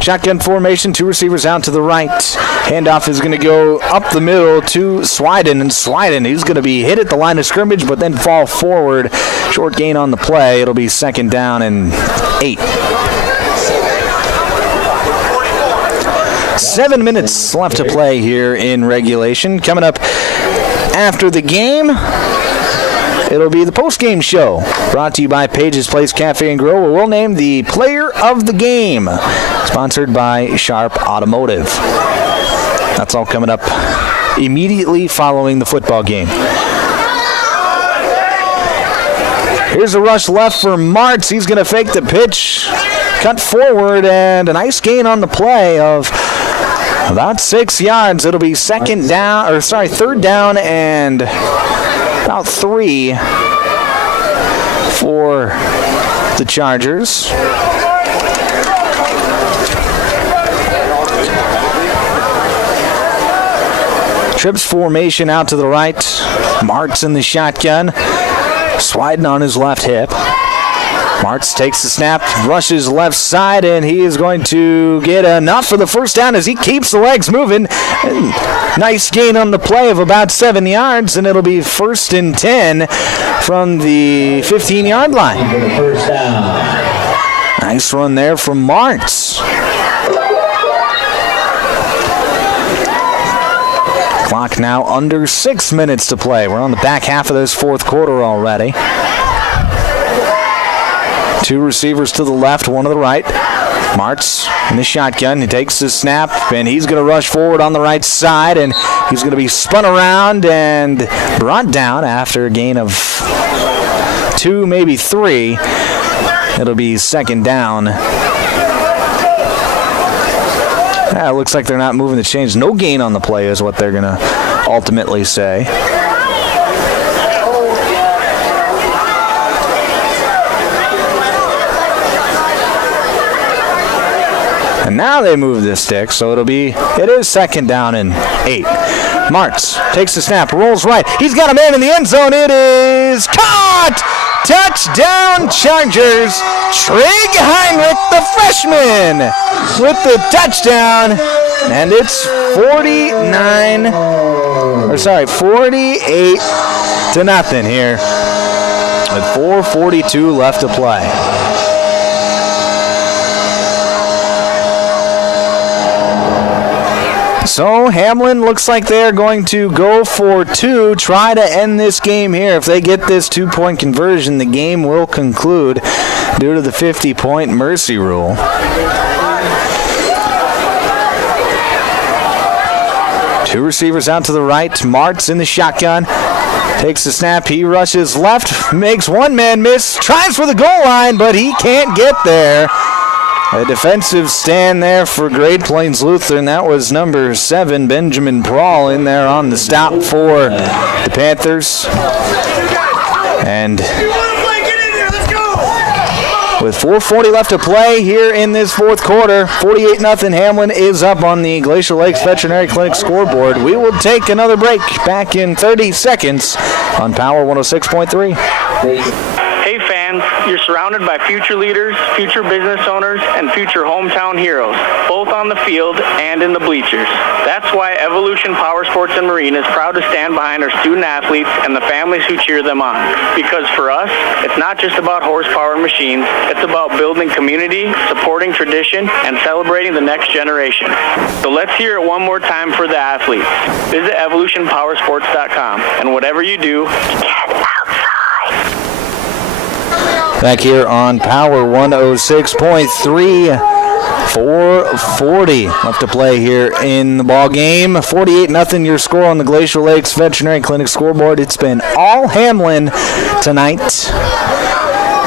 Shotgun formation, 2 receivers out to the right. Handoff is going to go up the middle to Swiden, and Swiden, he's going to be hit at the line of scrimmage, but then fall forward. Short gain on the play. It'll be 2nd down and 8. 7 minutes left to play here in regulation. Coming up after the game, it'll be the post-game show, brought to you by Page's Place Cafe and Grill, where we'll name the player of the game, sponsored by Sharp Automotive. That's all coming up immediately following the football game. Here's a rush left for Martz. He's going to fake the pitch, cut forward, and a nice gain on the play of about 6 yards. It'll be 3rd down and about 3 for the Chargers. Trips formation out to the right. Martz in the shotgun. Swiden on his left hip. Martz takes the snap, rushes left side, and he is going to get enough for the first down as he keeps the legs moving. And nice gain on the play of about 7 yards, and it'll be 1st and 10 from the 15-yard line. First down. Nice run there from Martz. Clock now under 6 minutes to play. We're on the back half of this 4th quarter already. Two receivers to the left, one to the right. Martz in the shotgun. He takes the snap, and he's going to rush forward on the right side, and he's going to be spun around and brought down after a gain of 2, maybe 3. It'll be second down. It looks like they're not moving the chains. No gain on the play is what they're going to ultimately say. And now they move the stick, so it is second down and 8. Martz takes the snap, rolls right. He's got a man in the end zone. It is caught! Touchdown Chargers. Trig Heinrich, the freshman, with the touchdown. And it's 48-0 here with 4:42 left to play. So Hamlin looks like they're going to go for 2, try to end this game here. If they get this 2-point conversion, the game will conclude due to the 50-point mercy rule. Two receivers out to the right. Martz in the shotgun. Takes the snap. He rushes left. Makes one man miss. Tries for the goal line, but he can't get there. A defensive stand there for Great Plains Lutheran. That was number 7, Benjamin Prawl, in there on the stop for the Panthers. And with 4:40 left to play here in this fourth quarter, 48-0, Hamlin is up on the Glacial Lakes Veterinary Clinic scoreboard. We will take another break back in 30 seconds on Power 106.3. Hey fans, you're surrounded by future leaders, future business owners, and future hometown heroes, both on the field and in the bleachers. That's why Evolution Power Sports and Marine is proud to stand behind our student athletes and the families who cheer them on. Because for us, it's not just about horsepower and machines, it's about building community, supporting tradition, and celebrating the next generation. So let's hear it one more time for the athletes. Visit evolutionpowersports.com, and whatever you do, get outside. Back here on Power 106.3, 4:40 left to play here in the ball game. 48-0 your score on the Glacial Lakes Veterinary Clinic scoreboard. It's been all Hamlin tonight.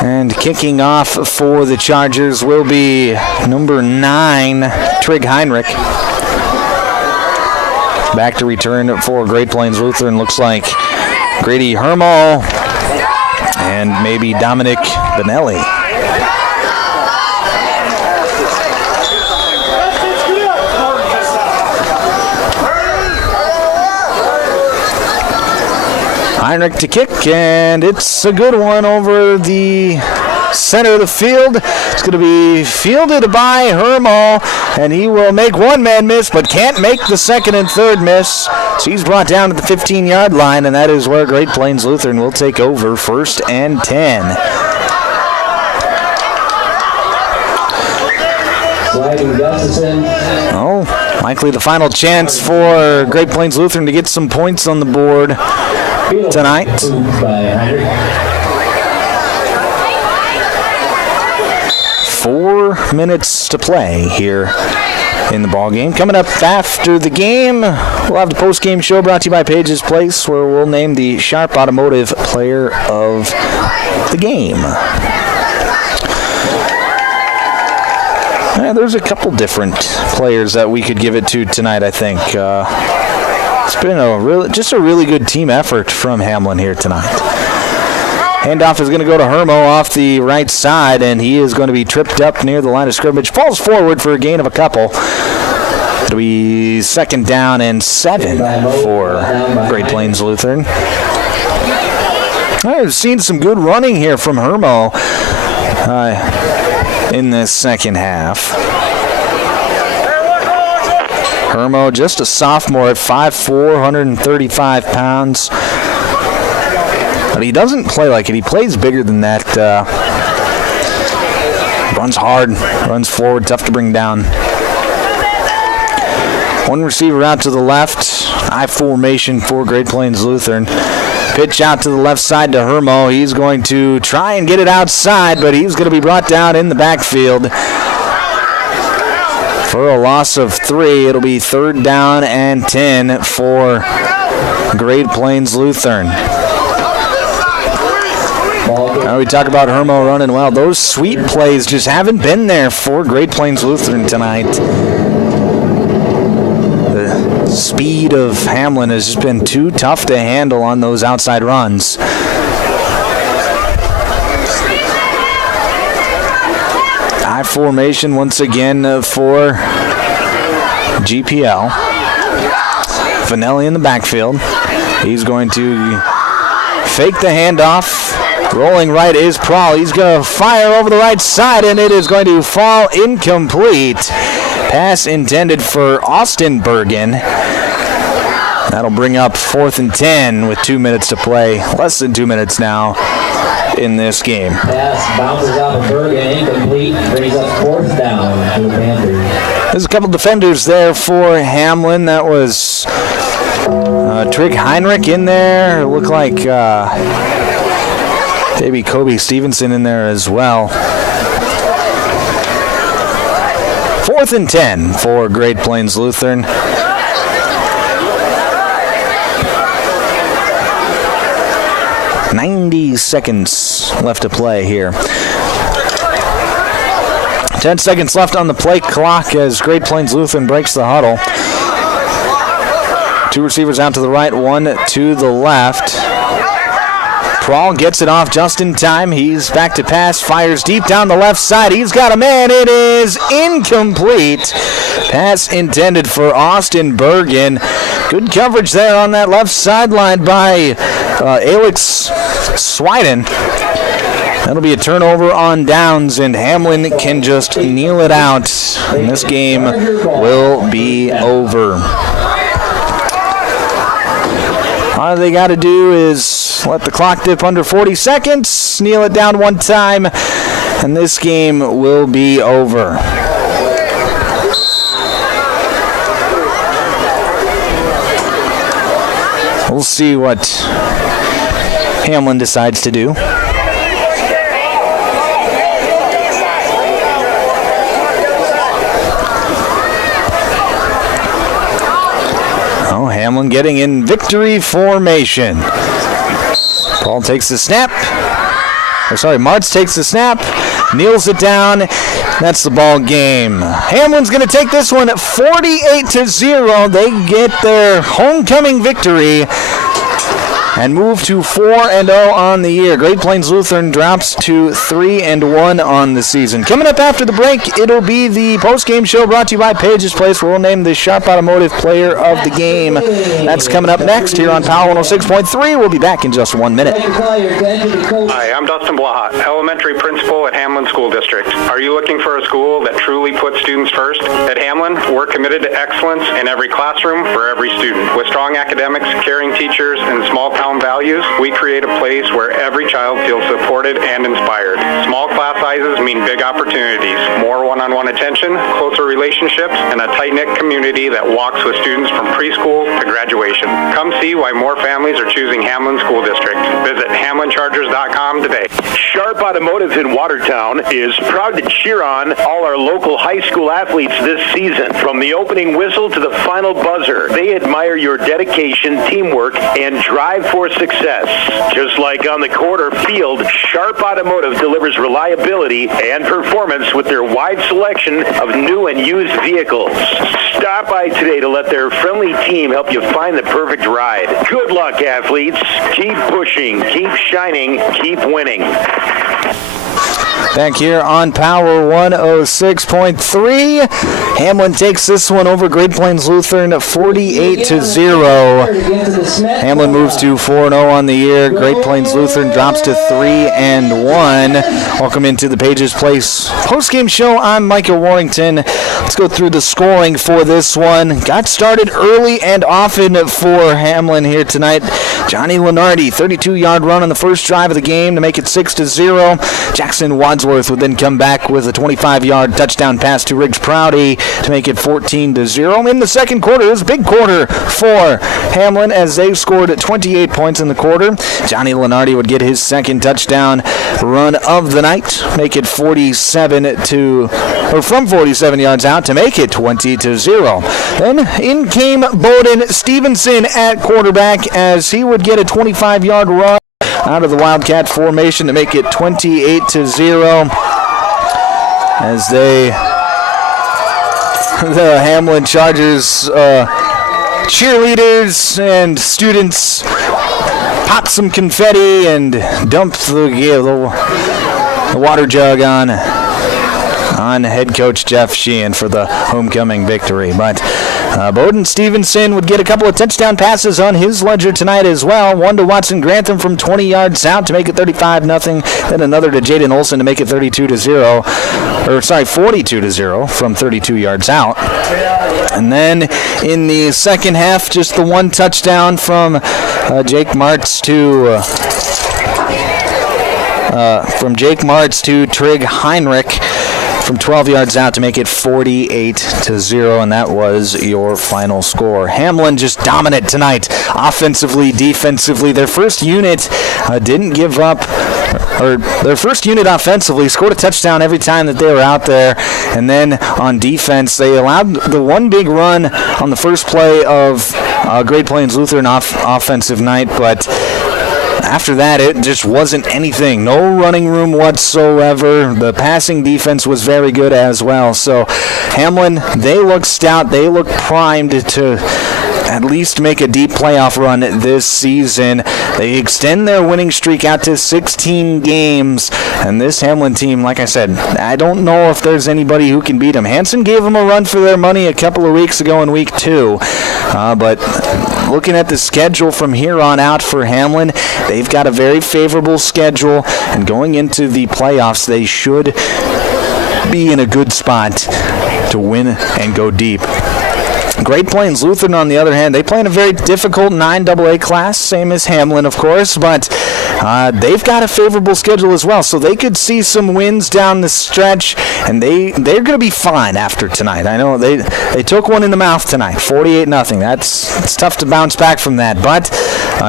And kicking off for the Chargers will be number 9, Trig Heinrich. Back to return for Great Plains Lutheran. Looks like Grady Hermal and maybe Dominic Benelli. Heinrich to kick, and it's a good one over the center of the field. It's going to be fielded by Hermal, and he will make one man miss, but can't make the second and third miss. So he's brought down to the 15-yard line, and that is where Great Plains Lutheran will take over, 1st and 10. Oh, likely the final chance for Great Plains Lutheran to get some points on the board tonight. 4 minutes to play here in the ball game. Coming up after the game, we'll have the post-game show brought to you by Page's Place, where we'll name the Sharp Automotive Player of the Game. There's a couple different players that we could give it to tonight, I think. It's been a really good team effort from Hamlin here tonight. Handoff is going to go to Hermo off the right side, and he is going to be tripped up near the line of scrimmage. Falls forward for a gain of a couple. It'll be 2nd down and 7 for Great Plains Lutheran. I've seen some good running here from Hermo in this second half. Hermo, just a sophomore at 5'4", 135 pounds. But he doesn't play like it. He plays bigger than that. Runs hard, runs forward, tough to bring down. One receiver out to the left. I formation for Great Plains Lutheran. pitch out to the left side to Hermo. He's going to try and get it outside, but he's going to be brought down in the backfield for a loss of 3. It'll be 3rd down and 10 for Great Plains Lutheran. Now we talk about Hermo running well. Those sweep plays just haven't been there for Great Plains Lutheran tonight. The speed of Hamlin has just been too tough to handle on those outside runs. High formation once again for GPL. Finelli in the backfield. He's going to fake the handoff. Rolling right is Prahl. He's going to fire over the right side, and it is going to fall incomplete. Pass intended for Austin Bergen. That'll bring up 4th and 10 with 2 minutes to play. Less than 2 minutes now in this game. Pass bounces off of Bergen, incomplete, brings up 4th down to the Panthers. There's a couple defenders there for Hamlin. That was Trig Heinrich in there. It looked like maybe Kobe Stevenson in there as well. 4th and 10 for Great Plains Lutheran. $90 seconds left to play here. 10 seconds left on the play clock as Great Plains Lutheran breaks the huddle. 2 receivers out to the right, 1 to the left. Prahl gets it off just in time. He's back to pass, fires deep down the left side. He's got a man. It is incomplete. Pass intended for Austin Bergen. Good coverage there on that left sideline by Alex Swiden. That'll be a turnover on downs, and Hamlin can just kneel it out, and this game will be over. All they got to do is let the clock dip under 40 seconds, kneel it down one time, and this game will be over. We'll see what Hamlin decides to do. Hamlin getting in victory formation. Paul takes the snap. Martz takes the snap, kneels it down. That's the ball game. Hamlin's going to take this one at 48-0. They get their homecoming victory and move to 4-0 on the year. Great Plains Lutheran drops to 3-1 on the season. Coming up after the break, it'll be the post-game show brought to you by Page's Place, where we'll name the Sharp Automotive Player of the Game. That's coming up next here on Power 106.3. We'll be back in just 1 minute. Hi, I'm Dustin Blahat, elementary principal at Hamlin School District. Are you looking for a school that truly puts students first? At Hamlin, we're committed to excellence in every classroom for every student. With strong academics, caring teachers, and small town values, we create a place where every child feels supported and inspired. Small class sizes mean big opportunities, more one-on-one attention, closer relationships, and a tight-knit community that walks with students from preschool to graduation. Come see why more families are choosing Hamlin School District. Visit HamlinChargers.com today. Sharp Automotive in Watertown is proud to cheer on all our local high school athletes this season. From the opening whistle to the final buzzer, they admire your dedication, teamwork, and drive for success. Just like on the court or field, Sharp Automotive delivers reliability and performance with their wide selection of new and used vehicles. Stop by today to let their friendly team help you find the perfect ride. Good luck, athletes. Keep pushing, keep shining, keep winning. Back here on Power 106.3. Hamlin takes this one over Great Plains Lutheran at 48-0. Hamlin moves to 4-0 on the year. Great Plains Lutheran drops to 3-1. Welcome into the Page's Place post-game show. I'm Michael Warrington. Let's go through the scoring for this one. Got started early and often for Hamlin here tonight. Johnny Lenardi, 32-yard run on the first drive of the game to make it 6-0. Jackson Wadsworth Wadsworth would then come back with a 25-yard touchdown pass to Riggs Prouty to make it 14-0. In the second quarter, it was a big quarter for Hamlin as they scored 28 points in the quarter. Johnny Lenardi would get his second touchdown run of the night, make it from 47 yards out to make it 20-0. Then in came Bowden Stevenson at quarterback as he would get a 25-yard run out of the Wildcat formation to make it 28-0 as the Hamlin Chargers cheerleaders and students pop some confetti and dump the water jug on head coach Jeff Sheehan for the homecoming victory. But Bowden Stevenson would get a couple of touchdown passes on his ledger tonight as well. One to Watson Grantham from 20 yards out to make it 35-0. Then another to Jaden Olson to make it 42-0 from 32 yards out. And then in the second half, just the one touchdown from Jake Martz to Trig Heinrich from 12 yards out to make it 48-0, and that was your final score. Hamlin just dominant tonight, offensively, defensively. Their first unit didn't give up, or their first unit offensively scored a touchdown every time that they were out there, and then on defense, they allowed the one big run on the first play of Great Plains Lutheran offensive night, but after that, it just wasn't anything. No running room whatsoever. The passing defense was very good as well. So Hamlin, they look stout. They look primed to at least make a deep playoff run this season. They extend their winning streak out to 16 games. And this Hamlin team, like I said, I don't know if there's anybody who can beat them. Hanson gave them a run for their money a couple of weeks ago in week 2. But looking at the schedule from here on out for Hamlin, they've got a very favorable schedule. And going into the playoffs, they should be in a good spot to win and go deep. Great Plains Lutheran, on the other hand, they play in a very difficult 9AA class, same as Hamlin, of course, but they've got a favorable schedule as well, so they could see some wins down the stretch, and they're going to be fine after tonight. I know they took one in the mouth tonight, 48-0. It's tough to bounce back from that, but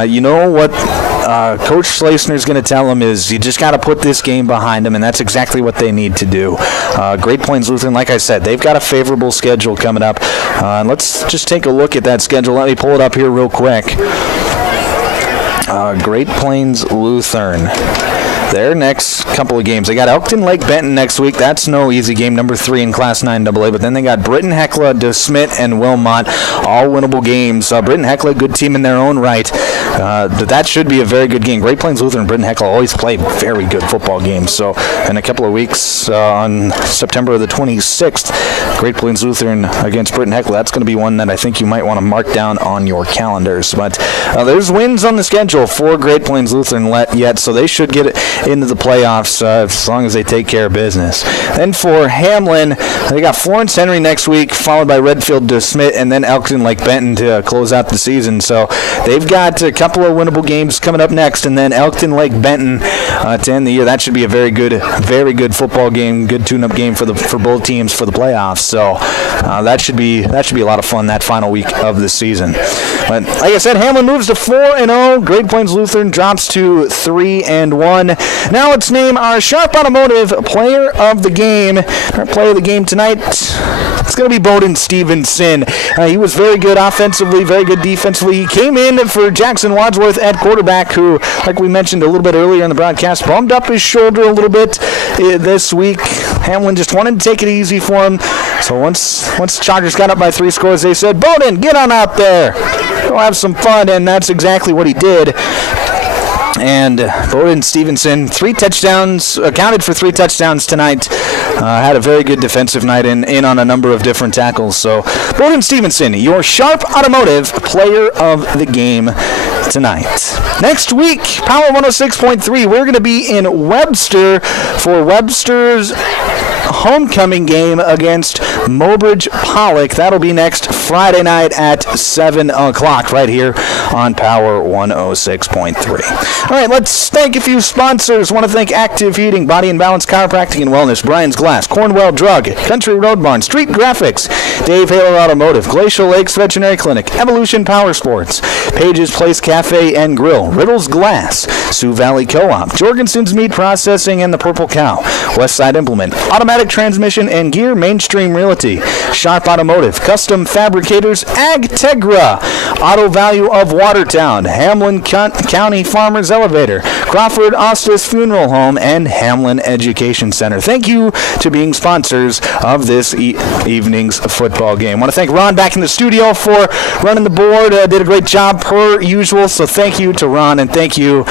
you know what Coach Schleisner's going to tell them is you just got to put this game behind them, and that's exactly what they need to do. Great Plains Lutheran, like I said, they've got a favorable schedule coming up. Let's just take a look at that schedule. Let me pull it up here real quick. Great Plains Lutheran. Their next couple of games. They got Elkton Lake Benton next week. That's no easy game, number 3 in Class 9AA. But then they got Britton Hecla, DeSmit, and Wilmot, all winnable games. Britton Hecla, good team in their own right. That should be a very good game. Great Plains Lutheran and Britton Hecla always play very good football games. So in a couple of weeks, on September the 26th, Great Plains Lutheran against Britton Hecla. That's going to be one that I think you might want to mark down on your calendars. But there's wins on the schedule for Great Plains Lutheran yet, so they should get it into the playoffs as long as they take care of business. Then for Hamlin, they got Florence Henry next week, followed by Redfield DeSmit, and then Elkton Lake Benton to close out the season. So they've got a couple of winnable games coming up next, and then Elkton Lake Benton to end the year. That should be a very good football game, good tune-up game for both teams for the playoffs. So that should be a lot of fun that final week of the season. But like I said, Hamlin moves to 4-0. Great Plains Lutheran drops to 3-1. Now let's name our Sharp Automotive Player of the Game. Our player of the game tonight, it's going to be Bowden Stevenson. He was very good offensively, very good defensively. He came in for Jackson Wadsworth at quarterback, who, like we mentioned a little bit earlier in the broadcast, bummed up his shoulder a little bit this week. Hamlin just wanted to take it easy for him. So once the Chargers got up by 3 scores, they said, Bowden, get on out there. Go have some fun, and that's exactly what he did. And Bowden Stevenson, 3 touchdowns, accounted for 3 touchdowns tonight. Had a very good defensive night in on a number of different tackles. So Bowden Stevenson, your Sharp Automotive Player of the Game tonight. Next week, Power 106.3, we're going to be in Webster for Webster's homecoming game against Mobridge Pollock. That'll be next Friday night at 7 o'clock right here on Power 106.3. All right, let's thank a few sponsors. Want to thank Active Heating, Body and Balance Chiropractic and Wellness, Brian's Glass, Cornwell Drug, Country Road Barn, Street Graphics, Dave Haler Automotive, Glacial Lakes Veterinary Clinic, Evolution Power Sports, Page's Place Cafe and Grill, Riddle's Glass, Sioux Valley Co-op, Jorgensen's Meat Processing and the Purple Cow, Westside Implement, Automatic Transmission and Gear, Mainstream Realty, Sharp Automotive, Custom Fabricators, Agtegra, Auto Value of Watertown, Hamlin County Farmers Elevator, Crawford Ostis Funeral Home, and Hamlin Education Center. Thank you to being sponsors of this evening's football game. I want to thank Ron back in the studio for running the board. Did a great job per usual, so thank you to Ron, and thank you,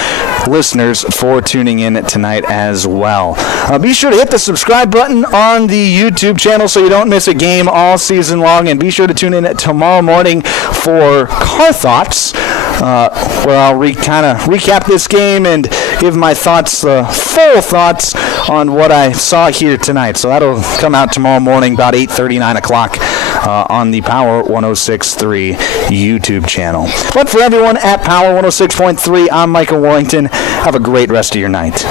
listeners, for tuning in tonight as well. Be sure to hit the subscribe button on the YouTube channel so you don't miss a game all season long, and be sure to tune in tomorrow morning for Car Thoughts, where I'll kind of recap this game and give my thoughts, full thoughts on what I saw here tonight. So that'll come out tomorrow morning about 8:30, 9 o'clock on the Power 106.3 YouTube channel. But for everyone at Power 106.3, I'm Michael Warrington. Have a great rest of your night.